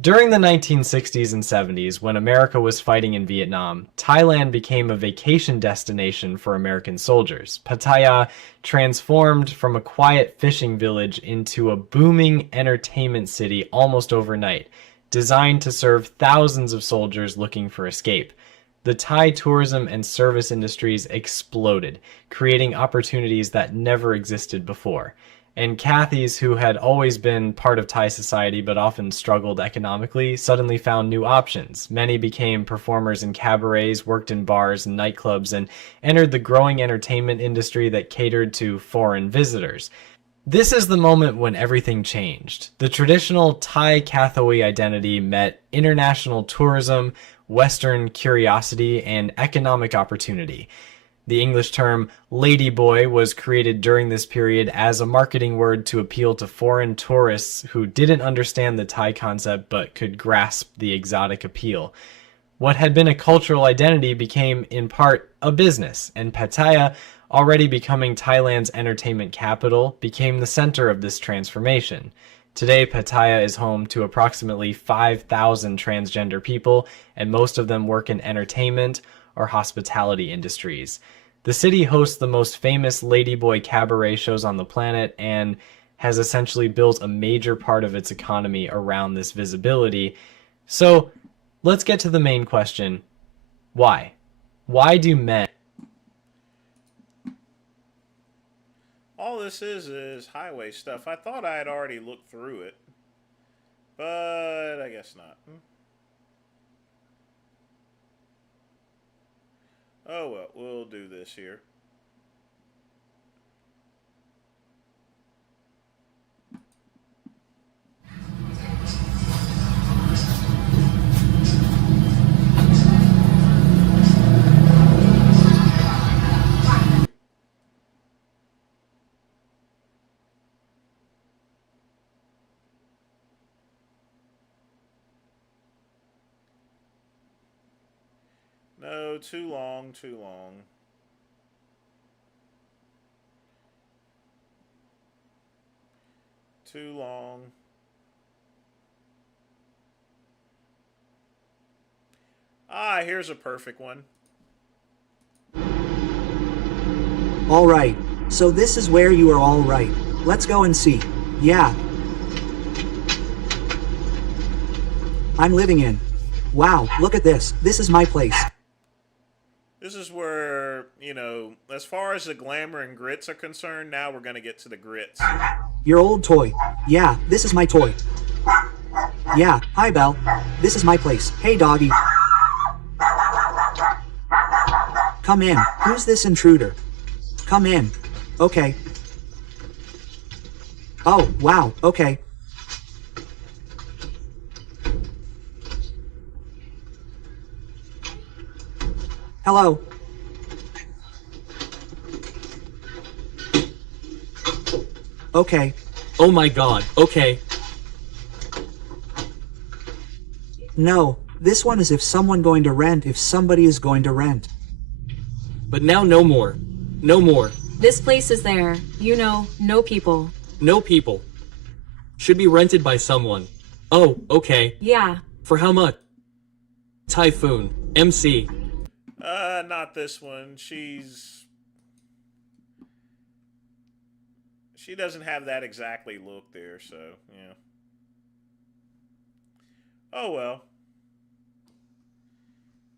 During the 1960s and 70s, when America was fighting in Vietnam, Thailand became a vacation destination for American soldiers. Pattaya transformed from a quiet fishing village into a booming entertainment city almost overnight, designed to serve thousands of soldiers looking for escape. The Thai tourism and service industries exploded, creating opportunities that never existed before. And Kathy's, who had always been part of Thai society but often struggled economically, suddenly found new options. Many became performers in cabarets, worked in bars and nightclubs, and entered the growing entertainment industry that catered to foreign visitors. This is the moment when everything changed. The traditional Thai Catholic identity met international tourism, Western curiosity, and economic opportunity. The English term ladyboy was created during this period as a marketing word to appeal to foreign tourists who didn't understand the Thai concept but could grasp the exotic appeal. What had been a cultural identity became, in part, a business, and Pattaya, already becoming Thailand's entertainment capital, became the center of this transformation. Today, Pattaya is home to approximately 5,000 transgender people, and most of them work in entertainment or hospitality industries. The city hosts the most famous ladyboy cabaret shows on the planet and has essentially built a major part of its economy around this visibility. So, let's get to the main question. Why? Why do men... All this is highway stuff. I thought I had already looked through it, but I guess not. Oh well, we'll do this here. No, too long, too long. Too long. Ah, here's a perfect one. All right, so this is where you are all right. Let's go and see. Yeah. I'm living in. Wow, look at this. This is my place. This is where, you know, as far as the glamour and grits are concerned, now we're going to get to the grits. Your old toy. Yeah, this is my toy. Yeah, hi Belle. This is my place. Hey doggy. Come in. Who's this intruder? Come in. Okay. Oh, wow, okay. Hello. Okay. Oh my god, okay. No, this one is if someone going to rent, if somebody is going to rent. But now no more. No more. This place is there. You know, no people. No people. Should be rented by someone. Oh, okay. Yeah. For how much? Typhoon. MC. Not this one. She doesn't have that exactly look there, so, yeah. Oh, well.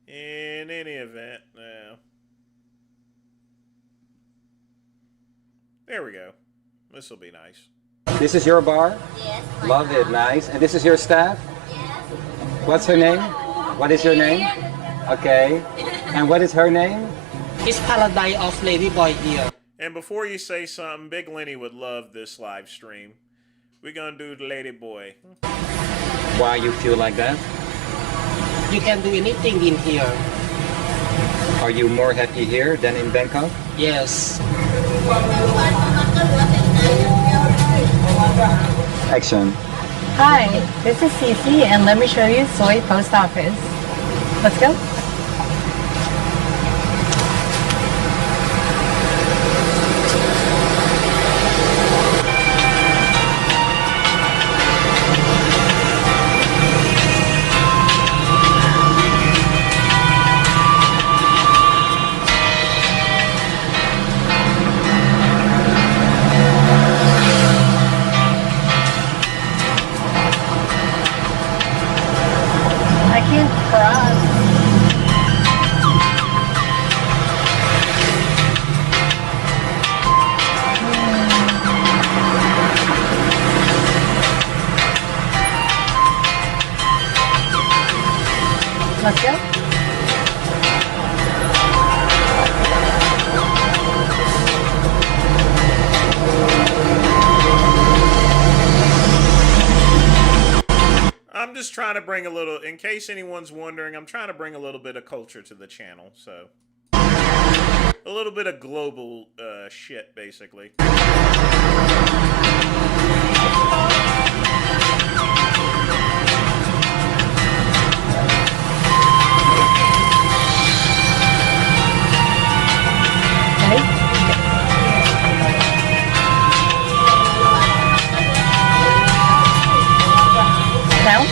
In any event, there we go. This will be nice. This is your bar? Yes. Love it, nice. And this is your staff? Yes. What's her name? What is your name? Okay. And what is her name? It's Paradise of Ladyboy here. And before you say something, Big Lenny would love this live stream. We're gonna do the Ladyboy. Why you feel like that? You can do anything in here. Are you more happy here than in Bangkok? Yes. Action. Hi, this is Cece, and let me show you Soy Post Office. Let's go. I can't cross. Let's go. I'm just trying to bring a little, in case anyone's wondering, I'm trying to bring a little bit of culture to the channel, so. A little bit of global shit, basically. Down.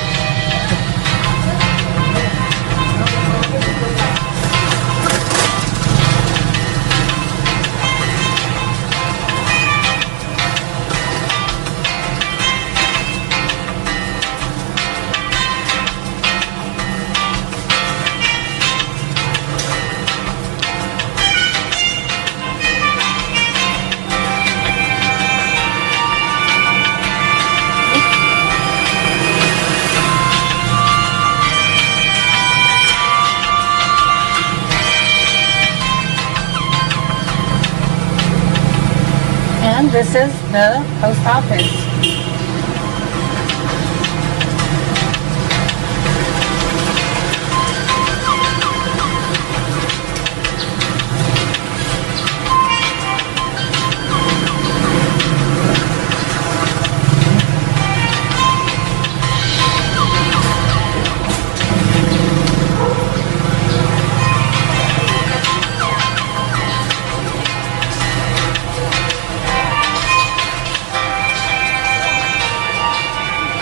And this is the post office.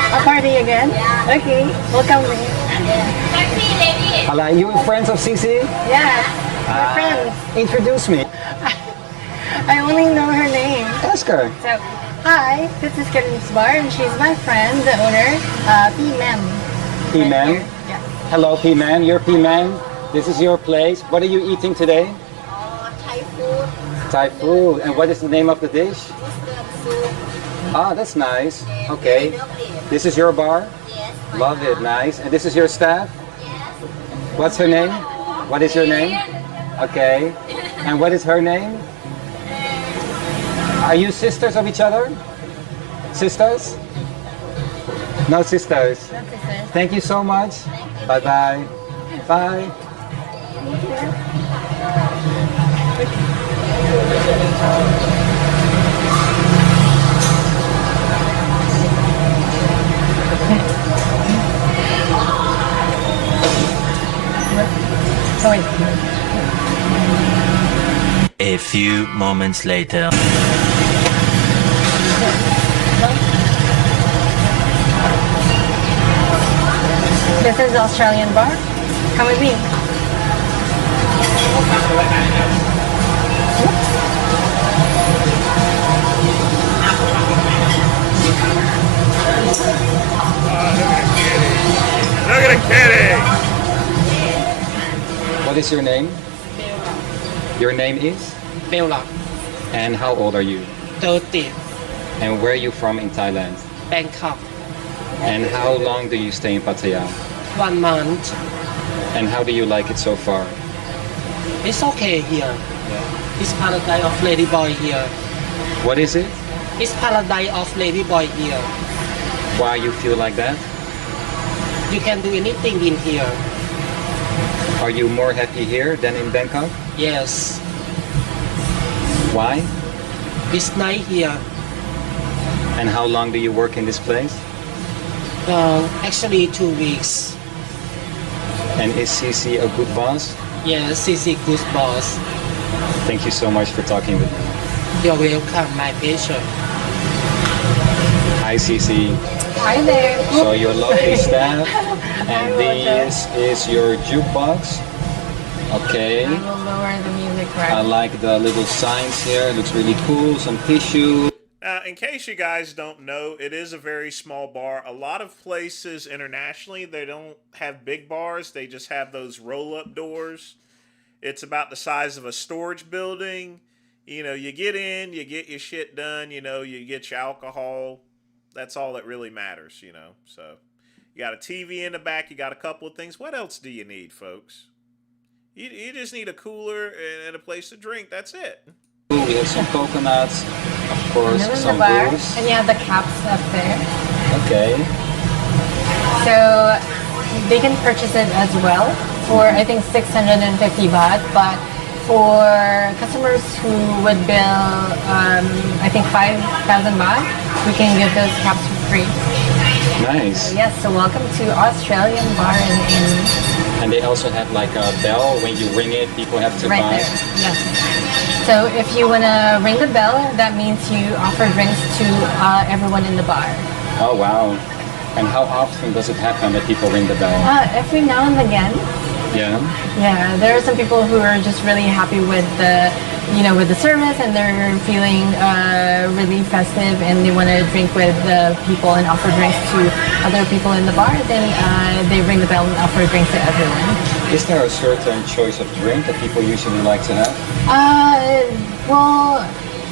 A party again? Okay, welcome me. Hello, you friends of CC? Yeah, we're friends. Introduce me. I only know her name. Ask her. So, hi, this is Goodrum's bar, and she's my friend, the owner, P-Mem. P-Man? Yeah. Hello, P-Man. You're P-Man. This is your place. What are you eating today? Thai food. Thai food. And what is the name of the dish? Soup. Ah, that's nice. Okay. This is your bar? Yes. Love it. Nice. And this is your staff? What's her name? What is your name? Okay. And what is her name? Are you sisters of each other? Sisters? No sisters. Thank you so much. Bye-bye. Bye. A few moments later. This is the Australian bar. Come with me. Look at a kitty! What is your name? Your name is? Bella. And how old are you? 30. And where are you from in Thailand? Bangkok. And how long do you stay in Pattaya? 1 month. And how do you like it so far? It's okay here. It's paradise of ladyboy here. What is it? It's paradise of ladyboy here. Why you feel like that? You can do anything in here. Are you more happy here than in Bangkok? Yes. Why? It's nice here. And how long do you work in this place? Actually 2 weeks. And is CC a good boss? Yes, CC good boss. Thank you so much for talking with me. You're welcome, my pleasure. Hi CC. Hi there. So your lovely staff, and this is your jukebox. Okay. I will lower the music right. I like the little signs here. It looks really cool. Some tissue. In case you guys don't know, it is a very small bar. A lot of places internationally, they don't have big bars. They just have those roll-up doors. It's about the size of a storage building. You know, you get in, you get your shit done, you know, you get your alcohol. That's all that really matters, you know. So, You got a TV in the back. You got a couple of things. What else do you need, folks? You just need a cooler and a place to drink. That's it. We have some coconuts, of course, This is some the bar, booze. and you have the caps up there. Okay. So they can purchase it as well for I think 650 baht, but for customers who would bill I think 5,000 baht, we can give those caps for free. Nice. Yes, so welcome to Australian Bar and Inn. And they also have like a bell. When you ring it, people have to Right buy. there, yes. So if you want to ring the bell, that means you offer drinks to everyone in the bar. Oh, wow. And how often does it happen that people ring the bell? Every now and again. Yeah. Yeah, there are some people who are just really happy with the, with the service, and they're feeling really festive, and they want to drink with the people and offer drinks to other people in the bar. Then they ring the bell and offer drinks to everyone. Is there a certain choice of drink that people usually like to have? Well,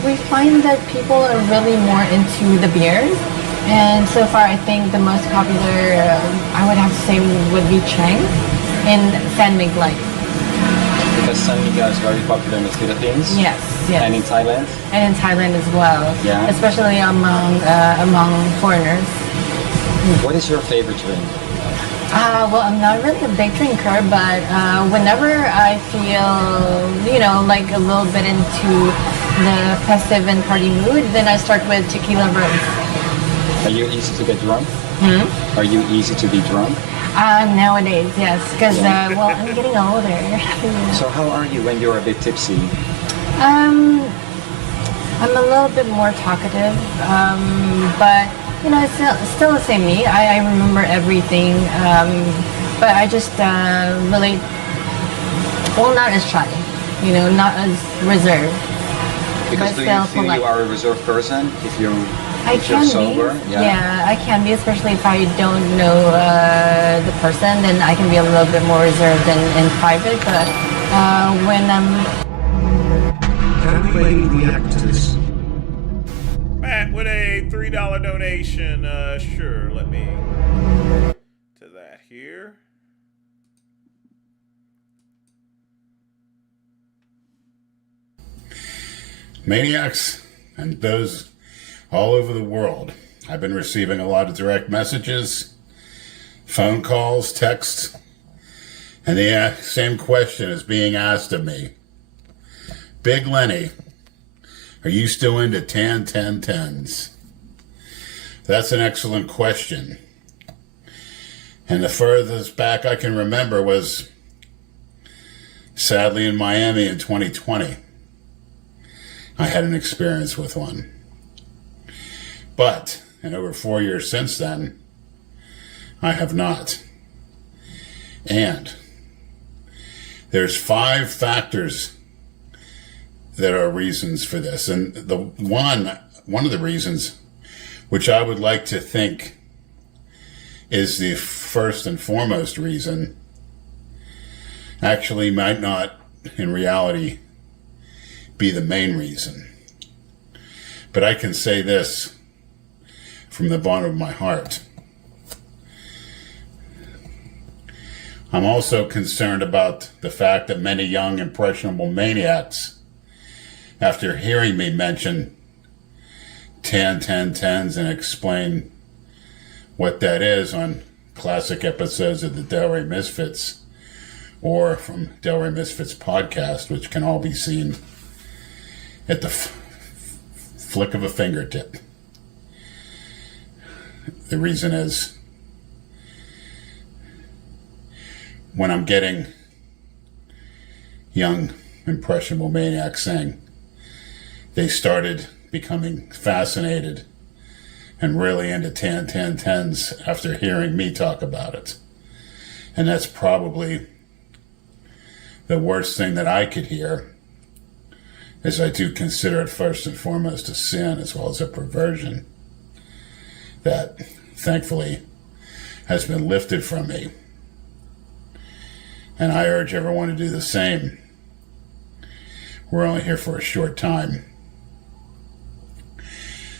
we find that people are really more into the beers. And so far, I think the most popular, I would have to say, would be Chang in San Mig Light. Because San Miguel is very popular in the Philippines. Yes, yes. And in Thailand. And in Thailand as well. Yeah. Especially among foreigners. What is your favorite drink? Well, I'm not really a big drinker, but whenever I feel, like a little bit into the festive and party mood, then I start with tequila rose. Are you easy to get drunk? Hmm? Are you easy to be drunk? Nowadays, yes, because well, I'm getting older. So how are you when you're a bit tipsy? I'm a little bit more talkative, but it's still the same me. I remember everything, but I just relate. Well, not as shy, not as reserved. Because but do still you feel polite. you are a reserved person if you're sober? Be. Yeah, I can be, especially if I don't know the person. Then I can be a little bit more reserved in private. But when I'm Can we react to this? Matt with a $3 donation. Sure, let me to that here. Maniacs and those all over the world. I've been receiving a lot of direct messages, phone calls, texts, and the same question is being asked of me. Big Lenny, are you still into 10-10-10s? That's an excellent question. And the furthest back I can remember was sadly in Miami in 2020. I had an experience with one. But in over 4 years since then, I have not. And there's 5 factors that are reasons for this. And the one of the reasons, which I would like to think is the first and foremost reason, actually might not in reality be the main reason. But I can say this from the bottom of my heart. I'm also concerned about the fact that many young, impressionable maniacs, after hearing me mention 10-10-10s and explain what that is on classic episodes of the Delray Misfits or from Delray Misfits podcast, which can all be seen at the flick of a fingertip. The reason is, when I'm getting young, impressionable maniacs saying they started becoming fascinated and really into 10-10-10s after hearing me talk about it. And that's probably the worst thing that I could hear, as I do consider it first and foremost a sin as well as a perversion that thankfully has been lifted from me. And I urge everyone to do the same. We're only here for a short time.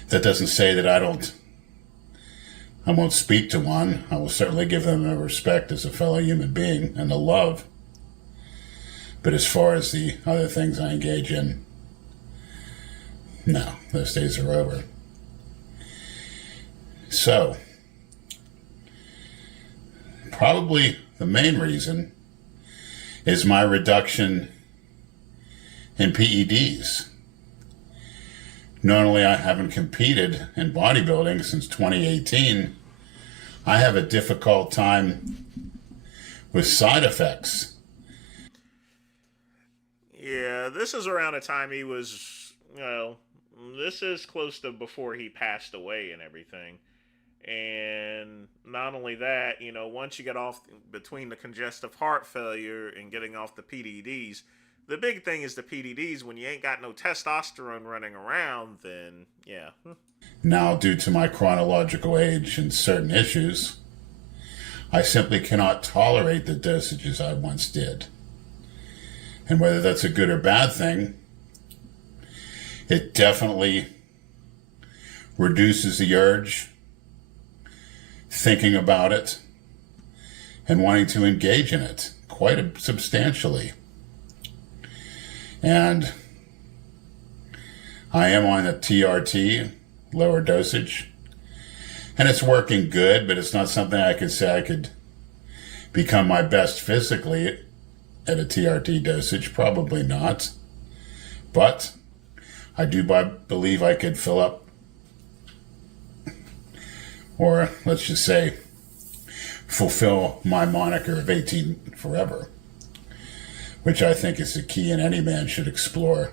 That doesn't say that I don't I won't speak to one. I will certainly give them the respect as a fellow human being and the love. But as far as the other things I engage in, no, those days are over. So, probably the main reason is my reduction in PEDs. Not only I haven't competed in bodybuilding since 2018, I have a difficult time with side effects. Yeah, this is around the time he was, well, this is close to before he passed away and everything. And not only that, you know, once you get off between the congestive heart failure and getting off the PEDs, the big thing is the PEDs. When you ain't got no testosterone running around, then yeah. Now, due to my chronological age and certain issues, I simply cannot tolerate the dosages I once did. And whether that's a good or bad thing, it definitely reduces the urge, thinking about it, and wanting to engage in it quite substantially. And I am on a TRT, lower dosage, and it's working good, but it's not something I could say I could become my best physically at a TRT dosage. Probably not. But I do believe I could fill up, or let's just say, fulfill my moniker of 18 forever, which I think is the key, and any man should explore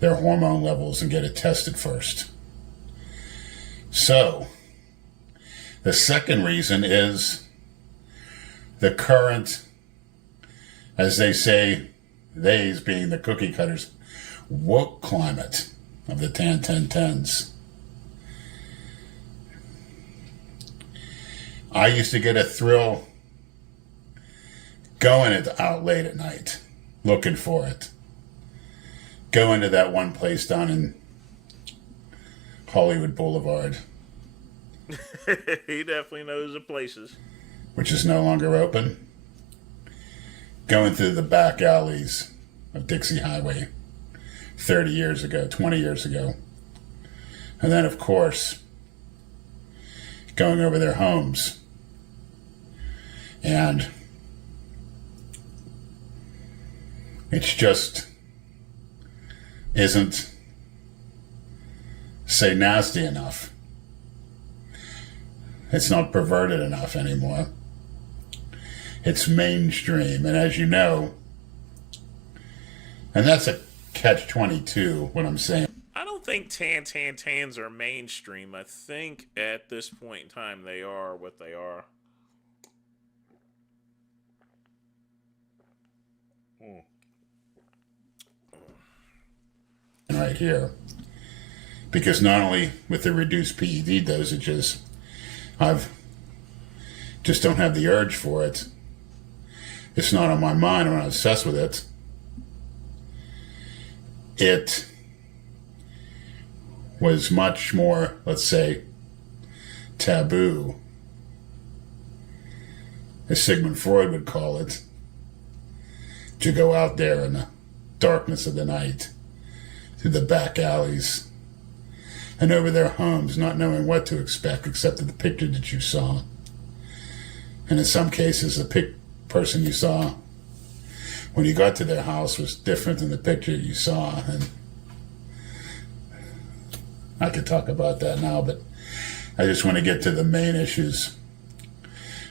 their hormone levels and get it tested first. So, the second reason is the current, as they say, theys being the cookie cutters, woke climate of the 10-10-10s. I used to get a thrill going out late at night, looking for it. Going to that one place down in Hollywood Boulevard. He definitely knows the places. Which is no longer open. Going through the back alleys of Dixie Highway 30 years ago, 20 years ago. And then, of course, going over their homes. And it's just isn't, say, nasty enough. It's not perverted enough anymore. It's mainstream. And as you know, and that's a catch-22, what I'm saying. I don't think tans are mainstream. I think at this point in time they are what they are. Right here, because not only with the reduced PED dosages, I've just don't have the urge for it. It's not on my mind. I'm not obsessed with it. It was much more, let's say, taboo, as Sigmund Freud would call it, to go out there in the darkness of the night, through the back alleys, and over their homes, not knowing what to expect except the picture that you saw. And in some cases, the person you saw when you got to their house was different than the picture you saw. And I could talk about that now, but I just want to get to the main issues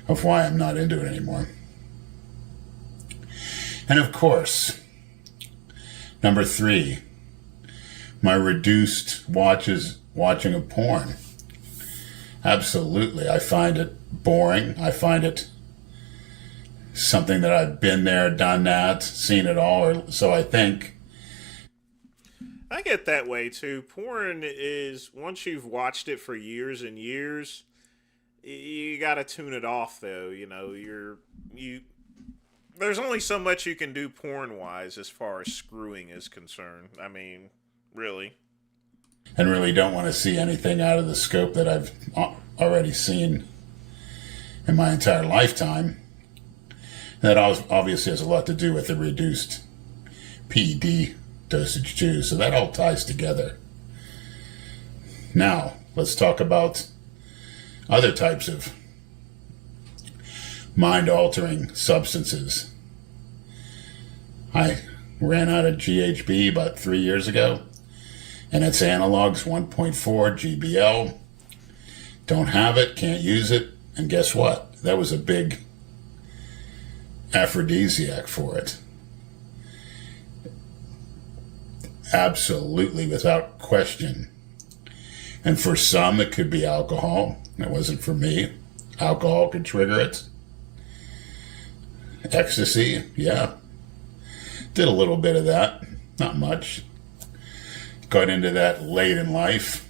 of why I'm not into it anymore. And of course, number 3, my reduced watching of porn. Absolutely. I find it boring. I find it something that I've been there, done that, seen it all, or so I think. I get that way too. Porn is, once you've watched it for years and years, you gotta tune it off though. You know, there's only so much you can do porn wise as far as screwing is concerned. I mean, really. and really don't want to see anything out of the scope that I've already seen in my entire lifetime. That obviously has a lot to do with the reduced PED dosage too, so that all ties together. Now, let's talk about other types of mind-altering substances. I ran out of GHB about 3 years ago, and its analogs 1.4 GBL. Don't have it, can't use it, and guess what? That was a big aphrodisiac for it. Absolutely, without question. And for some, it could be alcohol. It wasn't for me. Alcohol could trigger it. Ecstasy, yeah. Did a little bit of that, not much. Got into that late in life,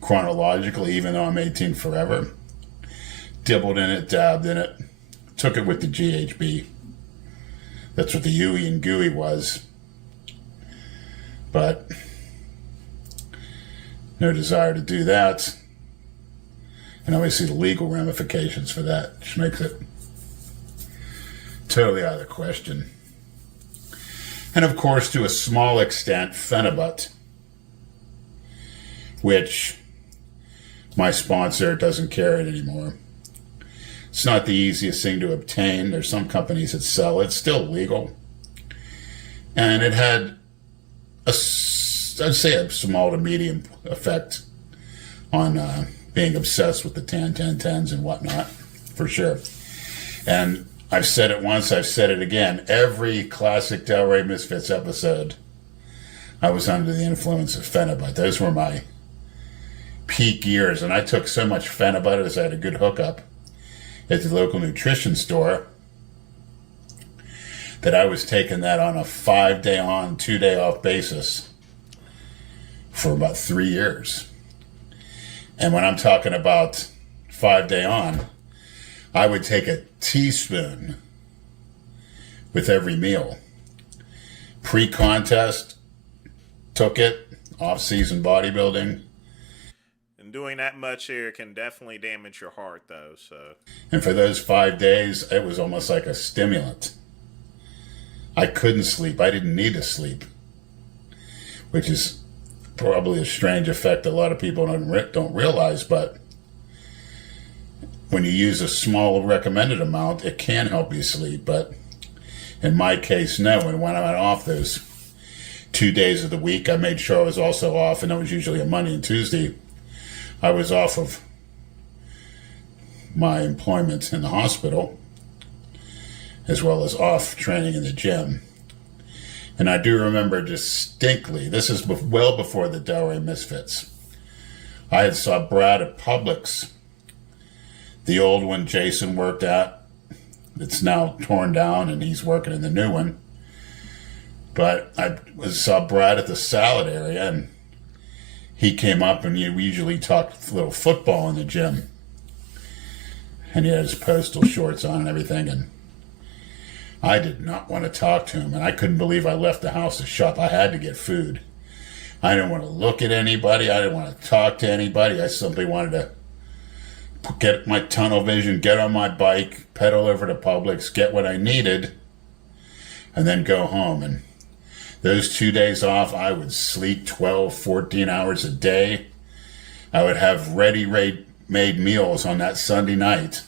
chronologically, even though I'm 18 forever. Dibbled in it, dabbed in it, took it with the GHB. That's what the Yui and Gooey was. But no desire to do that. And obviously the legal ramifications for that, which makes it totally out of the question. And of course, to a small extent, Phenibut, which my sponsor doesn't carry it anymore. It's not the easiest thing to obtain. There's some companies that sell it. It's still legal. And it had, I'd say, a small to medium effect on being obsessed with the 10-10-10s and whatnot, for sure. And I've said it once, I've said it again. Every classic Delray Misfits episode, I was under the influence of Phenibut. Those were my peak years, and I took so much Phenibut as I had a good hookup at the local nutrition store that I was taking that on a 5-day on, 2-day off basis for about 3 years. And when I'm talking about 5-day on, I would take a teaspoon with every meal. Pre-contest, took it. Off-season bodybuilding. And doing that much here can definitely damage your heart, though. So. And for those 5 days, it was almost like a stimulant. I couldn't sleep. I didn't need to sleep. Which is probably a strange effect a lot of people don't realize, but when you use a small recommended amount, it can help you sleep. But in my case, no. And when I went off those 2 days of the week, I made sure I was also off, and it was usually a Monday and Tuesday. I was off of my employment in the hospital, as well as off training in the gym. And I do remember distinctly, this is well before the Delray Misfits. I had saw Brad at Publix, the old one Jason worked at. It's now torn down and he's working in the new one. But I saw Brad at the salad area, and he came up, and we usually talked a little football in the gym. And he had his postal shorts on and everything, and I did not want to talk to him, and I couldn't believe I left the house to shop. I had to get food. I didn't want to look at anybody. I didn't want to talk to anybody. I simply wanted to get my tunnel vision, get on my bike, pedal over to Publix, get what I needed, and then go home. And those 2 days off, I would sleep 12, 14 hours a day. I would have ready-made meals on that Sunday night,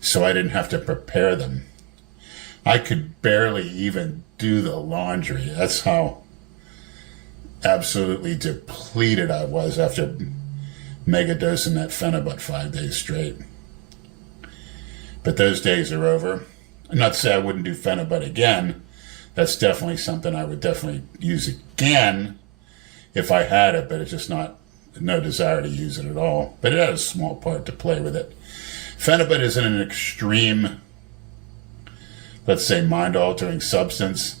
so I didn't have to prepare them. I could barely even do the laundry. That's how absolutely depleted I was after mega dosing that Phenibut 5 days straight. But those days are over. I'm not saying I wouldn't do Phenibut again. That's definitely something I would definitely use again if I had it, but it's just no desire to use it at all. But it had a small part to play with it. Phenibut isn't an extreme, let's say, mind-altering substance.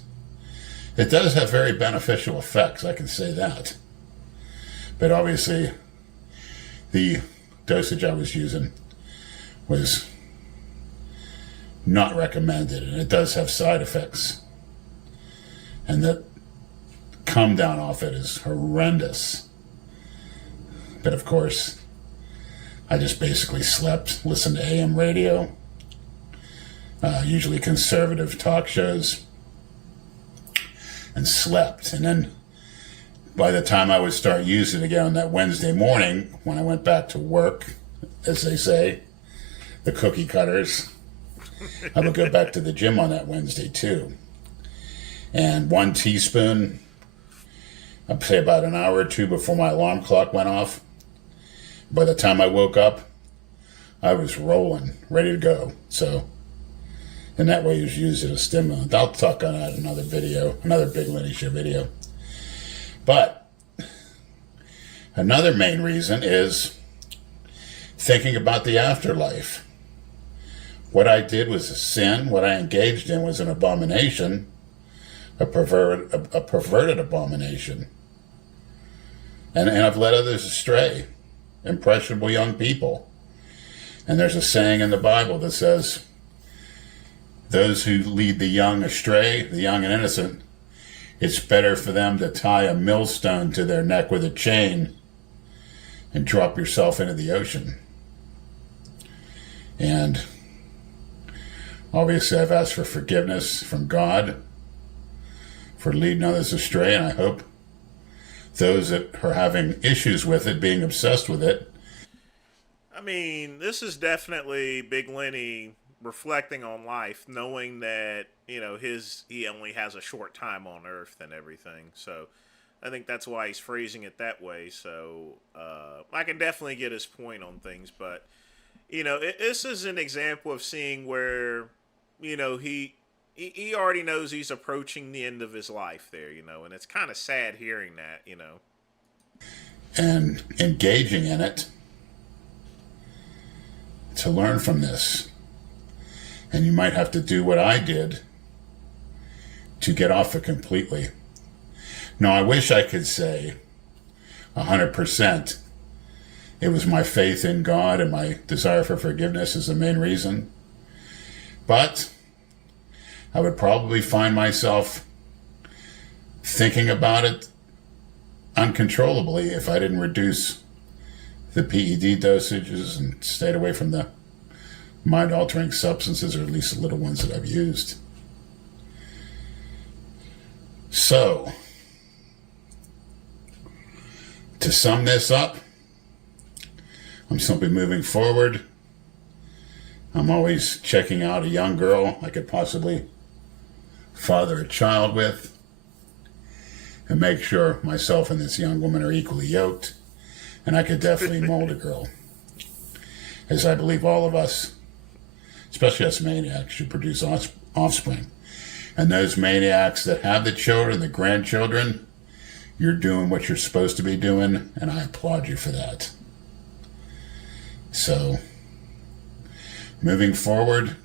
It does have very beneficial effects, I can say that. But obviously, the dosage I was using was not recommended, and it does have side effects. And that come down off it is horrendous. But of course, I just basically slept, listened to AM radio, usually conservative talk shows, and slept. And then by the time I would start using it again on that Wednesday morning, when I went back to work, as they say, the cookie cutters, I would go back to the gym on that Wednesday too. And 1 teaspoon, I'd say about an hour or two before my alarm clock went off. By the time I woke up, I was rolling, ready to go. So, in that way, you use it as a stimulant. I'll talk on that in another video, another Big Lenny Show video. But another main reason is thinking about the afterlife. What I did was a sin. What I engaged in was an abomination, a perverted abomination. And I've led others astray, impressionable young people. And there's a saying in the Bible that says, those who lead the young astray, the young and innocent, it's better for them to tie a millstone to their neck with a chain and drop yourself into the ocean. And obviously I've asked for forgiveness from God for leading others astray, and I hope those that are having issues with it, being obsessed with it. I mean, this is definitely Big Lenny reflecting on life, knowing that, you know, he only has a short time on Earth and everything. So I think that's why he's phrasing it that way. So I can definitely get his point on things. But, you know, this is an example of seeing where, you know, he already knows he's approaching the end of his life there, you know, and it's kind of sad hearing that, you know. And engaging in it to learn from this. And you might have to do what I did to get off it completely. Now, I wish I could say 100% it was my faith in God and my desire for forgiveness is the main reason. But I would probably find myself thinking about it uncontrollably if I didn't reduce the PED dosages and stayed away from the mind-altering substances, or at least the little ones that I've used. So, to sum this up, I'm simply moving forward. I'm always checking out a young girl I could possibly father a child with and make sure myself and this young woman are equally yoked. And I could definitely mold a girl, as I believe all of us, especially us maniacs, should produce offspring. And those maniacs that have the children, the grandchildren, you're doing what you're supposed to be doing, and I applaud you for that. So, moving forward,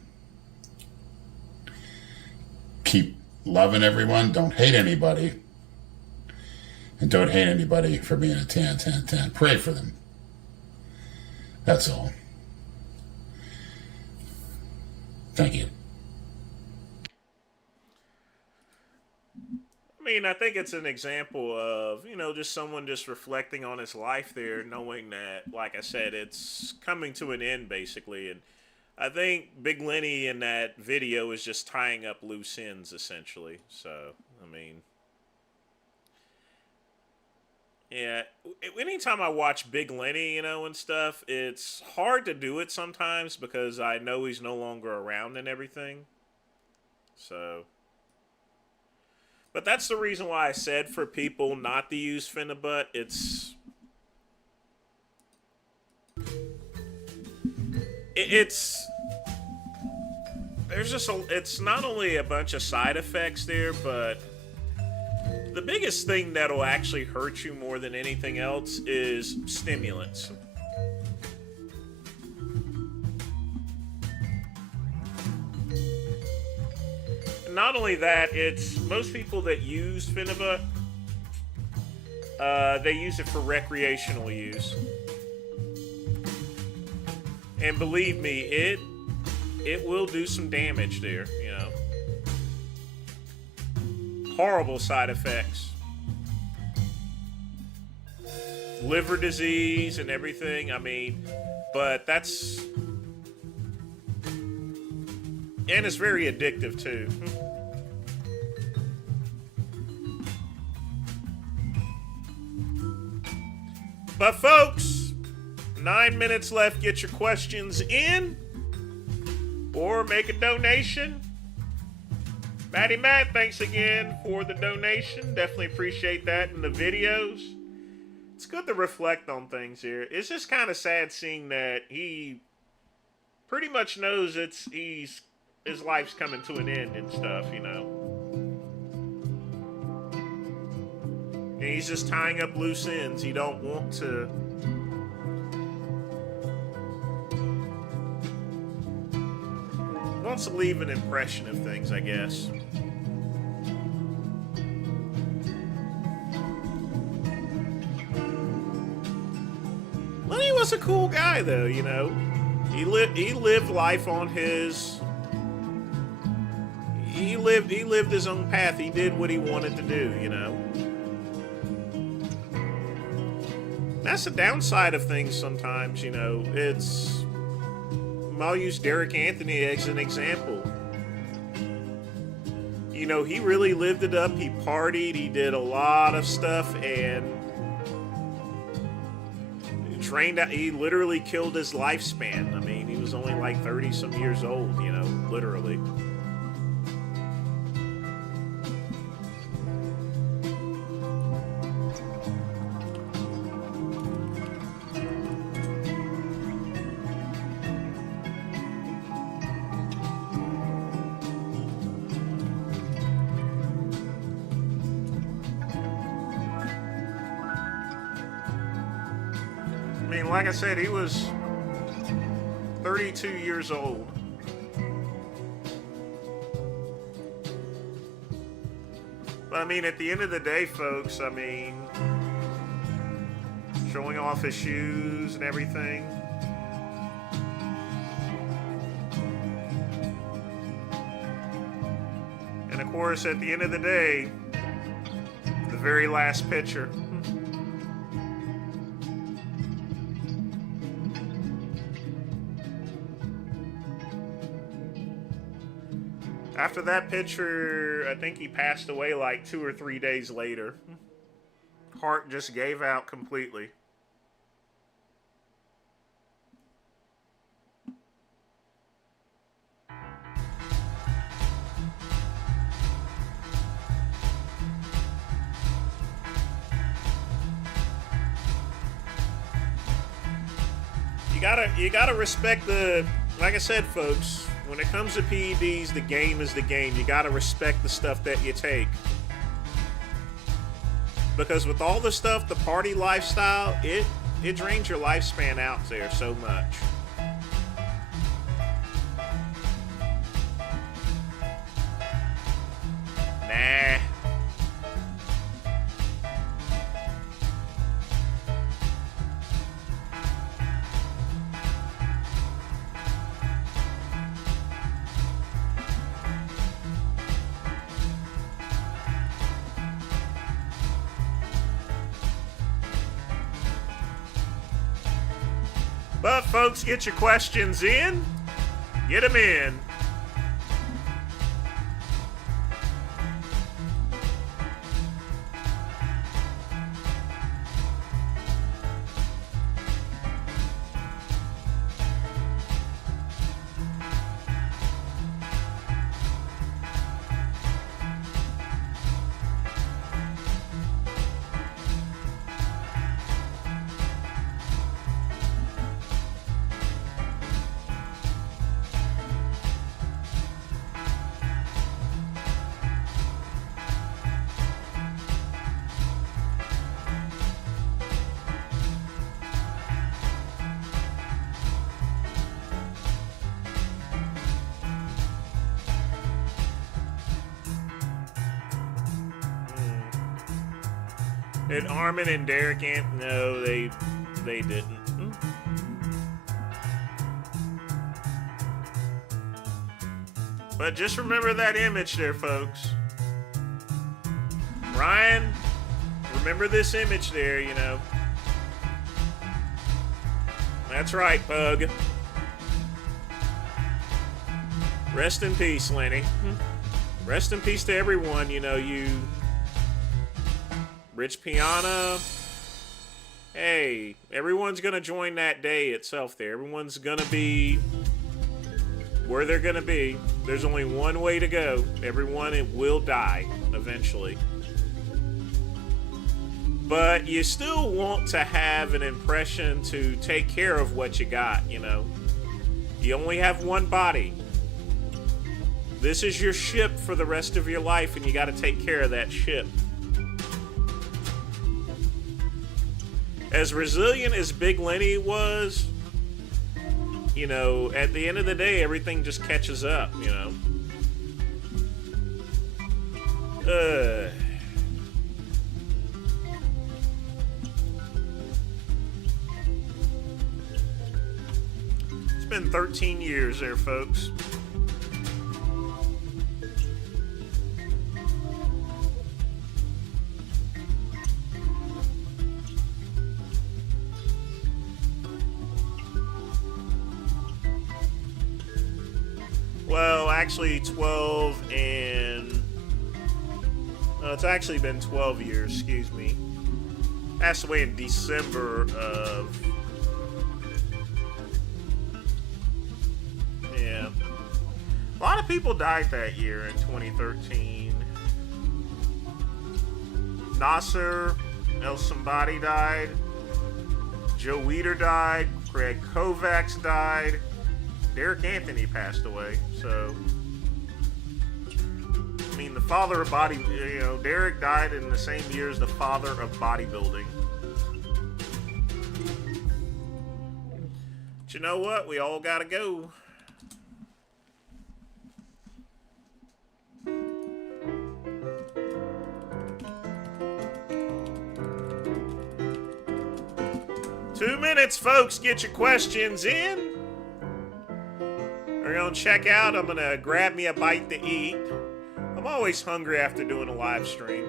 keep loving everyone, don't hate anybody, and don't hate anybody for being a 10. Pray for them. That's all. Thank you. I mean, I think it's an example of, you know, just someone just reflecting on his life there, knowing that, like I said, it's coming to an end, basically. And I think Big Lenny in that video is just tying up loose ends, essentially. So, I mean, yeah, anytime I watch Big Lenny, you know, and stuff, it's hard to do it sometimes because I know he's no longer around and everything. So, but that's the reason why I said for people not to use Finnabutt. It's there's just it's not only a bunch of side effects there, but the biggest thing that'll actually hurt you more than anything else is stimulants. Not only that, it's most people that use Finnabutt, they use it for recreational use. And believe me, it will do some damage there, you know. Horrible side effects. liver disease and everything. I mean, but that's... And it's very addictive, too. But, folks, 9 minutes left. Get your questions in. Or make a donation. Matty Matt, thanks again for the donation. Definitely appreciate that in the videos. It's good to reflect on things here. It's just kind of sad seeing that he pretty much knows his life's coming to an end and stuff, you know. And he's just tying up loose ends. He don't want to... wants to leave an impression of things, I guess. Lenny was a cool guy, though, you know. He lived life on his... He lived his own path. He did what he wanted to do, you know. That's the downside of things sometimes, you know. I'll use Derek Anthony as an example. You know, he really lived it up. He partied. He did a lot of stuff and trained out. He literally killed his lifespan. I mean, he was only like 30-some years old, you know, literally. Like I said, he was 32 years old. But I mean, at the end of the day, folks, I mean, showing off his shoes and everything. And of course, at the end of the day, the very last picture. After that picture, I think he passed away like 2 or 3 days later. Heart just gave out completely. You gotta respect the, like I said, folks. When it comes to PEDs, the game is the game. You gotta respect the stuff that you take. Because with all the stuff, the party lifestyle, it drains your lifespan out there so much. Nah. But folks, get your questions in. Get them in. Did Armin and Derek no, they didn't. But just remember that image there, folks. Ryan, remember this image there, you know. That's right, Pug. Rest in peace, Lenny. Rest in peace to everyone. You know, you... Rich Piana. Hey, everyone's going to join that day itself there. Everyone's going to be where they're going to be. There's only one way to go. Everyone will die eventually. But you still want to have an impression to take care of what you got, you know. You only have one body. This is your ship for the rest of your life, and you got to take care of that ship. As resilient as Big Lenny was, you know, at the end of the day, everything just catches up, you know. It's been 13 years there, folks. Well, actually 12 and... it's actually been 12 years, excuse me. Passed away in December of... Yeah. A lot of people died that year in 2013. Nasser El Somebody died. Joe Weider died. Craig Kovacs died. Derek Anthony passed away, so... I mean, the father of Derek died in the same year as the father of bodybuilding. But you know what? We all gotta go. Two minutes, folks. Get your questions in. We're gonna check out. I'm gonna grab me a bite to eat. I'm always hungry after doing a live stream.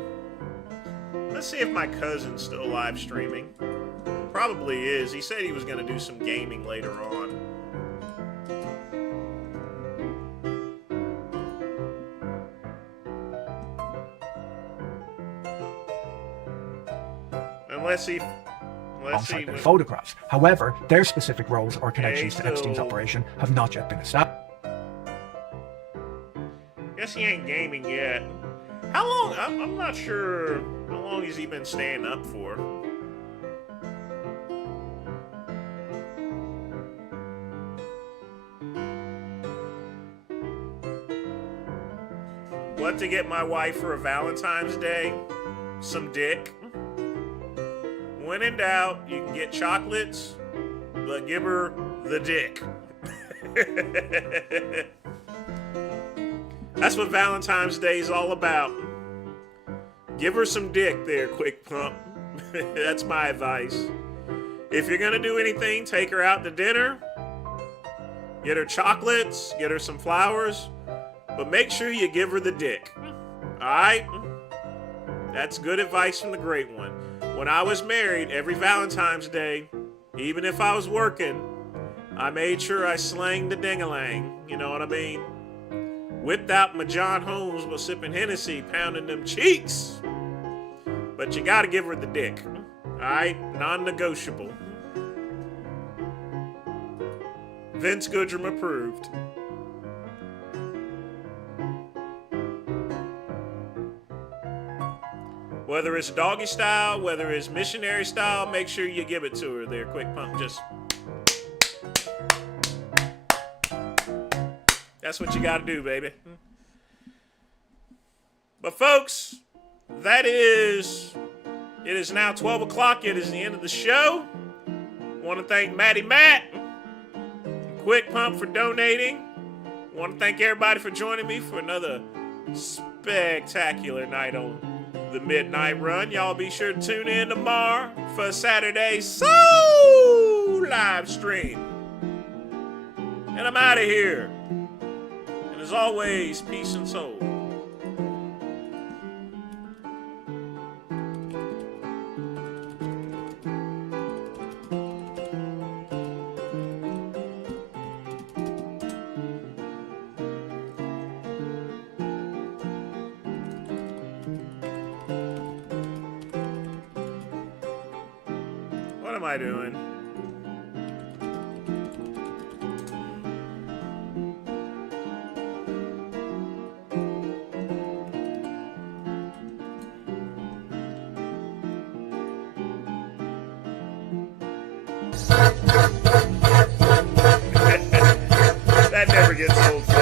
Let's see if my cousin's still live streaming. Probably is. He said he was gonna do some gaming later on. And let's see. Alongside their photographs. However, their specific roles or connections to Epstein's operation have not yet been established. Guess he ain't gaming yet. How long? I'm not sure. How long has he been staying up for? What to get my wife for a Valentine's Day? Some dick. When in doubt, you can get chocolates, but give her the dick. That's what Valentine's Day is all about. Give her some dick there, Quick Pump. That's my advice. If you're gonna do anything, take her out to dinner. Get her chocolates, get her some flowers, but make sure you give her the dick. Alright? That's good advice from the great one. When I was married, every Valentine's Day, even if I was working, I made sure I slanged the ding-a-lang. You know what I mean? Whipped out my John Holmes while sipping Hennessy, pounding them cheeks. But you gotta give her the dick. Alright? Non-negotiable. Vince Goodrum approved. Whether it's doggy style, whether it's missionary style, make sure you give it to her there, Quick Pump. Just... That's what you gotta do, baby. But folks, it is now 12 o'clock. It is the end of the show. I want to thank Matty Matt and Quick Pump for donating. I want to thank everybody for joining me for another spectacular night on the Midnight Run. Y'all be sure to tune in tomorrow for Saturday Soul live stream. And I'm out of here. And as always, peace and soul. am I doing? That never gets old.